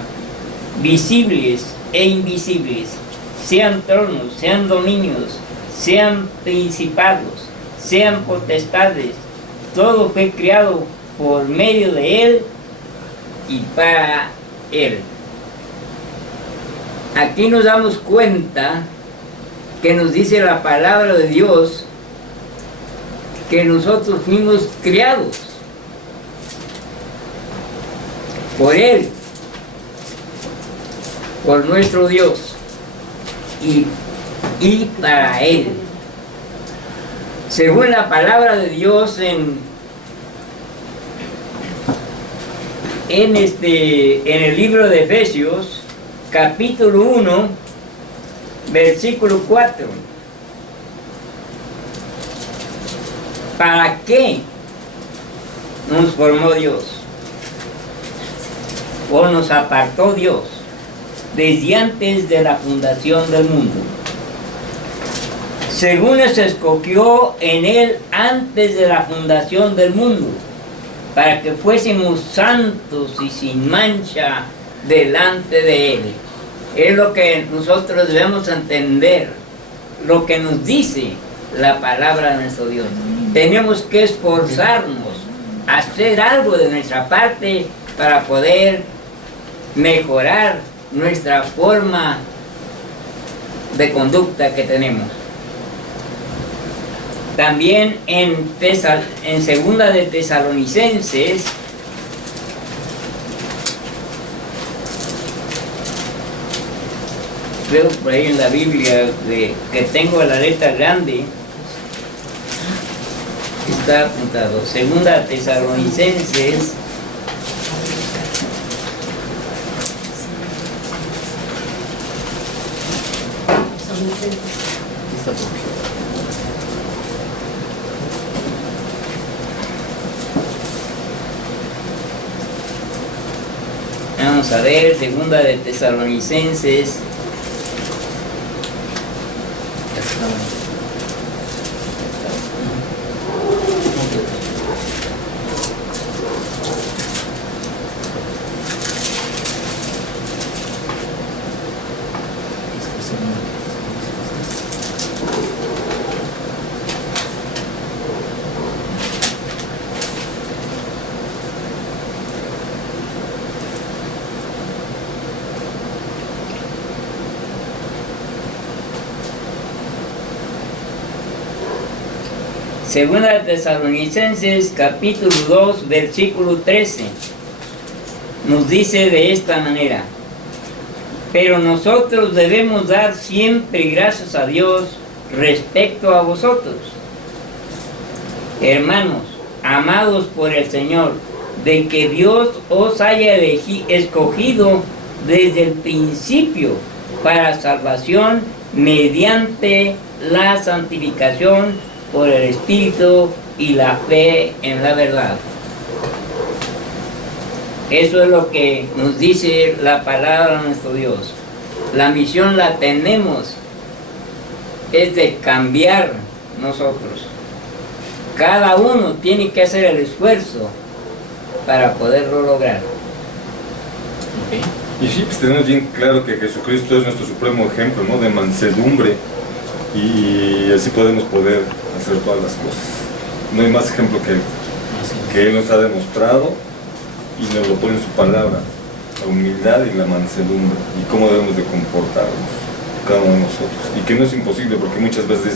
visibles e invisibles, sean tronos, sean dominios, sean principados, sean potestades. Todo fue creado por medio de Él y para Él. Aquí nos damos cuenta que nos dice la palabra de Dios que nosotros fuimos creados por Él, por nuestro Dios y para Él. Según la palabra de Dios en el libro de Efesios, capítulo 1, versículo 4. ¿Para qué nos formó Dios? ¿O nos apartó Dios desde antes de la fundación del mundo? Según se escogió en Él antes de la fundación del mundo, para que fuésemos santos y sin mancha delante de Él. Es lo que nosotros debemos entender, lo que nos dice la palabra de nuestro Dios. Tenemos que esforzarnos, hacer algo de nuestra parte para poder mejorar nuestra forma de conducta que tenemos. También en segunda de Tesalonicenses, veo por ahí en la Biblia que tengo la letra grande, está apuntado, segunda de Tesalonicenses, vamos a ver, segunda de Tesalonicenses, segunda de Tesalonicenses, capítulo 2, versículo 13, nos dice de esta manera: pero nosotros debemos dar siempre gracias a Dios respecto a vosotros, hermanos, amados por el Señor, de que Dios os haya escogido desde el principio para salvación mediante la santificación por el Espíritu y la fe en la verdad. Eso es lo que nos dice la palabra de nuestro Dios. La misión la tenemos, es de cambiar nosotros. Cada uno tiene que hacer el esfuerzo para poderlo lograr. Y sí, pues tenemos bien claro que Jesucristo es nuestro supremo ejemplo, ¿no?, de mansedumbre, y así podemos poder hacer todas las cosas. No hay más ejemplo que Él nos ha demostrado y nos lo pone en su palabra: la humildad y la mansedumbre, y cómo debemos de comportarnos cada uno de nosotros, y que no es imposible, porque muchas veces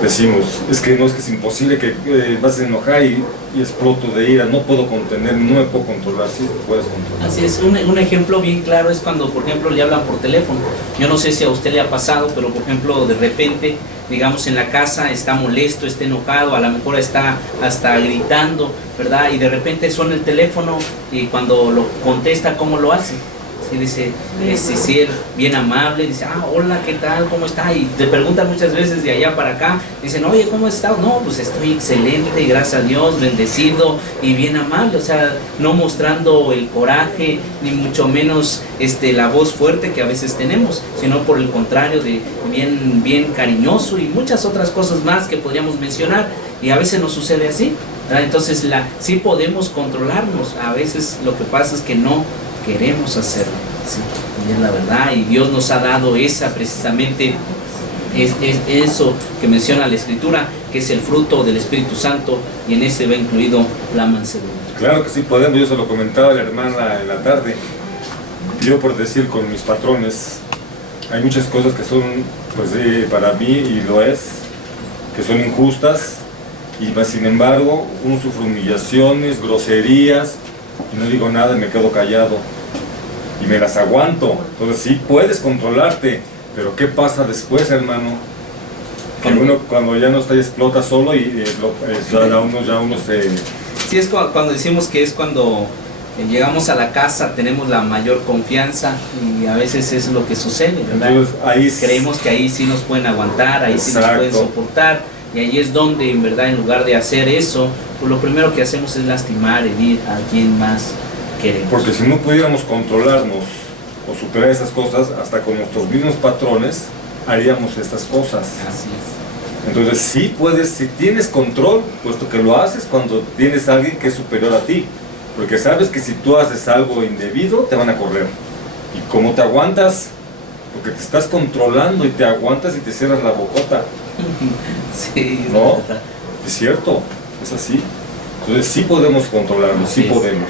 decimos, es que es imposible, que vas a enojar y exploto de ira, no puedo contener, no me puedo controlar. Sí, te puedes controlar. Así es, un ejemplo bien claro es cuando, por ejemplo, le hablan por teléfono. Yo no sé si a usted le ha pasado, pero por ejemplo, de repente, digamos, en la casa está molesto, está enojado, a lo mejor está hasta gritando, ¿verdad? Y de repente suena el teléfono, y cuando lo contesta, ¿cómo lo hace? Y dice, ser bien amable, dice, hola, ¿qué tal? ¿Cómo está? Y te preguntan muchas veces de allá para acá, dicen, oye, ¿cómo estás? No, pues estoy excelente, gracias a Dios, bendecido y bien amable, o sea, no mostrando el coraje, ni mucho menos la voz fuerte que a veces tenemos, sino por el contrario, de bien cariñoso y muchas otras cosas más que podríamos mencionar, y a veces nos sucede así, ¿verdad? Entonces sí podemos controlarnos, a veces lo que pasa es que no queremos hacerlo, sí, y es la verdad, y Dios nos ha dado precisamente es eso que menciona la Escritura, que es el fruto del Espíritu Santo, y en ese va incluido la mansedumbre. Claro que sí podemos, yo se lo comentaba a la hermana en la tarde. Yo, por decir, con mis patrones, hay muchas cosas que son, pues para mí, y lo es, que son injustas, y sin embargo uno sufre humillaciones, groserías, y no digo nada, me quedo callado y me las aguanto. Entonces sí puedes controlarte, pero ¿qué pasa después, hermano? Que uno cuando ya no está, explota solo y ya uno se... Sí, es cuando decimos que es cuando llegamos a la casa, tenemos la mayor confianza, y a veces es lo que sucede, ¿verdad? Entonces, creemos que ahí sí nos pueden aguantar, ahí sí nos pueden soportar, y ahí es donde, en verdad, en lugar de hacer eso, pues lo primero que hacemos es lastimar, herir a quien más queremos. Porque si no pudiéramos controlarnos o superar esas cosas, hasta con nuestros mismos patrones haríamos estas cosas. Así es. Entonces sí puedes, si tienes control, puesto que lo haces cuando tienes a alguien que es superior a ti, porque sabes que si tú haces algo indebido te van a correr. ¿Y cómo te aguantas? Porque te estás controlando y te aguantas y te cierras la bocota. Sí, ¿no? Es cierto, es así. Entonces sí podemos controlarnos, sí podemos.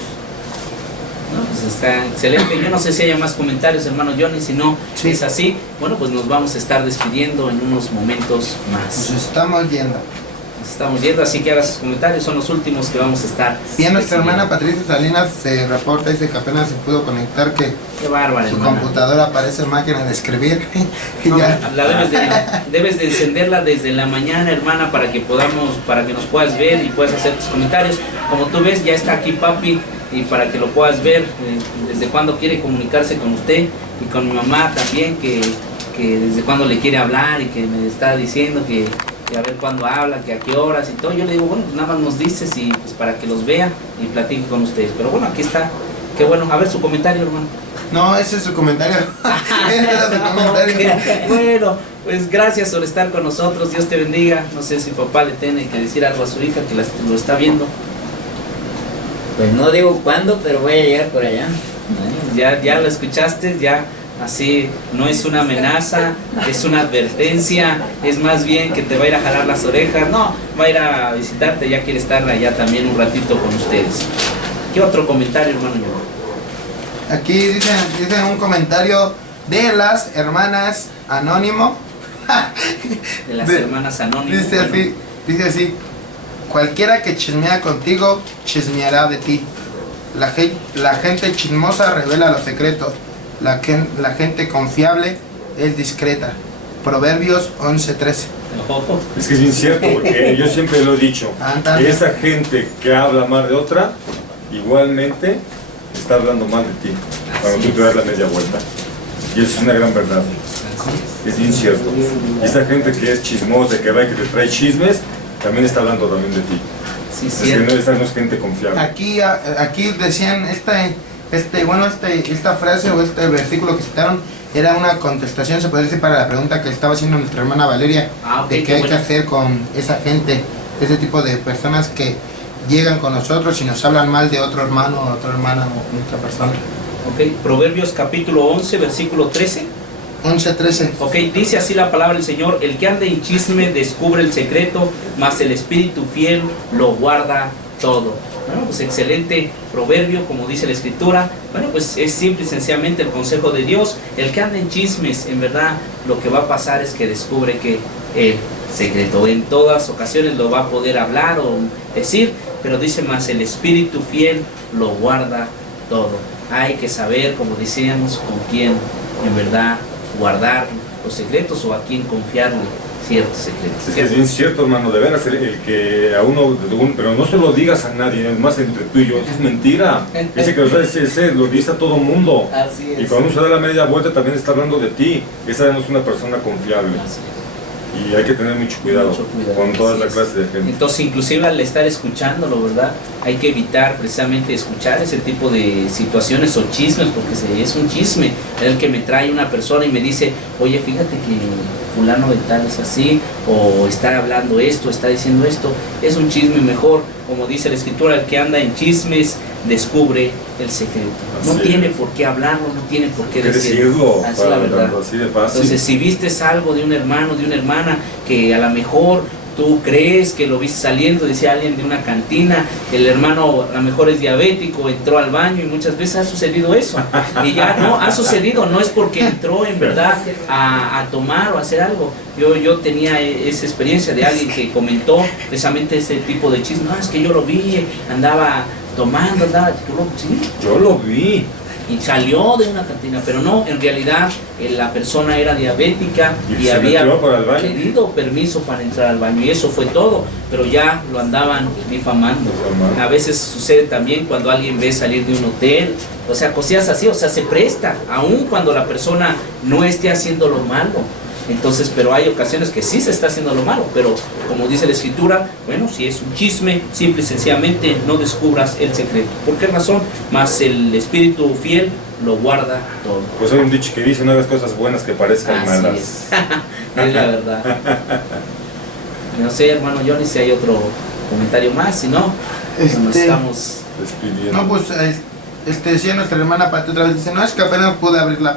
No, pues está excelente. Yo no sé si haya más comentarios, hermano Johnny. Si no es así, bueno, pues nos vamos a estar despidiendo en unos momentos más. Nos estamos yendo. Así que haga sus comentarios, son los últimos que vamos a estar. Bien, nuestra hermana Patricia Salinas se reporta, dice que apenas se pudo conectar, que qué bárbara, su hermana. computadora parece máquina de escribir. No, debes de encenderla desde la mañana, hermana, para que nos puedas ver y puedas hacer tus comentarios. Como tú ves, ya está aquí papi, y para que lo puedas ver desde cuando quiere comunicarse con usted, y con mi mamá también, que desde cuando le quiere hablar, y que me está diciendo que a ver cuándo habla, que a qué horas y todo. Yo le digo, bueno, pues nada más nos dices, y pues para que los vea y platique con ustedes. Pero bueno, aquí está. Qué bueno. A ver su comentario, hermano. No, ese es su comentario. Ese era su comentario. Okay. Bueno, pues gracias por estar con nosotros. Dios te bendiga. No sé si papá le tiene que decir algo a su hija que lo está viendo. Pues no digo cuándo, pero voy a llegar por allá. Ya lo escuchaste, ya. Así, no es una amenaza, es una advertencia, es más bien que te va a ir a jalar las orejas. No, va a ir a visitarte, ya quiere estar allá también un ratito con ustedes. ¿Qué otro comentario, hermano? Aquí dicen un comentario de las hermanas Anónimo. De las hermanas Anónimo. Dice así, cualquiera que chismea contigo, chismeará de ti. La gente chismosa revela los secretos. La gente confiable es discreta. Proverbios 11:13. Es que es bien cierto, porque yo siempre lo he dicho, que esa gente que habla mal de otra, igualmente está hablando mal de ti, cuando tú te das la media vuelta. Y eso es una gran verdad. Es bien cierto. Y esa gente que es chismosa, que va y que te trae chismes, también está hablando también de ti. Sí, es que esa no es gente confiable. Aquí decían esta frase o este versículo que citaron era una contestación, se puede decir, para la pregunta que estaba haciendo nuestra hermana Valeria, de qué hay que hacer con esa gente, ese tipo de personas que llegan con nosotros y nos hablan mal de otro hermano, otra hermana o otra persona. Ok, Proverbios capítulo 11, versículo 13. 11:13. Ok, dice así la palabra del Señor: el que anda en chisme descubre el secreto, mas el espíritu fiel lo guarda todo. Bueno, pues excelente proverbio, como dice la Escritura. Bueno, pues es simple y sencillamente el consejo de Dios. El que anda en chismes, en verdad, lo que va a pasar es que descubre que el secreto, en todas ocasiones lo va a poder hablar o decir, pero dice más, el espíritu fiel lo guarda todo. Hay que saber, como decíamos, con quién en verdad guardar los secretos o a quién confiarle, ciertos secretos. Es que es bien cierto, hermano, de veras, el que a uno, pero no se lo digas a nadie, es más entre tú y yo, es mentira. Ese que lo dice a todo mundo. Así es. Y cuando uno se da la media vuelta también está hablando de ti. Esa no es una persona confiable. Así es. Y hay que tener mucho cuidado con toda esa clase de gente. Entonces, inclusive al estar escuchándolo, ¿verdad? Hay que evitar precisamente escuchar ese tipo de situaciones o chismes, porque es un chisme el que me trae una persona y me dice, oye, fíjate que fulano de tal es así, o está hablando esto, está diciendo esto. Es un chisme mejor, como dice la escritura, el que anda en chismes descubre el secreto. No Así tiene es. por qué hablarlo, no tiene por qué decirlo. Así es la verdad. Así de fácil. Entonces, si vistes algo de un hermano, de una hermana, que a lo mejor tú crees que lo viste saliendo, decía alguien de una cantina, el hermano a lo mejor es diabético, entró al baño y muchas veces ha sucedido eso. Y ya no, ha sucedido, no es porque entró en verdad a tomar o a hacer algo. Yo tenía esa experiencia de alguien que comentó precisamente ese tipo de chisme. No, es que yo lo vi, andaba tomando, andaba, ¿sí? Yo lo vi. Y salió de una cantina, pero no, en realidad la persona era diabética y se había metió para el baño. pedido permiso para entrar al baño y eso fue todo, pero ya lo andaban difamando. A veces sucede también cuando alguien ve salir de un hotel, o sea, cosillas así, o sea, se presta, aun cuando la persona no esté haciendo lo malo. Entonces, pero hay ocasiones que sí se está haciendo lo malo, pero como dice la escritura, bueno, si es un chisme, simple y sencillamente no descubras el secreto. ¿Por qué razón? Más el espíritu fiel lo guarda todo. Pues hay un dicho que dice, no hagas cosas buenas que parezcan Así malas. es la verdad. No sé, hermano Johnny, si hay otro comentario más, si no, nos estamos Despidiendo. No, pues decía nuestra hermana Pati otra vez, dice, no, es que apenas pude abrir la